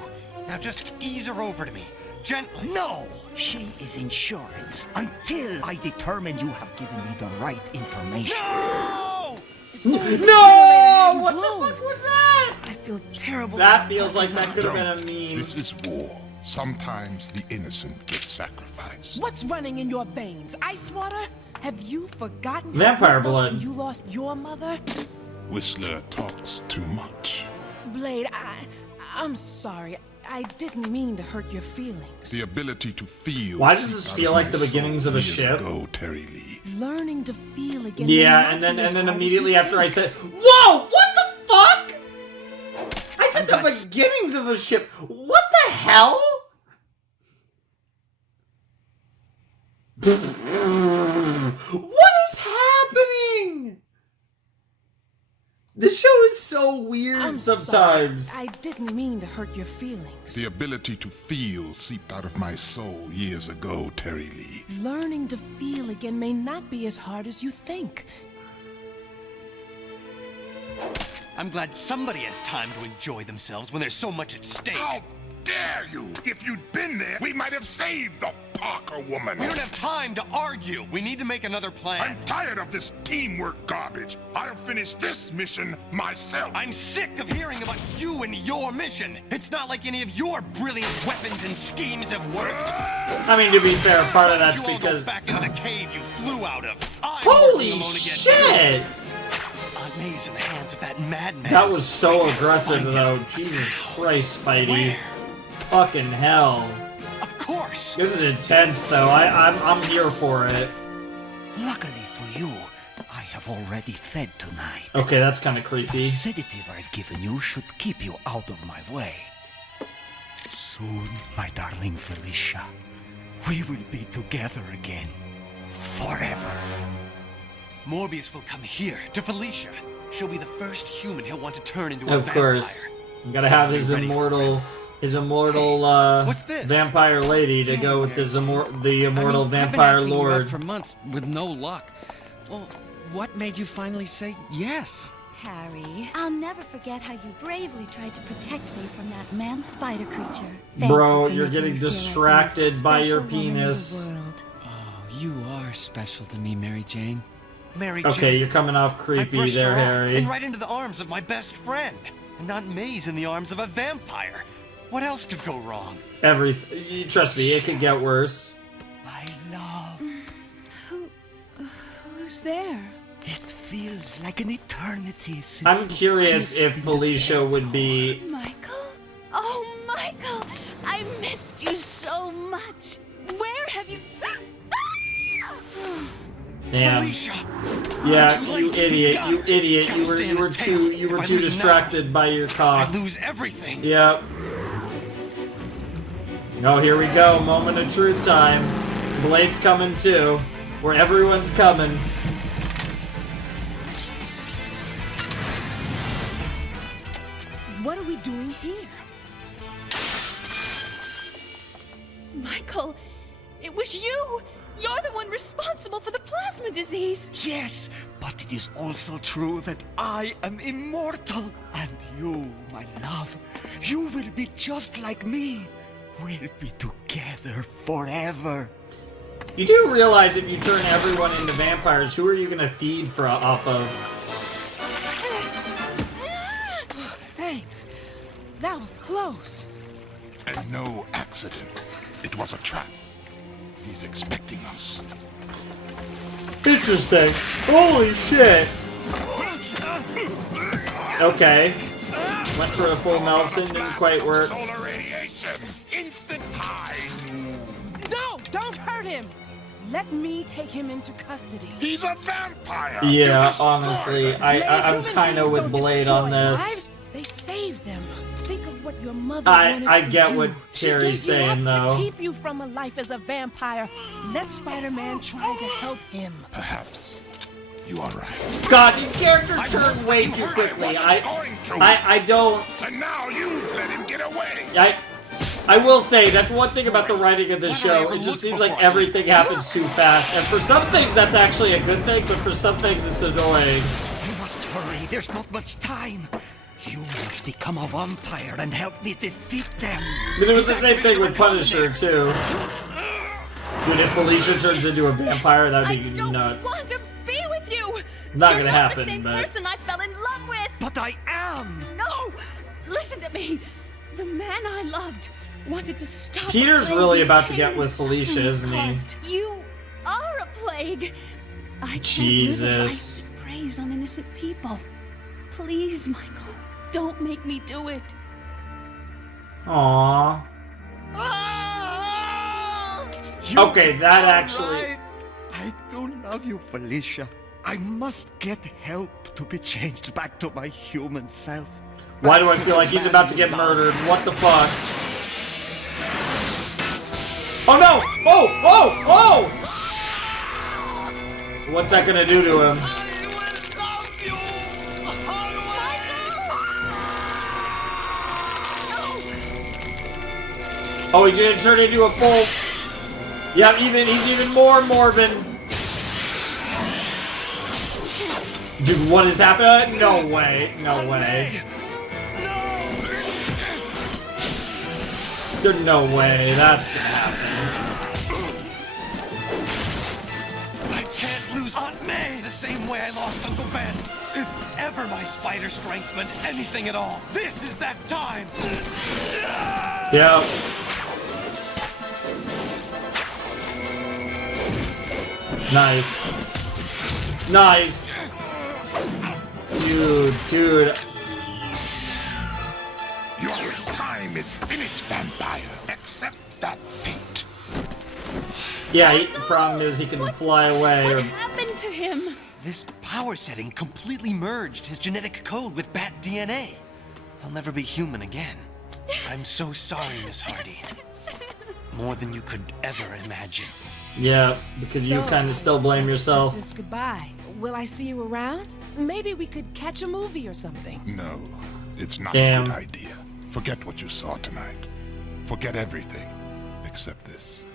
Now just ease her over to me. Gently. No! She is insurance until I determine you have given me the right information. No! No! What the fuck was that? I feel terrible. That feels like that could have been a meme. This is war. Sometimes the innocent get sacrificed. What's running in your veins? Ice water? Have you forgotten Vampire how you felt blood. when you lost your mother? Whistler talks too much. Blade, I'm sorry. I didn't mean to hurt your feelings. The ability to feel. Why does this feel like the beginnings of a ship? Ago, Terry Lee. Learning to feel again. Yeah, and then immediately after I said, "Whoa, what the fuck?" I said the beginnings of a ship. What the hell? What is happening? This show is so weird I'm sometimes. Sorry. I didn't mean to hurt your feelings. The ability to feel seeped out of my soul years ago, Terry Lee. Learning to feel again may not be as hard as you think. I'm glad somebody has time to enjoy themselves when there's so much at stake. How dare you! If you'd been there, we might have saved the Parker woman. We don't have time to argue. We need to make another plan. I'm tired of this teamwork garbage. I'll finish this mission myself. I'm sick of hearing about you and your mission. It's not like any of your brilliant weapons and schemes have worked. I mean, to be fair, part of that's you all because... go back into the cave you flew out of. I'm Holy alone again. shit! Aunt May's in the hands of that madman. That was so aggressive, though. Jesus Christ, Spidey. Where? Fucking hell. Of course. This is intense, though. I'm here for it. Luckily for you, I have already fed tonight. Okay, that's kind of creepy. The sedative I've given you should keep you out of my way. Soon, my darling Felicia, we will be together again. Forever. Morbius will come here, to Felicia. She'll be the first human he'll want to turn into a Of vampire. course. You gotta have his immortal What's this? vampire lady to go with the immortal vampire I've been asking you out lord. for months with no luck. Well, what made you finally say yes? Harry, I'll never forget how you bravely tried to protect me from that man-spider creature. Bro, you're getting distracted by your penis. Oh, you are special to me, Mary Jane. Mary Okay, Jane. you're coming off I creepy brushed there, her off Harry. and right into the arms of my best friend. And Aunt May's in the arms of a vampire. What else could go wrong? Trust me, it could get worse. My love. Who's there? It feels like an eternity since I'm we curious kissed if in Felicia would be... Michael? Oh, Michael! I missed you so much. Where have you... Damn. Felicia! Yeah, Too you late. idiot, He's you got her. idiot. Gotta You were stay on his tail. you were If I too lose him now, distracted by your cock. I lose everything. Yep. Oh, here we go. Moment of truth time. Blade's coming too. Where everyone's coming. What are we doing here? Michael, it was you! You're the one responsible for the plasma disease! Yes, but it is also true that I am immortal. And you, my love, you will be just like me. We'll be together forever. You do realize if you turn everyone into vampires, who are you gonna feed off of? Thanks. That was close. And no accident. It was a trap. He's expecting us. Interesting. Holy shit. Okay. Went for a full Nelson, didn't quite work. Solar radiation. Instant high. No, don't hurt him. Let me take him into custody. He's a vampire. Yeah, honestly, I'm kind of with Blade on this. Lives, they save them. Think of what your mother I wanted for get you. what Terry's She gave you saying, up though. to keep you from a life as a vampire. Let Spider-Man try to help him. Perhaps you are right. God, these characters turn way too quickly. I don't. And now you've let him get away. I will say that's one thing about the writing of this show. It just seems like everything happens too fast, and for some things that's actually a good thing, but for some things it's annoying. You must hurry. There's not much time. You must become a vampire and help me defeat them. But it was the same thing with Punisher too. Dude, if Felicia turns into a vampire, that'd be nuts. I want to be with you! Not You're gonna not happen, the same but person I fell in love with! But I am! No! Listen to me! The man I loved wanted to stop Peter's a plague really he about to hated get with so Felicia, isn't he? caused. You are a plague! I can't Jesus. live a life that preys on innocent people. Please, Michael, don't make me do it. Aww. Okay, that actually... Right. I do love you, Felicia. I must get help to be changed back to my human self. Why do I feel like he's about to get murdered? What the fuck? Oh no! Oh! What's that gonna do to him? Oh, he didn't turn into a full... Yeah, he's even more morbid. Dude, what is happening? No way. No way. There's no way that's gonna happen. I can't lose Aunt May the same way I lost Uncle Ben. If ever my spider strength meant anything at all, this is that time. Yep. Nice. Nice. Dude. Your time is finished, vampire. Accept that fate. Yeah, the problem is he can fly away. Or... happened to him? This power setting completely merged his genetic code with bat DNA. He'll never be human again. I'm so sorry, Miss Hardy. More than you could ever imagine. Yeah, because you kind of still blame yourself. This is goodbye. Will I see you around? Maybe we could catch a movie or something. No, it's not Damn. a good idea. Forget what you saw tonight. Forget everything except this.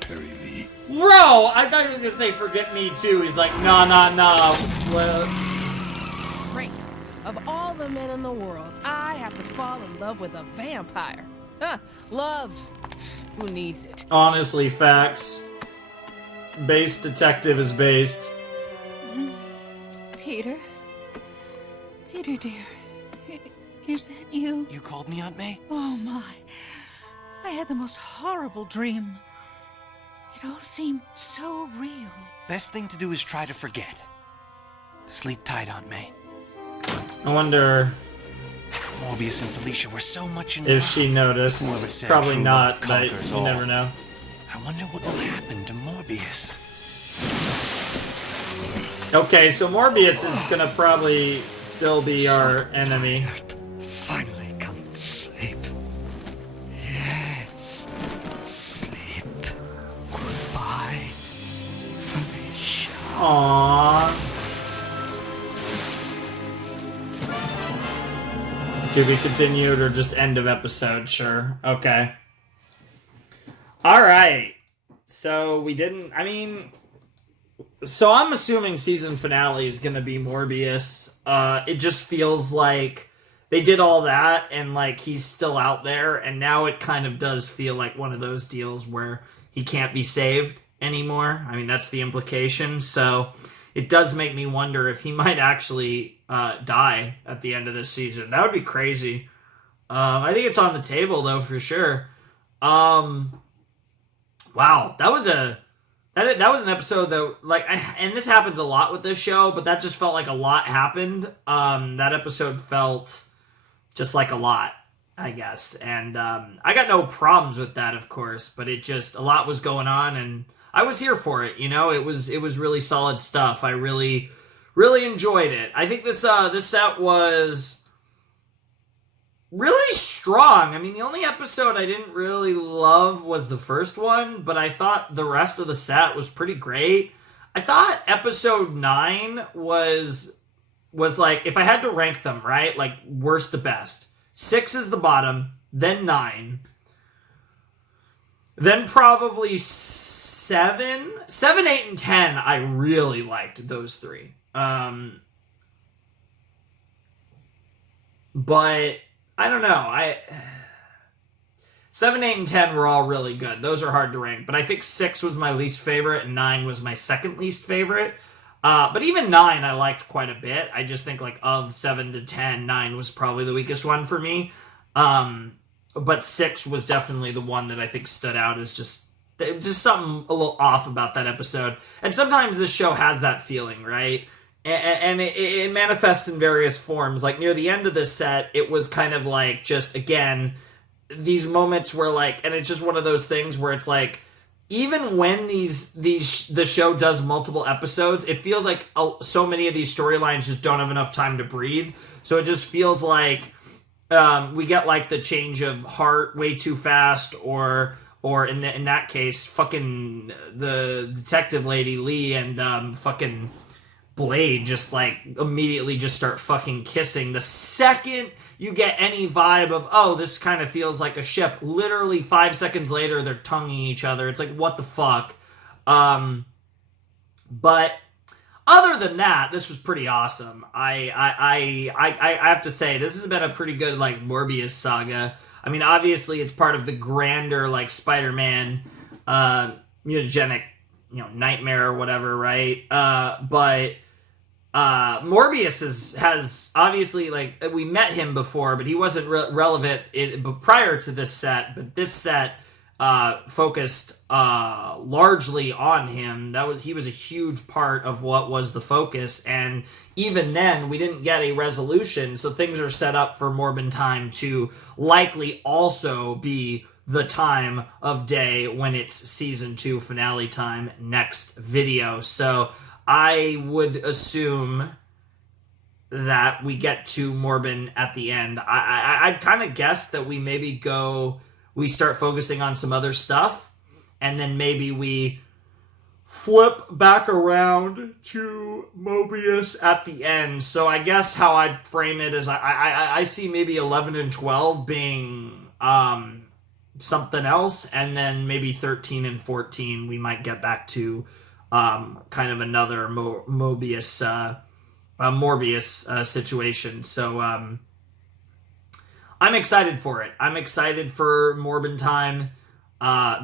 Terry Lee. Bro, I thought he was gonna say forget me too. He's like, nah. Well, Great. Of all the men in the world, I have to fall in love with a vampire. Huh, love. Who needs it? honestly, facts. Based detective is based. Peter? Peter, dear. Is that you? You called me, Aunt May? Oh, my. I had the most horrible dream. It all seemed so real. Best thing to do is try to forget. Sleep tight, Aunt May. I wonder Morbius and Felicia were so much in if love. she noticed. Whoever said Probably true not, love but conquers you all. never know. I wonder what will happen to Morbius. Okay, so Morbius is gonna probably still be our enemy. Finally come to sleep. Yes. Sleep. Goodbye, Felicia. Aww. To be continued or just end of episode? Sure. Okay. Alright. So we didn't... So I'm assuming season finale is going to be Morbius. It just feels like they did all that and like he's still out there, and now it kind of does feel like one of those deals where he can't be saved anymore. I mean, that's the implication. So it does make me wonder if he might actually die at the end of this season. That would be crazy. I think it's on the table though, for sure. Wow, that was an episode that, like, and this happens a lot with this show, but that just felt like a lot happened. That episode felt just like a lot, I guess. And I got no problems with that, of course, but it just, a lot was going on, and I was here for it, you know? It was really solid stuff. I really, really enjoyed it. I think this set was really strong. I mean, the only episode I didn't really love was the first one, but I thought the rest of the set was pretty great. I thought episode 9 was like, if I had to rank them, right? Like, worst to best. 6 is the bottom, then 9. Then probably 7, 8, and 10, I really liked those three. But I don't know. 7, 8, and 10 were all really good. Those are hard to rank. But I think 6 was my least favorite, and 9 was my second least favorite. But even 9 I liked quite a bit. I just think, like, of 7 to 10, 9 was probably the weakest one for me. But 6 was definitely the one that I think stood out as just something a little off about that episode. And sometimes this show has that feeling, right? And it manifests in various forms. Like, near the end of this set, it was kind of like, just, again, these moments where, like, and it's just one of those things where it's like, even when the show does multiple episodes, it feels like so many of these storylines just don't have enough time to breathe. So it just feels like we get, like, the change of heart way too fast, or in that case, fucking the detective lady Lee and fucking Blade just, like, immediately just start fucking kissing. The second you get any vibe of, oh, this kind of feels like a ship, literally 5 seconds later, they're tonguing each other. It's like, what the fuck? But other than that, this was pretty awesome. I have to say, this has been a pretty good, like, Morbius saga. I mean, obviously, it's part of the grander, like, Spider-Man, mutagenic, nightmare or whatever, right? But Morbius has obviously, like, we met him before, but he wasn't relevant prior to this set. But this set focused largely on him. He was a huge part of what was the focus, and even then, we didn't get a resolution. So things are set up for Morbin time to likely also be the time of day when it's season 2 finale time next video. So I would assume that we get to Morbin at the end. I'd kind of guess that we start focusing on some other stuff, and then maybe we flip back around to Morbius at the end. So I guess how I'd frame it is I see maybe 11 and 12 being something else, and then maybe 13 and 14 we might get back to kind of another Morbius situation. So I'm excited for it. I'm excited for Morbin time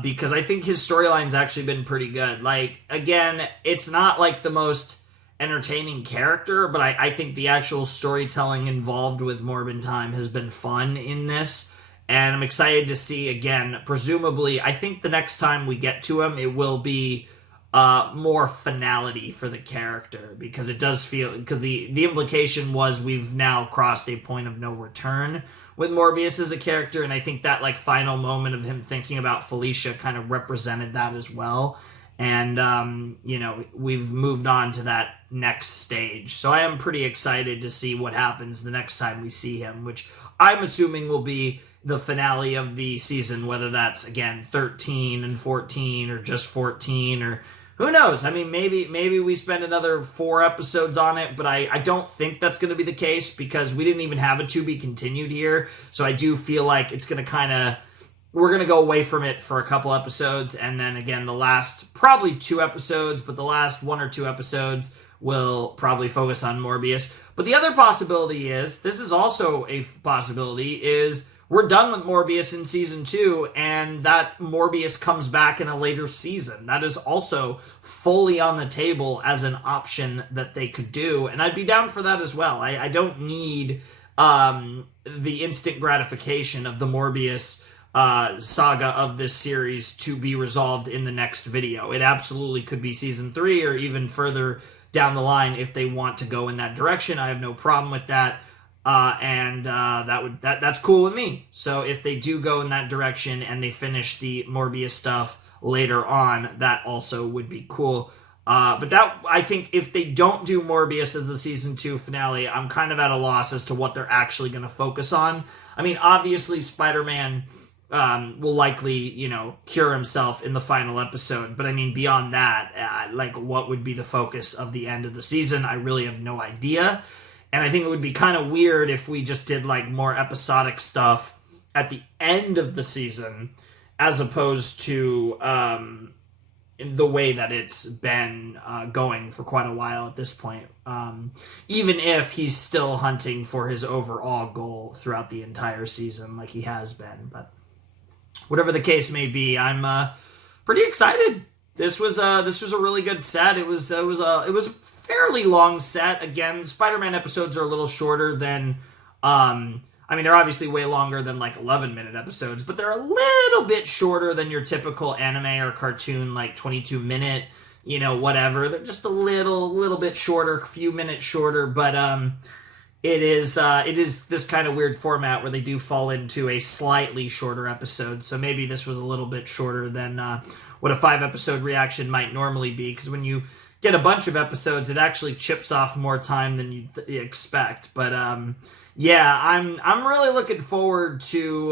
because I think his storyline's actually been pretty good. Like, again, it's not like the most entertaining character, but I think the actual storytelling involved with Morbin time has been fun in this. And I'm excited to see, again, presumably, I think the next time we get to him, it will be more finality for the character, because it does feel, because the implication was we've now crossed a point of no return with Morbius as a character, and I think that, like, final moment of him thinking about Felicia kind of represented that as well. And, we've moved on to that next stage. So I am pretty excited to see what happens the next time we see him, which I'm assuming will be the finale of the season, whether that's, again, 13 and 14 or just 14, or who knows? I mean, maybe we spend another 4 episodes on it, but I don't think that's going to be the case, because we didn't even have a to be continued here. So I do feel like it's going to we're going to go away from it for a couple episodes, and then again, the last probably 2 episodes, but the last 1 or 2 episodes will probably focus on Morbius. But the other possibility is, this is also a possibility, is we're done with Morbius in season 2, and that Morbius comes back in a later season. That is also fully on the table as an option that they could do, and I'd be down for that as well. I don't need the instant gratification of the Morbius saga of this series to be resolved in the next video. It absolutely could be season 3 or even further down the line if they want to go in that direction. I have no problem with that. That's cool with me. So if they do go in that direction and they finish the Morbius stuff later on, that also would be cool. But I think if they don't do Morbius as the season 2 finale, I'm kind of at a loss as to what they're actually going to focus on. I mean, obviously Spider-Man will likely, cure himself in the final episode. But I mean, beyond that, what would be the focus of the end of the season? I really have no idea. And I think it would be kind of weird if we just did, like, more episodic stuff at the end of the season, as opposed to the way that it's been going for quite a while at this point. Even if he's still hunting for his overall goal throughout the entire season, like he has been. But whatever the case may be, I'm pretty excited. This was a really good set. It was a fairly long set. Again, Spider-Man episodes are a little shorter than, they're obviously way longer than, like, 11-minute episodes, but they're a little bit shorter than your typical anime or cartoon, like, 22-minute, whatever. They're just a little bit shorter, a few minutes shorter, but it is this kind of weird format where they do fall into a slightly shorter episode, so maybe this was a little bit shorter than what a 5-episode reaction might normally be, because when you get a bunch of episodes, it actually chips off more time than you expect. But I'm really looking forward to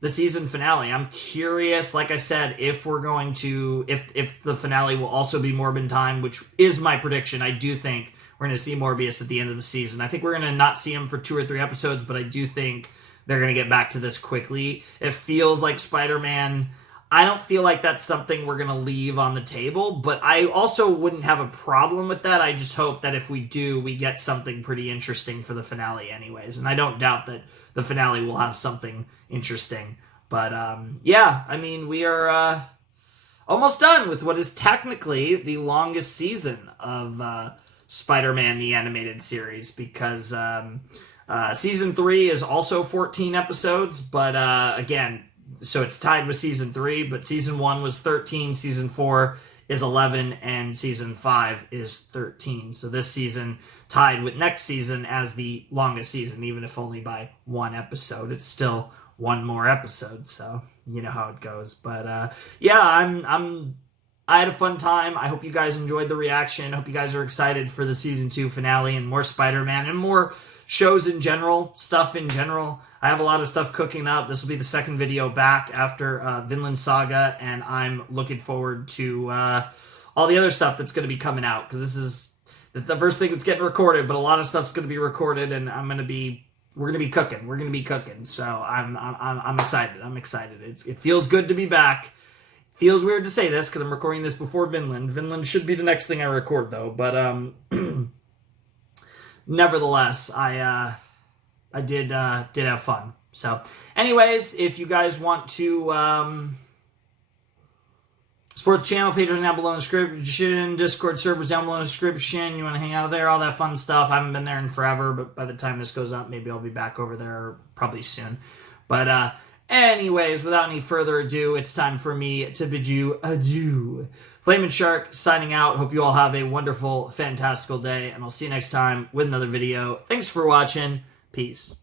the season finale. I'm curious, like I said, if we're going to if the finale will also be Morbin time, which is my prediction. I do think we're going to see Morbius at the end of the season. I think we're going to not see him for 2 or 3 episodes, but I do think they're going to get back to this quickly. It feels like Spider-Man I don't feel like that's something we're going to leave on the table, but I also wouldn't have a problem with that. I just hope that if we do, we get something pretty interesting for the finale anyways. And I don't doubt that the finale will have something interesting. But yeah, I mean, we are almost done with what is technically the longest season of Spider-Man the Animated Series, because Season 3 is also 14 episodes, but again, so it's tied with Season 3, but Season 1 was 13, Season 4 is 11, and Season 5 is 13. So this season tied with next season as the longest season, even if only by one episode. It's still one more episode, so you know how it goes. But yeah, I had a fun time. I hope you guys enjoyed the reaction. I hope you guys are excited for the Season 2 finale and more Spider-Man and more shows in general, stuff in general. I have a lot of stuff cooking up. This will be the second video back after Vinland Saga, and I'm looking forward to all the other stuff that's going to be coming out, because this is the first thing that's getting recorded, but a lot of stuff's going to be recorded, and we're going to be cooking. So I'm excited. I'm excited. It feels good to be back. Feels weird to say this because I'm recording this before Vinland. Vinland should be the next thing I record, though. But nevertheless, I did have fun. So, anyways, if you guys want to support the channel, Patreon down below in the description, Discord servers down below in the description. You want to hang out there, all that fun stuff. I haven't been there in forever, but by the time this goes up, maybe I'll be back over there probably soon. But anyways, without any further ado, it's time for me to bid you adieu. Flamin' Shark signing out. Hope you all have a wonderful, fantastical day, and I'll see you next time with another video. Thanks for watching. Peace.